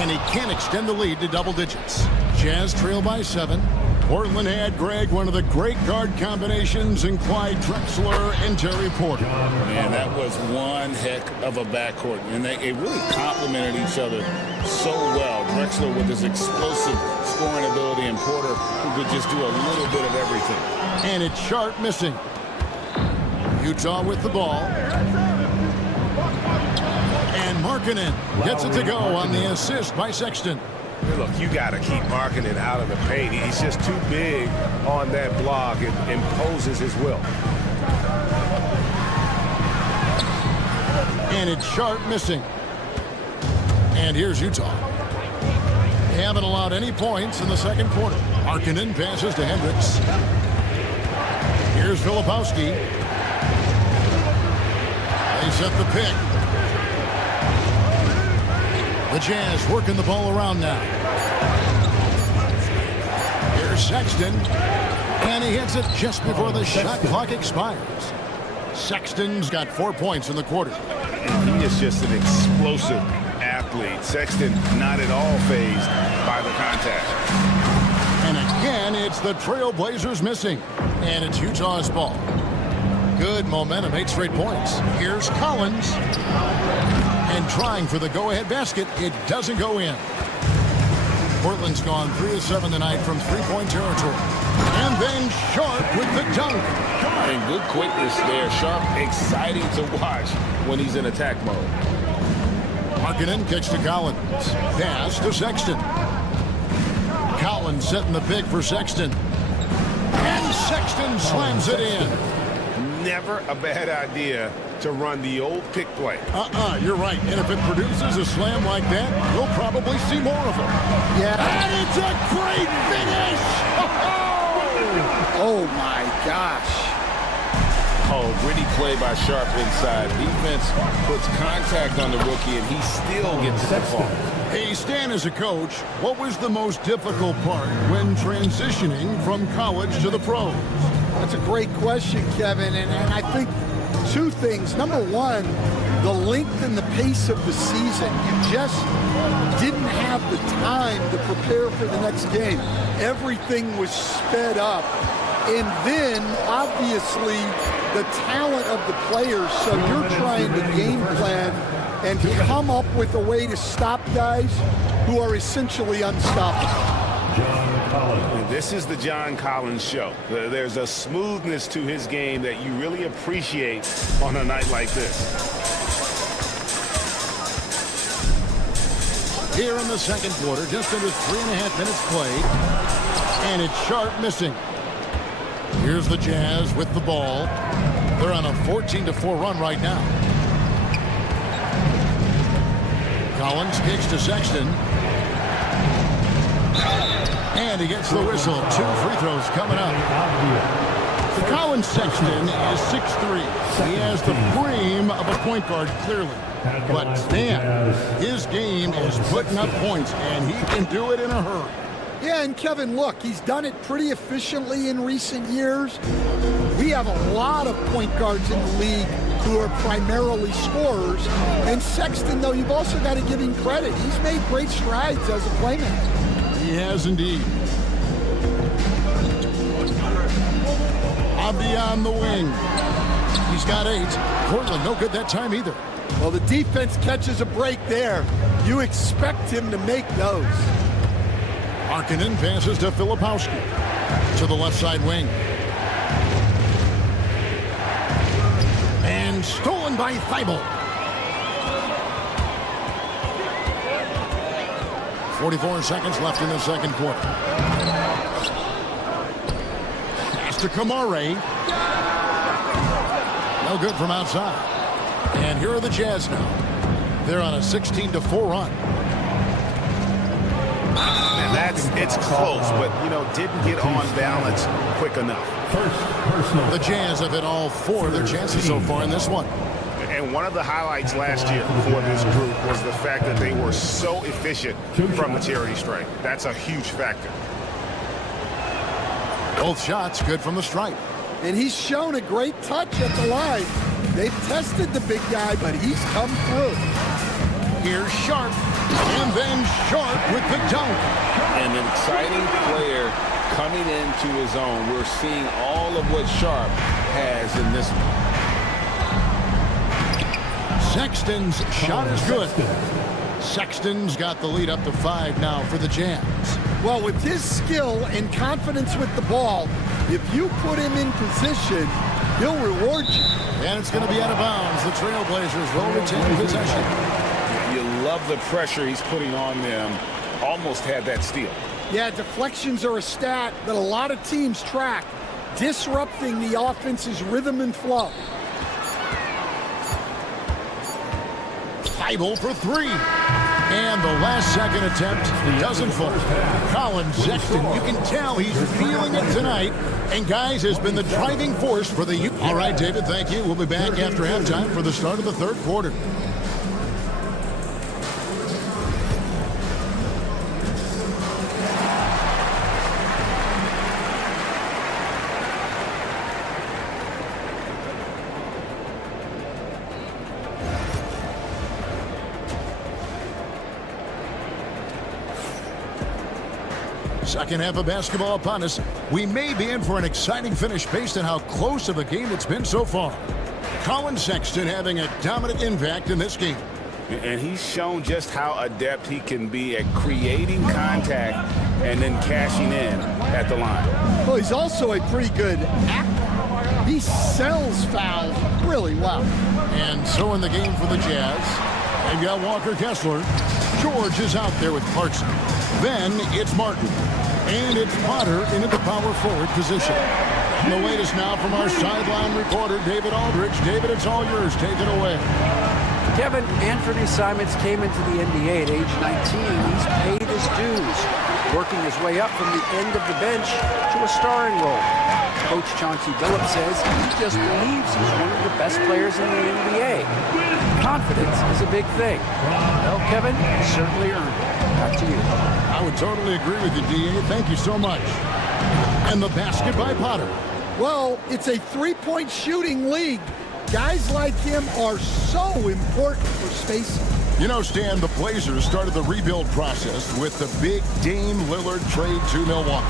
And he can't extend the lead to double digits. Jazz trail by 7. Portland had, Greg, one of the great guard combinations in Clyde Drexler and Terry Porter. Man, that was one heck of a backcourt. And they really complemented each other so well. Drexler with his explosive scoring ability and Porter who could just do a little bit of everything. And it's Sharp missing. Utah with the ball. And Markkanen gets it to go on the assist by Sexton. Look, you got to keep Markkanen out of the paint. He's just too big on that block. It imposes his will. And it's Sharp missing. And here's Utah. They haven't allowed any points in the second quarter. Markkanen passes to Hendricks. Here's Filipowski. They set the pick. The Jazz working the ball around now. Here's Sexton. And he hits it just before the shot clock expires. Sexton's got 4 points in the quarter. And he is just an explosive athlete. Sexton not at all fazed by the contact. And again, it's the Trail Blazers missing. And it's Utah's ball. Good momentum, 8 straight points. Here's Collins. And trying for the go-ahead basket, it doesn't go in. Portland's gone 3 of 7 tonight from three-point territory. And then Sharp with the dunk. And good quickness there. Sharp, exciting to watch when he's in attack mode. Markkanen kicks to Collins. Pass to Sexton. Collins setting the pick for Sexton. And Sexton slams it in. Never a bad idea to run the old pick play. You're right. And if it produces a slam like that, we'll probably see more of them. Yeah. And it's a great finish! Oh, my gosh. Oh, gritty play by Sharp inside. Defense puts contact on the rookie, and he still gets the ball. Hey, Stan, as a coach, what was the most difficult part when transitioning from college to the pros? That's a great question, Kevin. And I think 2 things. Number one, the length and the pace of the season. You just didn't have the time to prepare for the next game. Everything was sped up. And then, obviously, the talent of the players. So you're trying to game plan and come up with a way to stop guys who are essentially unstoppable. This is the John Collins show. There's a smoothness to his game that you really appreciate on a night like this. Here in the second quarter, just under 3.5 minutes played. And it's Sharp missing. Here's the Jazz with the ball. They're on a 14-4 run right now. Collins kicks to Sexton. And he gets the whistle. 2 free throws coming up. The Collins Sexton is 6'3". He has the frame of a point guard, clearly. But man, his game is putting up points, and he can do it in a hurry. Yeah, and Kevin, look, he's done it pretty efficiently in recent years. We have a lot of point guards in the league who are primarily scorers. And Sexton, though, you've also got to give him credit. He's made great strides as a playmaker. He has indeed. Abdi on the wing. He's got 8. Portland, no good that time either. Well, the defense catches a break there. You expect him to make those. Markkanen passes to Filipowski. To the left side wing. And stolen by Thibault. 44 seconds left in the second quarter. Pass to Kamare. No good from outside. And here are the Jazz now. They're on a 16-4 run. It's close, but, didn't get on balance quick enough. The Jazz have hit all 4 of their chances so far in this one. And one of the highlights last year for this group was the fact that they were so efficient from the charity stripe. That's a huge factor. Both shots good from the stripe. And he's shown a great touch at the line. They've tested the big guy, but he's come through. Here's Sharp. And then Sharp with the dunk. An exciting player coming into his own. We're seeing all of what Sharp has in this one. Sexton's shot is good. Sexton's got the lead up to 5 now for the Jazz. Well, with his skill and confidence with the ball, if you put him in position, he'll reward you. And it's going to be out of bounds. The Trailblazers will retain possession. You love the pressure he's putting on them. Almost had that steal. Yeah, deflections are a stat that a lot of teams track, disrupting the offense's rhythm and flow. Thibault for 3. And the last second attempt doesn't fall. Colin Sexton, you can tell he's feeling it tonight. And, guys, has been the driving force for the youth. All right, David, thank you. We'll be back after halftime for the start of the third quarter. Second half of basketball upon us. We may be in for an exciting finish based on how close of a game it's been so far. Colin Sexton having a dominant impact in this game. And he's shown just how adept he can be at creating contact and then cashing in at the line. Well, he's also a pretty good actor. He sells fouls really well. And so in the game for the Jazz, they've got Walker Kessler. George is out there with Clarkson. Then it's Martin. And it's Potter into the power forward position. And the latest now from our sideline reporter, David Aldridge. David, it's all yours. Take it away. Kevin, Anthony Simons came into the NBA at age 19. He's paid his dues, working his way up from the end of the bench to a starring role. Coach Chauncey Billups says he just believes he's one of the best players in the NBA. Confidence is a big thing. Well, Kevin, he certainly earned it. Back to you. I would totally agree with you, D.A. Thank you so much. And the basket by Potter. Well, it's a three-point shooting league. Guys like him are so important for spacing. You know, Stan, the Blazers started the rebuild process with the big Dame Lillard trade to Milwaukee.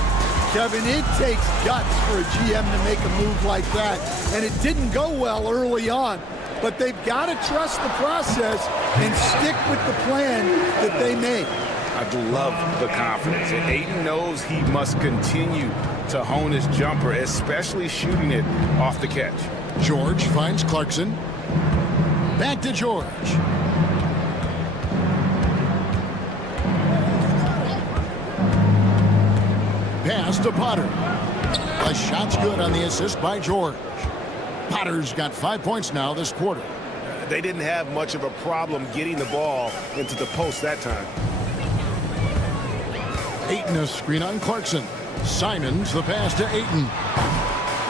Kevin, it takes guts for a GM to make a move like that, and it didn't go well early on. But they've got to trust the process and stick with the plan that they made. I love the confidence. And Ayton knows he must continue to hone his jumper, especially shooting it off the catch. George finds Clarkson. Back to George. Pass to Potter. A shot's good on the assist by George. Potter's got 5 points now this quarter. They didn't have much of a problem getting the ball into the post that time. Ayton a screen on Clarkson. Simons the pass to Ayton.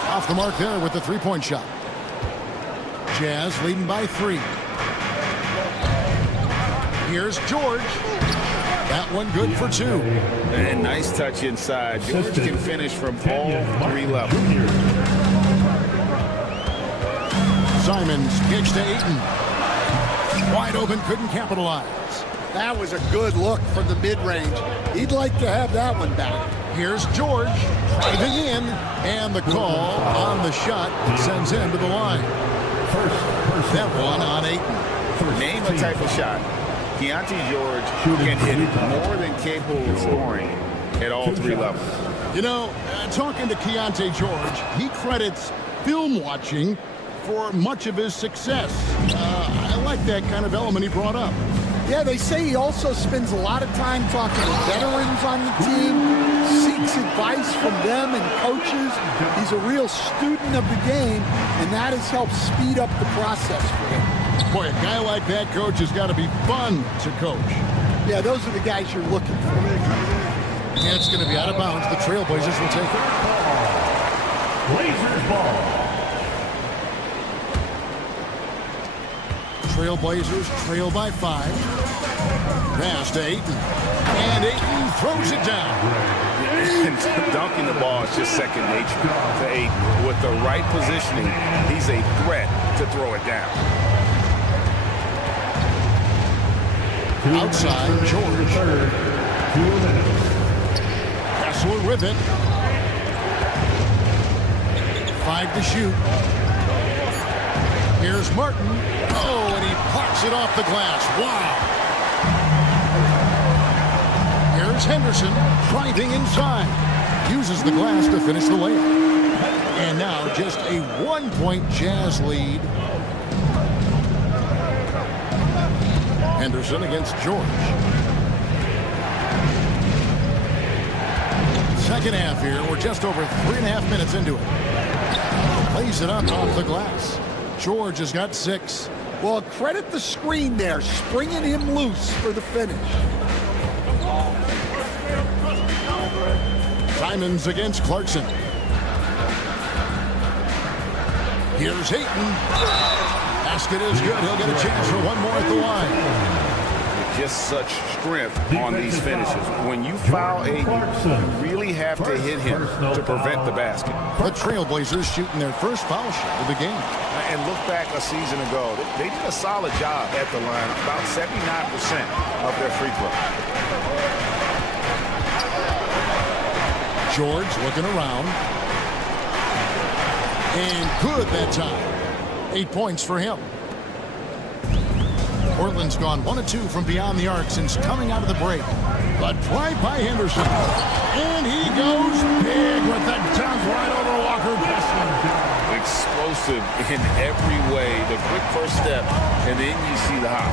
Off the mark there with the three-point shot. Jazz leading by 3. Here's George. That one good for 2. And nice touch inside. George can finish from all 3 levels. Simons kicks to Ayton. Wide open, couldn't capitalize. That was a good look from the mid-range. He'd like to have that one back. Here's George driving in, and the call on the shot sends him to the line. That one on Ayton. Name a type of shot. Keontae George can hit more than capable of scoring at all 3 levels. You know, talking to Keontae George, he credits film watching for much of his success. I like that kind of element he brought up. Yeah, they say he also spends a lot of time talking to veterans on the team, seeks advice from them and coaches. He's a real student of the game, and that has helped speed up the process for him. Boy, a guy like that, coach, has got to be fun to coach. Yeah, those are the guys you're looking for. And it's going to be out of bounds. The Trailblazers will take it. Blazers ball. Trailblazers trail by 5. Pass to Ayton. And Ayton throws it down. Dunking the ball is just second nature to Ayton. With the right positioning, he's a threat to throw it down. Outside, George. Kessler with it. 5 to shoot. Here's Martin. Oh, and he pops it off the glass. Wow. Here's Henderson driving inside. Uses the glass to finish the layup. And now just a 1-point Jazz lead. Henderson against George. Second half here. We're just over 3.5 minutes into it. Lays it up off the glass. George has got 6. Well, credit the screen there, springing him loose for the finish. Simons against Clarkson. Here's Ayton. Basket is good. He'll get a chance for one more at the line. Just such strength on these finishes. When you foul Ayton, you really have to hit him to prevent the basket. The Trailblazers shooting their first foul shot of the game. And look back a season ago. They did a solid job at the line, about 79% of their free throw. George looking around. And good that time. 8 points for him. Portland's gone 1 of 2 from beyond the arc since coming out of the break. But drive by Henderson. And he goes big with the dunk right over Walker Kessler. Explosive in every way. The quick first step, and then you see the hop.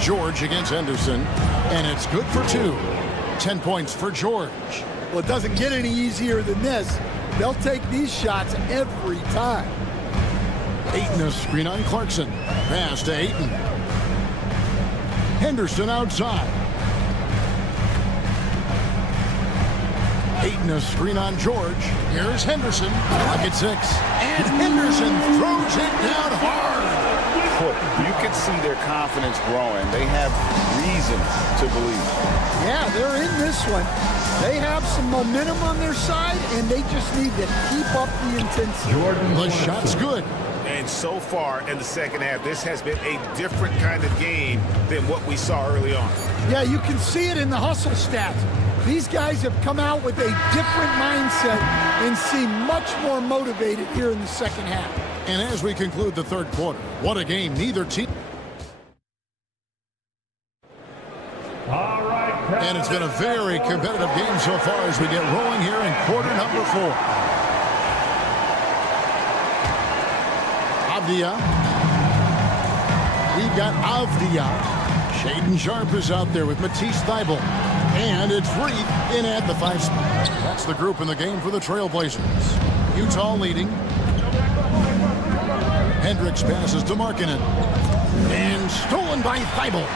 George against Henderson, and it's good for 2. 10 points for George. Well, it doesn't get any easier than this. They'll take these shots every time. Ayton a screen on Clarkson. Pass to Ayton. Henderson outside. Ayton a screen on George. Here's Henderson. Pocket 6. And Henderson throws it down hard. You can see their confidence growing. They have reason to believe. Yeah, they're in this one. They have some momentum on their side, and they just need to keep up the intensity. The shot's good. And so far in the second half, this has been a different kind of game than what we saw early on. Yeah, you can see it in the hustle stats. These guys have come out with a different mindset and seem much more motivated here in the second half. And as we conclude the third quarter, what a game. Neither team. And it's been a very competitive game so far as we get rolling here in quarter number 4. Avdia. We've got Avdia. Shaden Sharp is out there with Matisse Thybulle. And it's Reed in at the 5 spot. That's the group in the game for the Trailblazers. Utah leading. Hendricks passes to Markkanen. And stolen by Thybulle.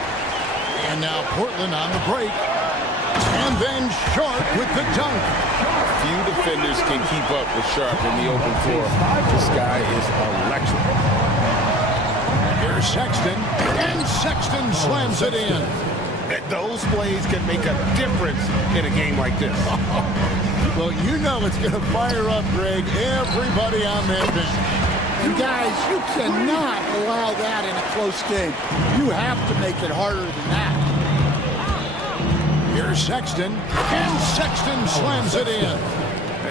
And now Portland on the break. And then Sharp with the dunk. Few defenders can keep up with Sharp in the open floor. This guy is electric. Here's Sexton, and Sexton slams it in. Those plays can make a difference in a game like this. Well, you know it's going to fire up, Greg, everybody on that bench. And guys, you cannot allow that in a close game. You have to make it harder than that. Here's Sexton, and Sexton slams it in.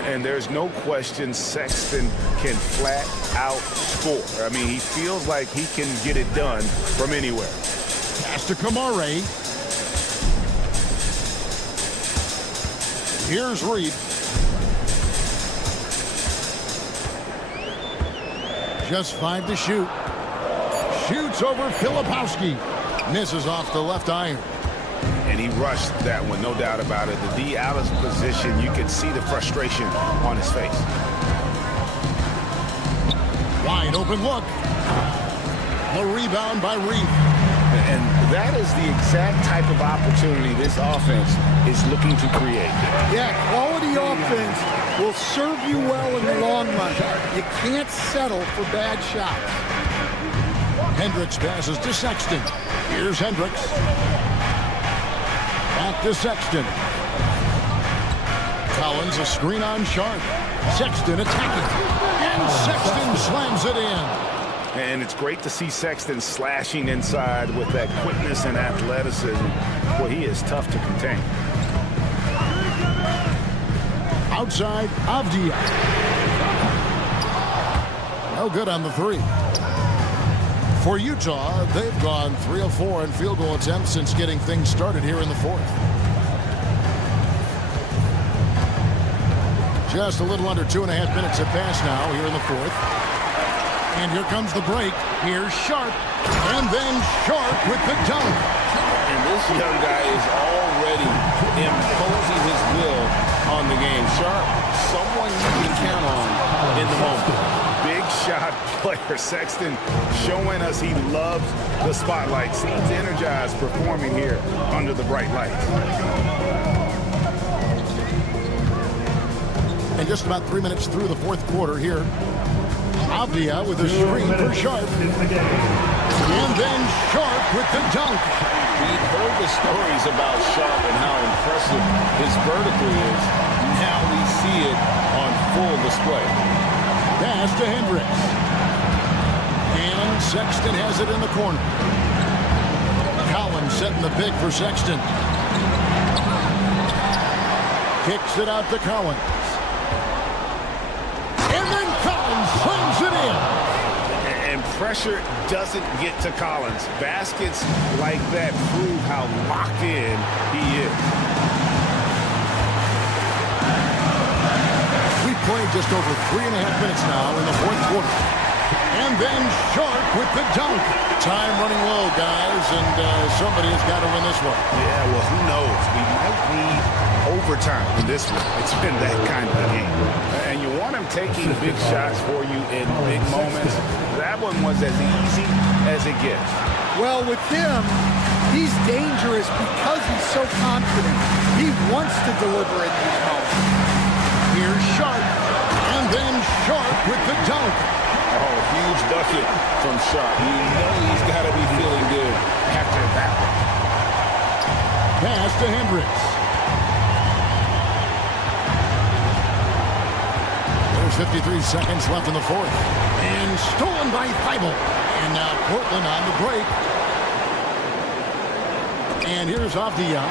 And there's no question Sexton can flat out score. I mean, he feels like he can get it done from anywhere. Pass to Kamare. Here's Reed. Just 5 to shoot. Shoots over Filipowski. Misses off the left iron. And he rushed that one, no doubt about it. The D out of position, you can see the frustration on his face. Wide open look. The rebound by Reed. And that is the exact type of opportunity this offense is looking to create. Yeah, quality offense will serve you well in the long run. You can't settle for bad shots. Hendricks passes to Sexton. Here's Hendricks. Back to Sexton. Collins, a screen on Sharp. Sexton attacking. And Sexton slams it in. And it's great to see Sexton slashing inside with that quickness and athleticism. Well, he is tough to contain. Outside, Avdia. No good on the three. For Utah, they've gone 3 of 4 in field goal attempts since getting things started here in the fourth. Just a little under 2.5 minutes have passed now here in the fourth. And here comes the break. Here's Sharp. And then Sharp with the dunk. And this young guy is already imposing his will on the game. Sharp, someone you can count on in the moment. Big shot player. Sexton showing us he loves the spotlight. Seems energized performing here under the bright lights. And just about 3 minutes through the fourth quarter here. Avdia with a screen for Sharp. And then Sharp with the dunk. We've heard the stories about Sharp and how impressive his vertical is. Now we see it on full display. Pass to Hendricks. And Sexton has it in the corner. Collins setting the pick for Sexton. Kicks it out to Collins. And then Collins slams it in. And pressure doesn't get to Collins. Baskets like that prove how locked in he is. We've played just over 3.5 minutes now in the fourth quarter. And then Sharp with the dunk. Time running low, guys, and somebody has got to win this one. Yeah, well, who knows? We might need overtime in this one. It's been that kind of a game. And you want him taking big shots for you in big moments. That one was as easy as it gets. Well, with him, he's dangerous because he's so confident. He wants to deliver at these moments. Here's Sharp, and then Sharp with the dunk. Oh, huge bucket from Sharp. You know he's got to be feeling good after that one. Pass to Hendricks. There's 53 seconds left in the fourth. And stolen by Thibault. And now Portland on the break. And here's Avdia.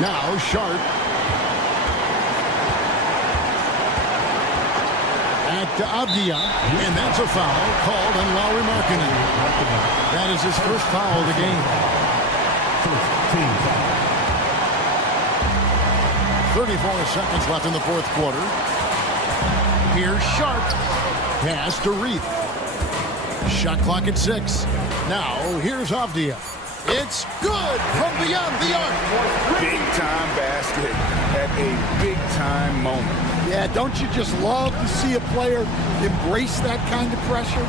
Now Sharp. Back to Avdia. And that's a foul called on Lauri Markkanen. That is his first foul of the game. 34 seconds left in the fourth quarter. Here's Sharp. Pass to Reith. Shot clock at 6. Now here's Avdia. It's good from beyond the arc. Big time basket at a big time moment. Yeah, don't you just love to see a player embrace that kind of pressure?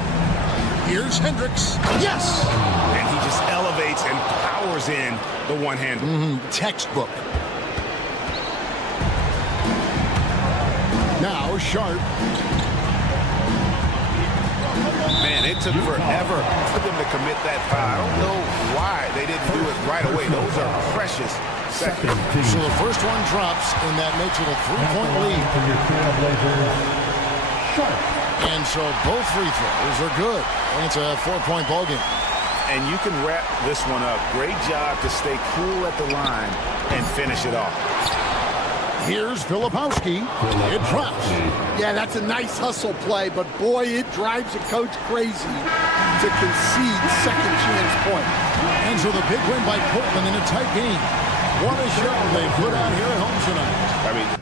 Here's Hendricks. Yes! And he just elevates and powers in the one-hander. Textbook. Now Sharp. Man, it took forever for them to commit that foul. I don't know why they didn't do it right away. Those are precious seconds. So the first one drops, and that makes it a 3-point lead. And so both free throws are good. And it's a 4-point ball game. And you can wrap this one up. Great job to stay cool at the line and finish it off. Here's Filipowski. It drops. Yeah, that's a nice hustle play, but boy, it drives a coach crazy to concede second chance point. And so the big win by Portland in a tight game. What a show they put out here at home tonight. I mean,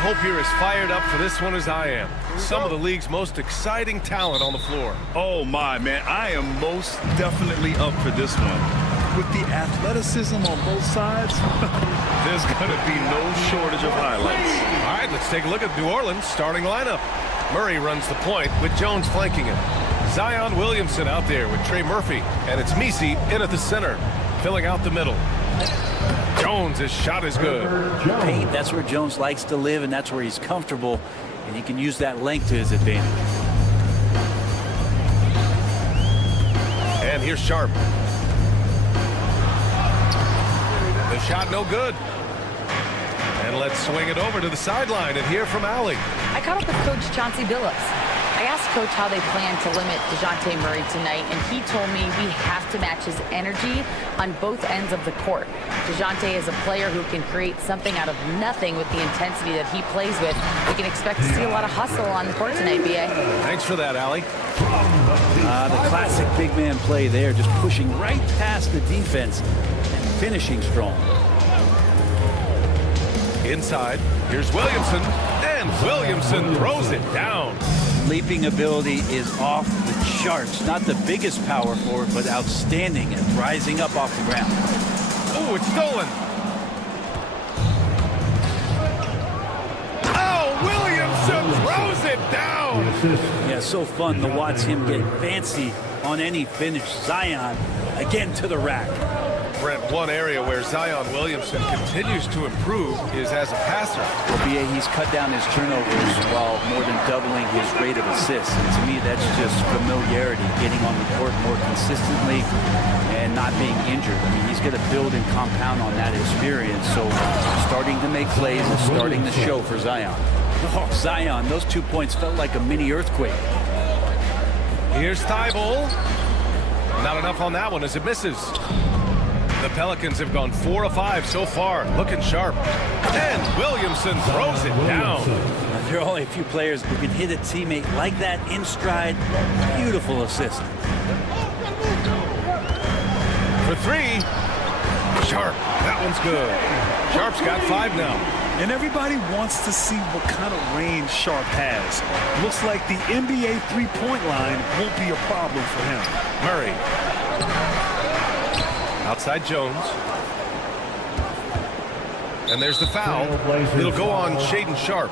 I hope you're as fired up for this one as I am. Some of the league's most exciting talent on the floor. Oh, my, man. I am most definitely up for this one. With the athleticism on both sides, there's going to be no shortage of highlights. All right, let's take a look at New Orleans' starting lineup. Murray runs the point with Jones flanking him. Zion Williamson out there with Trey Murphy, and it's Messi in at the center, filling out the middle. Jones, his shot is good. Paint, that's where Jones likes to live, and that's where he's comfortable, and he can use that length to his advantage. And here's Sharp. The shot no good. And let's swing it over to the sideline and hear from Allie. I caught up with Coach Chauncey Billups. I asked Coach how they plan to limit DeJounte Murray tonight, and he told me we have to match his energy on both ends of the court. DeJounte is a player who can create something out of nothing with the intensity that he plays with. We can expect to see a lot of hustle on the court tonight, B.A. Thanks for that, Allie. The classic big man play there, just pushing right past the defense and finishing strong. Inside, here's Williamson, and Williamson throws it down. Leaping ability is off the charts. Not the biggest power forward, but outstanding and rising up off the ground. Oh, it's stolen. Oh, Williamson throws it down. Yeah, so fun to watch him get fancy on any finish. Zion again to the rack. Brent, one area where Zion Williamson continues to improve is as a passer. Well, B.A., he's cut down his turnovers while more than doubling his rate of assists. And to me, that's just familiarity, getting on the court more consistently and not being injured. I mean, he's going to build and compound on that experience. So starting to make plays is starting to show for Zion. Oh, Zion, those 2 points felt like a mini earthquake. Here's Thibault. Not enough on that one as it misses. The Pelicans have gone 4 of 5 so far, looking sharp. And Williamson throws it down. There are only a few players who can hit a teammate like that in stride. Beautiful assist. For 3, Sharp. That one's good. Sharp's got 5 now. And everybody wants to see what kind of range Sharp has. Looks like the NBA three-point line won't be a problem for him. Murray. Outside Jones. And there's the foul. It'll go on Shaedon Sharp.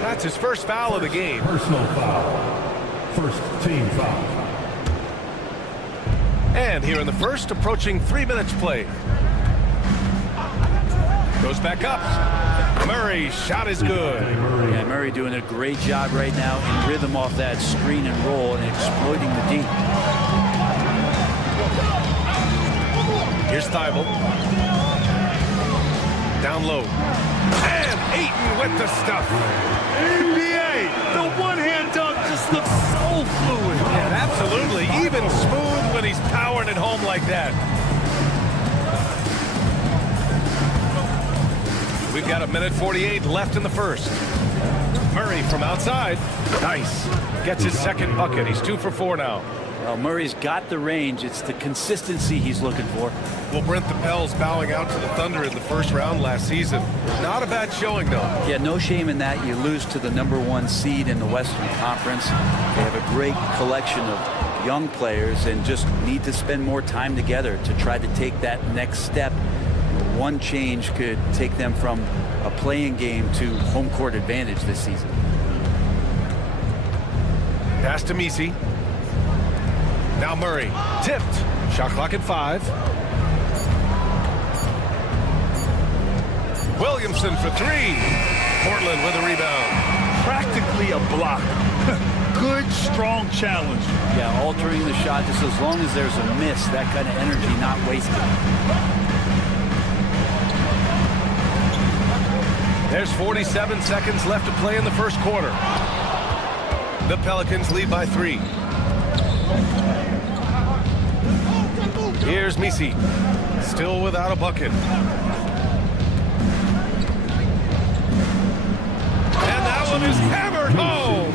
That's his first foul of the game. Personal foul. First team foul. And here in the first, approaching 3 minutes played. Goes back up. Murray's shot is good. Yeah, Murray doing a great job right now in rhythm off that screen and roll and exploiting the deep. Here's Thibault. Down low. And Ayton with the stuff. NBA, the one-hand dunk just looks so fluid. Yeah, absolutely. Even smooth when he's powering it home like that. We've got 1:48 left in the first. Murray from outside. Nice. Gets his second bucket. He's 2 for 4 now. Well, Murray's got the range. It's the consistency he's looking for. Well, Brent, the Pels bowing out to the Thunder in the first round last season. Not a bad showing, though. Yeah, no shame in that. You lose to the #1 seed in the Western Conference. They have a great collection of young players and just need to spend more time together to try to take that next step. One change could take them from a playing game to home court advantage this season. Pass to Messi. Now Murray. Tipped. Shot clock at 5. Williamson for 3. Portland with a rebound. Practically a block. Good, strong challenge. Yeah, altering the shot just as long as there's a miss, that kind of energy not wasted. There's 47 seconds left to play in the first quarter. The Pelicans lead by 3. Here's Messi. Still without a bucket. And that one is hammered home.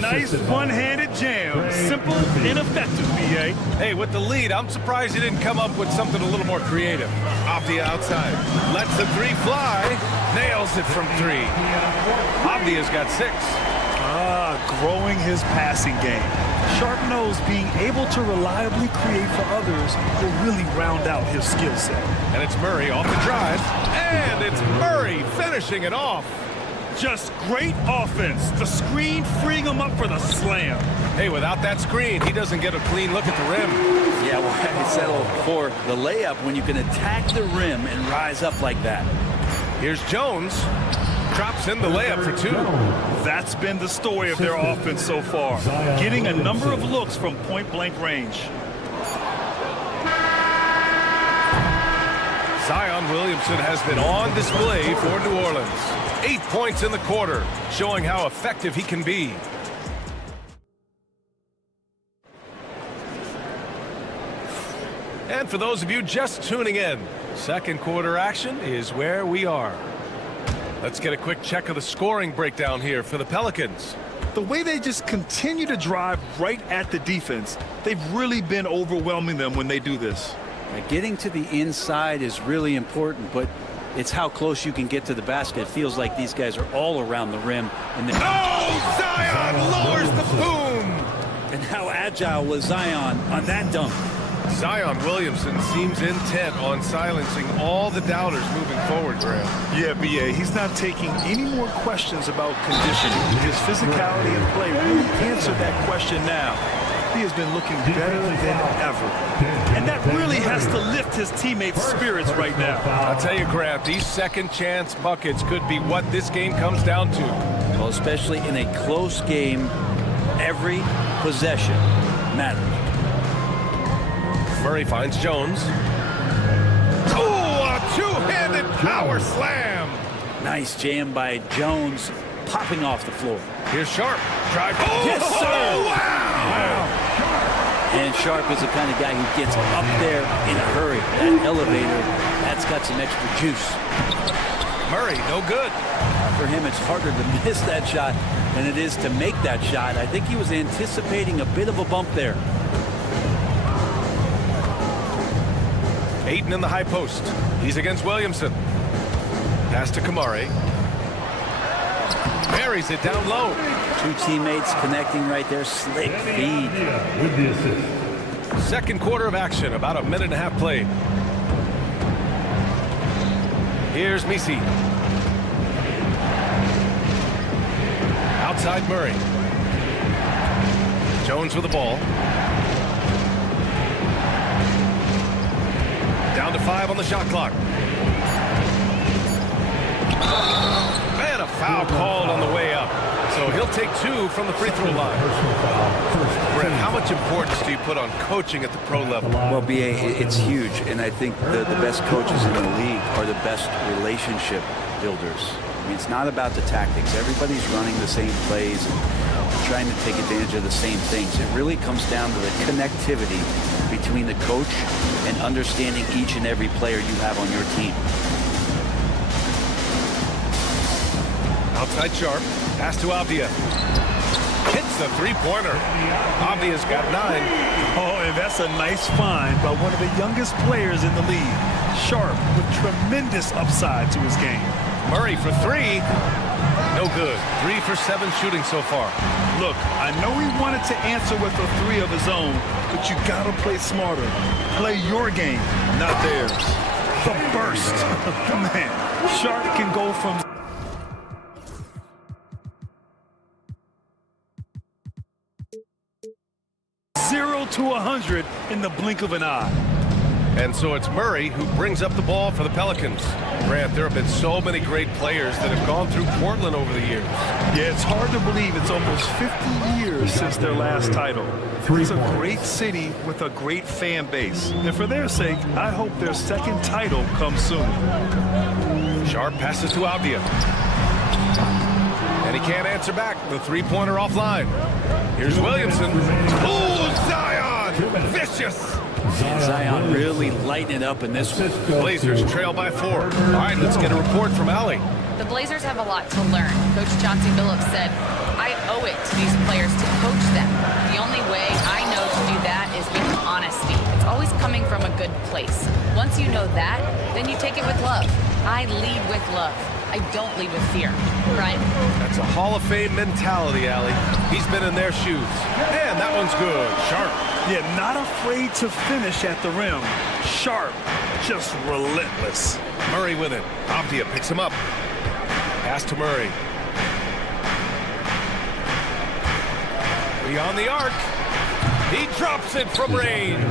Nice one-handed jam. Simple and effective, B.A. Hey, with the lead, I'm surprised he didn't come up with something a little more creative. Avdia outside. Lets the three fly. Nails it from three. Avdia's got 6. Growing his passing game. Sharp knows being able to reliably create for others will really round out his skill set. And it's Murray off the drive. And it's Murray finishing it off. Just great offense. The screen freeing him up for the slam. Hey, without that screen, he doesn't get a clean look at the rim. Yeah, well, I settled for the layup when you can attack the rim and rise up like that. Here's Jones. Drops in the layup for 2. That's been the story of their offense so far. Getting a number of looks from point-blank range. Zion Williamson has been on display for New Orleans. 8 points in the quarter, showing how effective he can be. And for those of you just tuning in, second quarter action is where we are. Let's get a quick check of the scoring breakdown here for the Pelicans. The way they just continue to drive right at the defense, they've really been overwhelming them when they do this. Getting to the inside is really important, but it's how close you can get to the basket. It feels like these guys are all around the rim. And oh, Zion lowers the boom! And how agile was Zion on that dunk? Zion Williamson seems intent on silencing all the doubters moving forward, Graham. Yeah, B.A., he's not taking any more questions about conditioning. His physicality and play really answered that question now. He has been looking better than ever. And that really has to lift his teammates' spirits right now. I'll tell you, Grant, these second chance buckets could be what this game comes down to. Well, especially in a close game, every possession matters. Murray finds Jones. Oh, a two-handed power slam. Nice jam by Jones, popping off the floor. Here's Sharp. Drive. Oh, yes, sir. Oh, wow. And Sharp is the kind of guy who gets up there in a hurry. That elevator, that's got some extra juice. Murray, no good. For him, it's harder to miss that shot than it is to make that shot. I think he was anticipating a bit of a bump there. Ayton in the high post. He's against Williamson. Pass to Kamari. Buries it down low. 2 teammates connecting right there. Slick feed. With the assist. Second quarter of action. About a minute and a half played. Here's Misi. Outside Murray. Jones with the ball. Down to 5 on the shot clock. And a foul called on the way up. So he'll take 2 from the free throw line. Brett, how much importance do you put on coaching at the pro level? Well, B.A., it's huge. And I think the best coaches in the league are the best relationship builders. I mean, it's not about the tactics. Everybody's running the same plays and trying to take advantage of the same things. It really comes down to the connectivity between the coach and understanding each and every player you have on your team. Outside Sharp. Pass to Avdia. Hits the three-pointer. Avdia's got 9. Oh, and that's a nice find by one of the youngest players in the league. Sharp with tremendous upside to his game. Murray for 3. No good. 3 for 7 shooting so far. Look, I know he wanted to answer with a 3 of his own, but you gotta play smarter. Play your game, not theirs. The burst. Man, Sharp can go from 0 to 100 in the blink of an eye. And so it's Murray who brings up the ball for the Pelicans. Grant, there have been so many great players that have gone through Portland over the years. Yeah, it's hard to believe it's almost 50 years since their last title. It's a great city with a great fan base. And for their sake, I hope their second title comes soon. Sharp passes to Avdia. And he can't answer back. The three-pointer offline. Here's Williamson. Oh, Zion! Vicious! And Zion really lighting it up in this one. Blazers trail by 4. All right, let's get a report from Allie. The Blazers have a lot to learn. Coach Chauncey Billups said, I owe it to these players to coach them. The only way I know to do that is with honesty. It's always coming from a good place. Once you know that, then you take it with love. I lead with love. I don't lead with fear. Right? That's a Hall of Fame mentality, Allie. He's been in their shoes. And that one's good. Sharp. Yeah, not afraid to finish at the rim. Sharp, just relentless. Murray with it. Avdia picks him up. Pass to Murray. Beyond the arc. He drops it from range.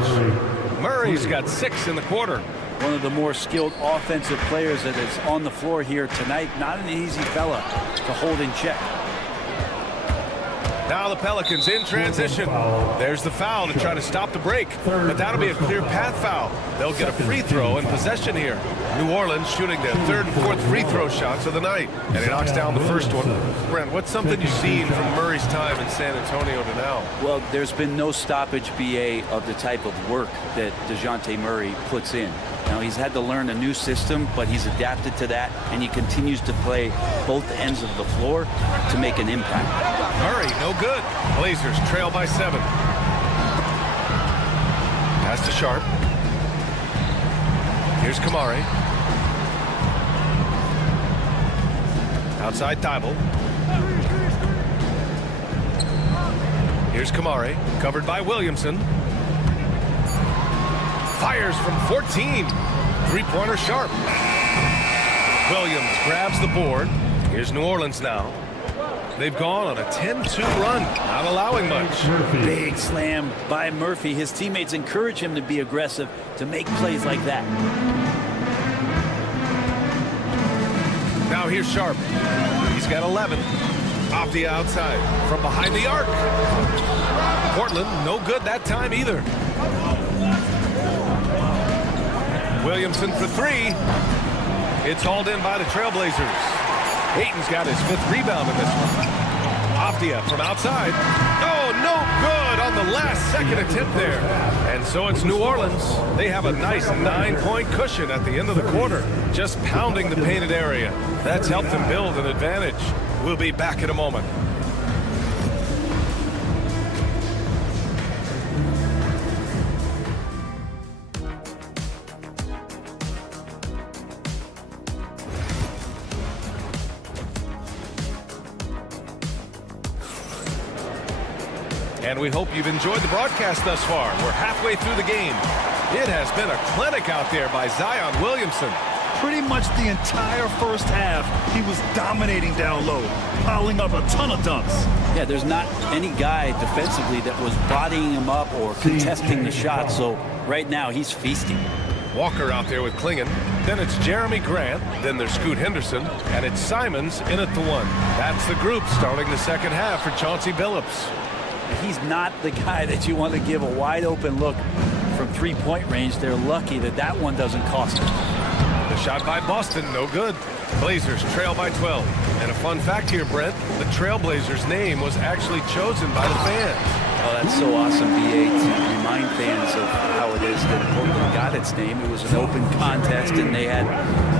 Murray's got 6 in the quarter. One of the more skilled offensive players that is on the floor here tonight. Not an easy fella to hold in check. Now the Pelicans in transition. There's the foul to try to stop the break. But that'll be a clear path foul. They'll get a free throw in possession here. New Orleans shooting their 3rd and 4th free throw shots of the night. And he knocks down the first one. Brent, what's something you've seen from Murray's time in San Antonio to now? Well, there's been no stoppage, BA, of the type of work that DeJounte Murray puts in. Now, he's had to learn a new system, but he's adapted to that, and he continues to play both ends of the floor to make an impact. Murray, no good. Blazers trail by 7. Pass to Sharp. Here's Kamari. Outside Thibault. Here's Kamari, covered by Williamson. Fires from 14. Three-pointer Sharp. Williams grabs the board. Here's New Orleans now. They've gone on a 10-2 run, not allowing much. Big slam by Murphy. His teammates encourage him to be aggressive, to make plays like that. Now here's Sharp. He's got 11. Off the outside. From behind the arc. Portland, no good that time either. Williamson for 3. It's hauled in by the Trailblazers. Ayton's got his 5th rebound in this one. Avdia from outside. Oh, no good on the last-second attempt there. And so it's New Orleans. They have a nice 9-point cushion at the end of the quarter, just pounding the painted area. That's helped them build an advantage. We'll be back in a moment. And we hope you've enjoyed the broadcast thus far. We're halfway through the game. It has been a clinic out there by Zion Williamson. Pretty much the entire first half, he was dominating down low, piling up a ton of dunks. Yeah, there's not any guy defensively that was bodying him up or contesting the shot, so right now he's feasting. Walker out there with Klingon. Then it's Jeremy Grant. Then there's Scoot Henderson. And it's Simons in at the 1. That's the group starting the second half for Chauncey Billups. He's not the guy that you want to give a wide open look from 3-point range. They're lucky that that one doesn't cost them. The shot by Boston, no good. Blazers trail by 12. And a fun fact here, Brent, the Trailblazers name was actually chosen by the fans. Oh, that's so awesome, BA, to remind fans of how it is that Portland got its name. It was an open contest, and they had,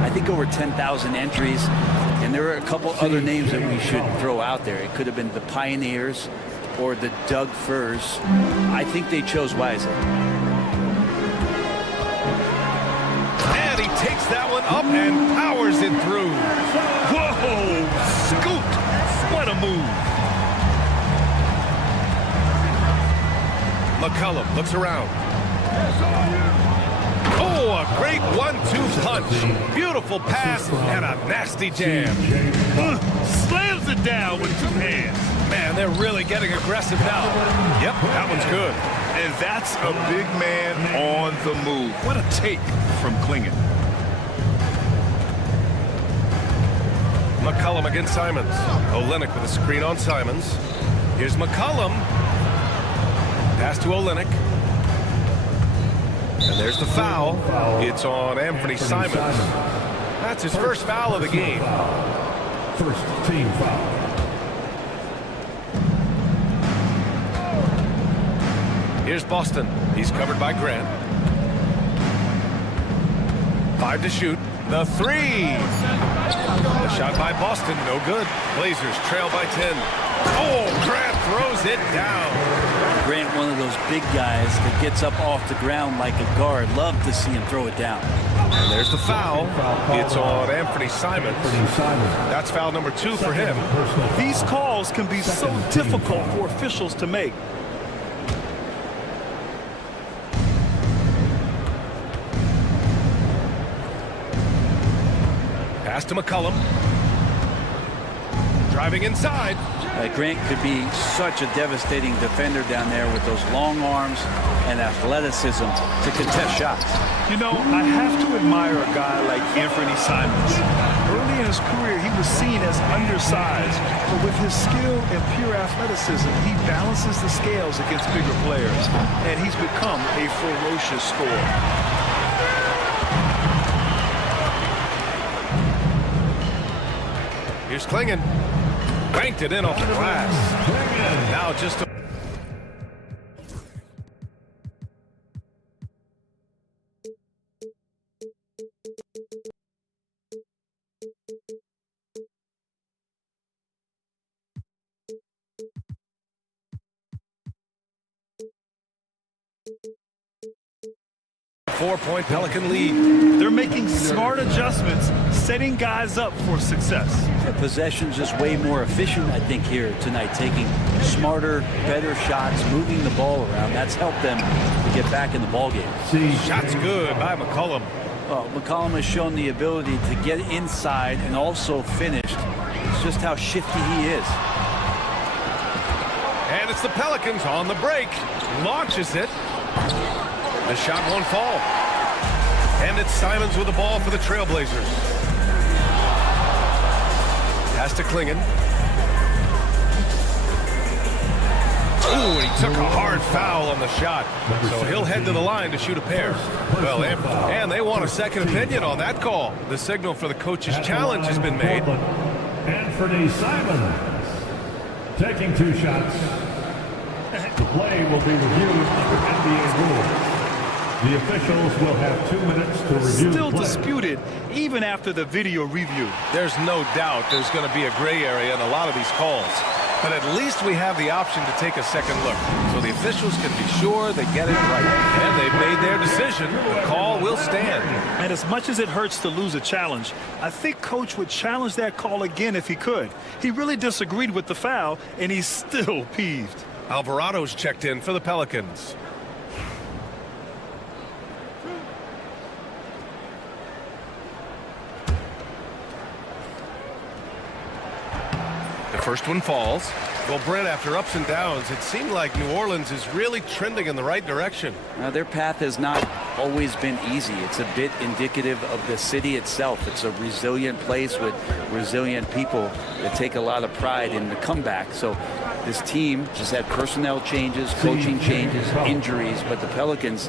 I think, over 10,000 entries. And there are a couple other names that we should throw out there. It could have been the Pioneers or the Doug Furs. I think they chose wisely. And he takes that one up and powers it through. Whoa! Scoot! What a move! McCollum looks around. Oh, a great 1-2 punch. Beautiful pass and a nasty jam. Slams it down with 2 hands. Man, they're really getting aggressive now. Yep, that one's good. And that's a big man on the move. What a take from Klingon. McCollum against Simons. Olynyk with a screen on Simons. Here's McCollum. Pass to Olynyk. And there's the foul. It's on Anthony Simons. That's his first foul of the game. First team foul. Here's Boston. He's covered by Grant. 5 to shoot. The 3. The Shot by Boston, no good. Blazers trail by 10. Oh, Grant throws it down. Grant, one of those big guys that gets up off the ground like a guard. Love to see him throw it down. And there's the foul. It's on Anthony Simons. That's foul number 2 for him. These calls can be so difficult for officials to make. Pass to McCollum. Driving inside. Grant could be such a devastating defender down there with those long arms and athleticism to contest shots. You know, I have to admire a guy like Anthony Simons. Early in his career, he was seen as undersized, but with his skill and pure athleticism, he balances the scales against bigger players, and he's become a ferocious scorer. Here's Klingon. Banked it in off the glass. Now just a... Four-point Pelican lead. They're making smart adjustments, setting guys up for success. The possession's just way more efficient, I think, here tonight, taking smarter, better shots, moving the ball around. That's helped them to get back in the ballgame. Shot's good by McCollum. Well, McCollum has shown the ability to get inside and also finish. It's just how shifty he is. And it's the Pelicans on the break. Launches it. The shot won't fall. And it's Simons with the ball for the Trailblazers. Pass to Klingon. Ooh, and he took a hard foul on the shot. So he'll head to the line to shoot a pair. Well, and they want a second opinion on that call. The signal for the coach's challenge has been made. Anthony Simons taking 2 shots. The play will be reviewed under NBA rules. The officials will have 2 minutes to review. Still disputed, even after the video review. There's no doubt there's going to be a gray area in a lot of these calls. But at least we have the option to take a second look. So the officials can be sure they get it right. And they've made their decision. The call will stand. And as much as it hurts to lose a challenge, I think Coach would challenge that call again if he could. He really disagreed with the foul, and he's still peeved. Alvarado's checked in for the Pelicans. The first one falls. Well, Brent, after ups and downs, it seemed like New Orleans is really trending in the right direction. Their path has not always been easy. It's a bit indicative of the city itself. It's a resilient place with resilient people that take a lot of pride in the comeback. So this team has had personnel changes, coaching changes, injuries, but the Pelicans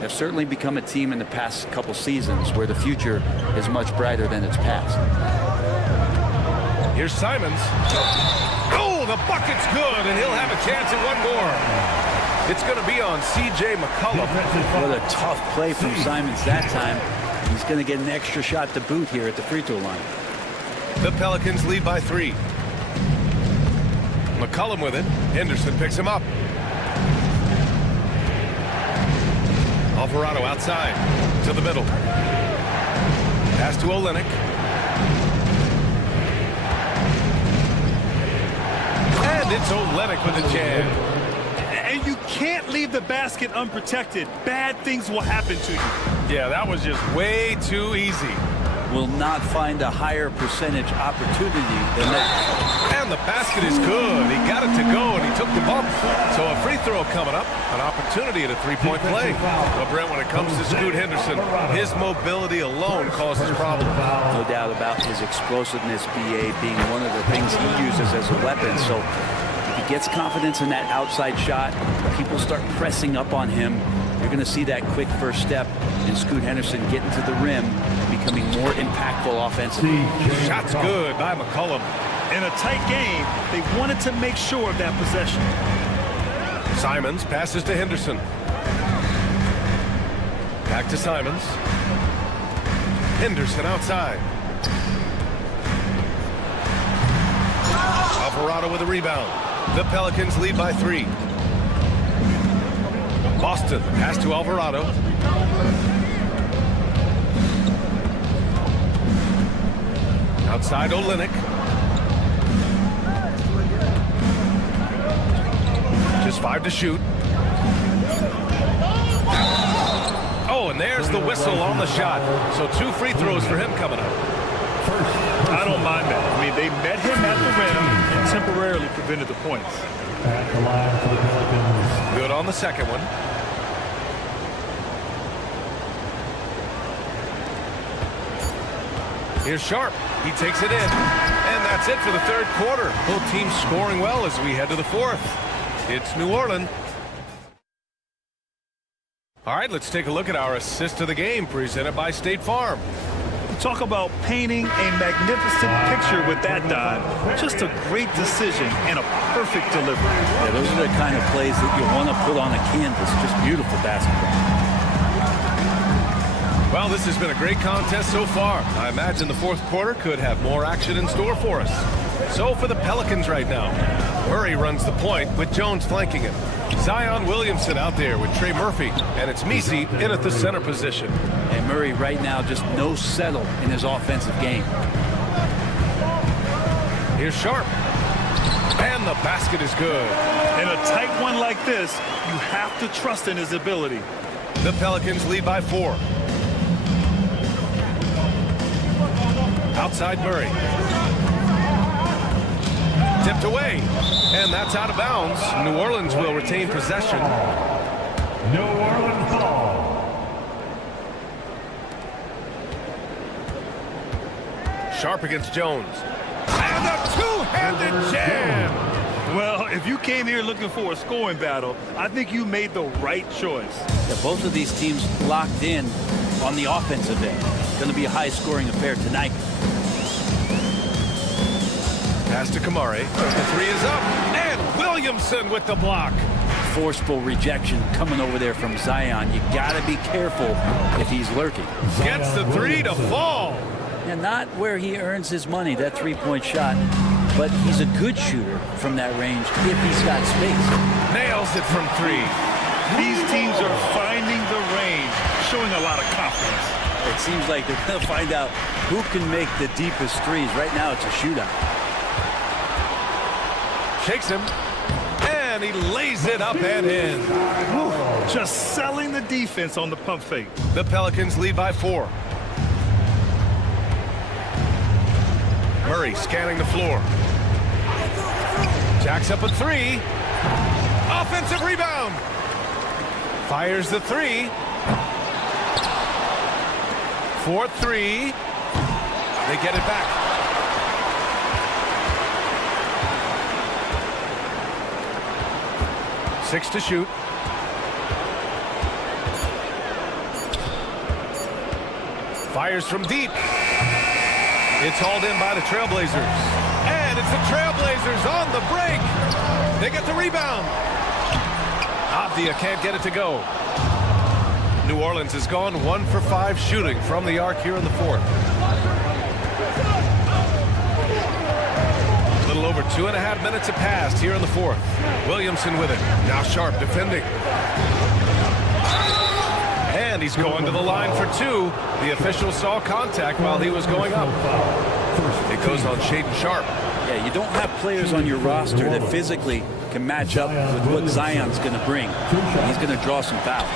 have certainly become a team in the past couple seasons where the future is much brighter than its past. Here's Simons. Oh, the bucket's good, and he'll have a chance at one more. It's going to be on C.J. McCollum. What a tough play from Simons that time. He's going to get an extra shot to boot here at the free throw line. The Pelicans lead by 3. McCollum with it. Henderson picks him up. Alvarado outside to the middle. Pass to Olynyk. And it's Olynyk with the jam. And you can't leave the basket unprotected. Bad things will happen to you. Yeah, that was just way too easy. Will not find a higher percentage opportunity than that. And the basket is good. He got it to go, and he took the bump. So a free throw coming up, an opportunity at a three-point play. But Brent, when it comes to Scoot Henderson, his mobility alone causes problems. No doubt about his explosiveness, BA, being one of the things he uses as a weapon. So if he gets confidence in that outside shot, people start pressing up on him. You're going to see that quick first step and Scoot Henderson getting to the rim, becoming more impactful offensively. Shot's good by McCollum. In a tight game, they wanted to make sure of that possession. Simons passes to Henderson. Back to Simons. Henderson outside. Alvarado with a rebound. The Pelicans lead by 3. Boston pass to Alvarado. Outside Olynyk. Just 5 to shoot. Oh, and there's the whistle on the shot. So 2 free throws for him coming up. I don't mind that. I mean, they met him at the rim and temporarily prevented the points. At the line for the Pelicans. Good on the second one. Here's Sharp. He takes it in. And that's it for the third quarter. Both teams scoring well as we head to the fourth. It's New Orleans. All right, let's take a look at our assist of the game presented by State Farm. Talk about painting a magnificent picture with that dive. Just a great decision and a perfect delivery. Yeah, those are the kind of plays that you want to put on a canvas. Just beautiful basketball. Well, this has been a great contest so far. I imagine the fourth quarter could have more action in store for us. So for the Pelicans right now, Murray runs the point with Jones flanking him. Zion Williamson out there with Trey Murphy, and it's Messi in at the center position. And Murray right now just no settle in his offensive game. Here's Sharp. And the basket is good. In a tight one like this, you have to trust in his ability. The Pelicans lead by 4. Outside Murray. Tipped away. And that's out of bounds. New Orleans will retain possession. New Orleans ball. Sharp against Jones. And a two-handed jam. Well, if you came here looking for a scoring battle, I think you made the right choice. Yeah, both of these teams locked in on the offensive end. Going to be a high-scoring affair tonight. Pass to Kamari. The 3 is up. And Williamson with the block. Forceful rejection coming over there from Zion. You got to be careful if he's lurking. Gets the 3 to fall. And not where he earns his money, that three-point shot. But he's a good shooter from that range if he's got space. Nails it from 3. These teams are finding the range, showing a lot of confidence. It seems like they're going to find out who can make the deepest threes. Right now, it's a shootout. Shakes him. And he lays it up and in. Woo. Just selling the defense on the pump fake. The Pelicans lead by 4. Murray scanning the floor. Jacks up a 3. Offensive rebound. Fires the 3. 4-3. They get it back. Six to shoot. Fires from deep. It's hauled in by the Trailblazers. And it's the Trailblazers on the break. They get the rebound. Avdia can't get it to go. New Orleans has gone 1 for 5 shooting from the arc here in the fourth. A little over 2.5 minutes have passed here in the fourth. Williamson with it. Now Sharp defending. And he's going to the line for 2. The official saw contact while he was going up. It goes on Shaedon Sharp. Yeah, you don't have players on your roster that physically can match up with what Zion's going to bring. He's going to draw some fouls.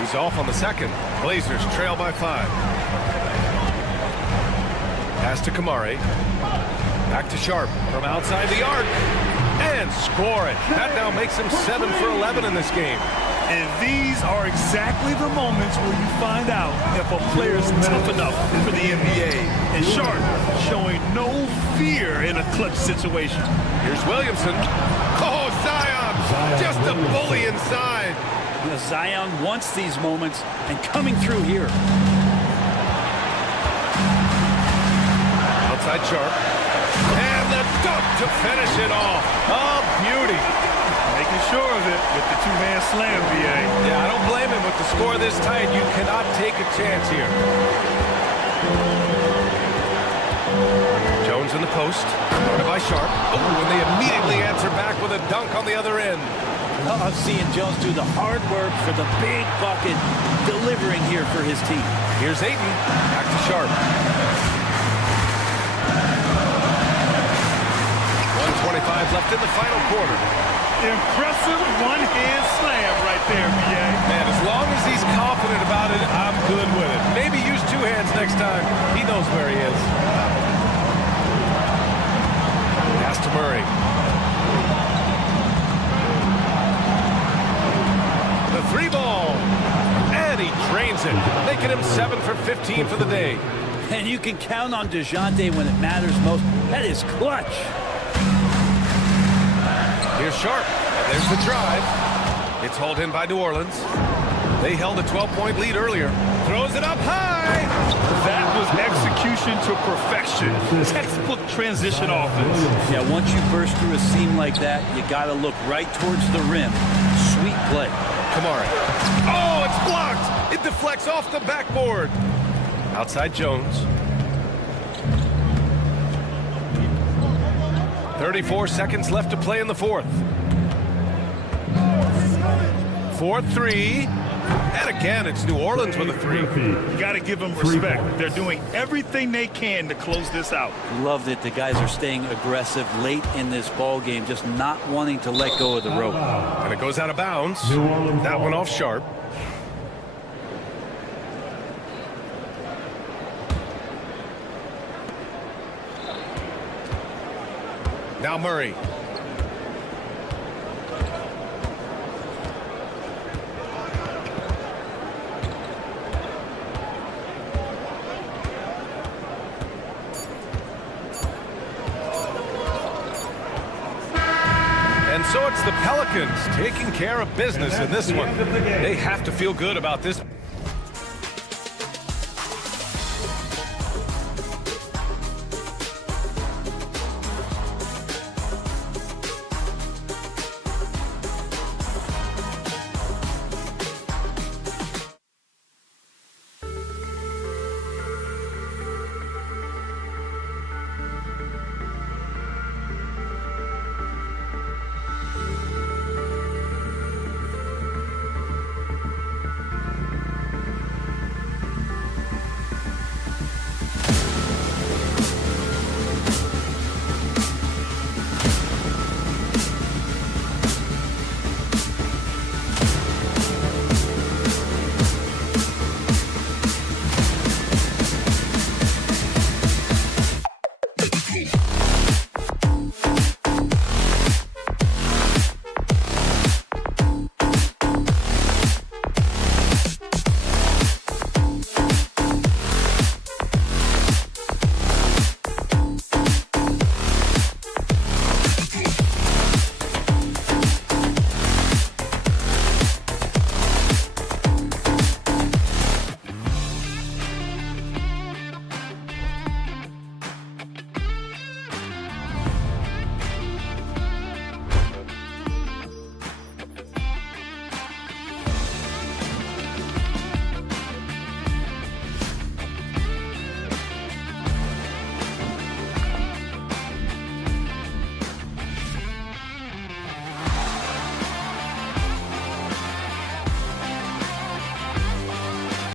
He's off on the second. Blazers trail by 5. Pass to Kamari. Back to Sharp from outside the arc. And score it. That now makes him 7 for 11 in this game. And these are exactly the moments where you find out if a player's tough enough for the NBA. And Sharp showing no fear in a clutch situation. Here's Williamson. Oh, Zion! Just a bully inside. You know, Zion wants these moments and coming through here. Outside Sharp. And the dunk to finish it off. Oh, beauty. Making sure of it with the two-man slam, BA. Yeah, I don't blame him with the score this tight. You cannot take a chance here. Jones in the post. Guarded by Sharp. Oh, and they immediately answer back with a dunk on the other end. Love seeing Jones do the hard work for the big bucket, delivering here for his team. Here's Ayton. Back to Sharp. 1:25 left in the final quarter. Impressive one-hand slam right there, BA. Man, as long as he's confident about it, I'm good with it. Maybe use two hands next time. He knows where he is. Pass to Murray. The three ball. And he drains it, making him 7 for 15 for the day. And you can count on DeJounte when it matters most. That is clutch. Here's Sharp. And there's the drive. It's hauled in by New Orleans. They held a 12-point lead earlier. Throws it up high. That was execution to perfection. Textbook transition offense. Yeah, once you burst through a seam like that, you got to look right towards the rim. Sweet play. Kamari. Oh, it's blocked. It deflects off the backboard. Outside Jones. 34 seconds left to play in the fourth. 4-3. And again, it's New Orleans with a three. You got to give them respect. They're doing everything they can to close this out. Love that the guys are staying aggressive late in this ball game, just not wanting to let go of the rope. And it goes out of bounds. That one off Sharp. Now Murray. And so it's the Pelicans taking care of business in this one. They have to feel good about this. Pelicans.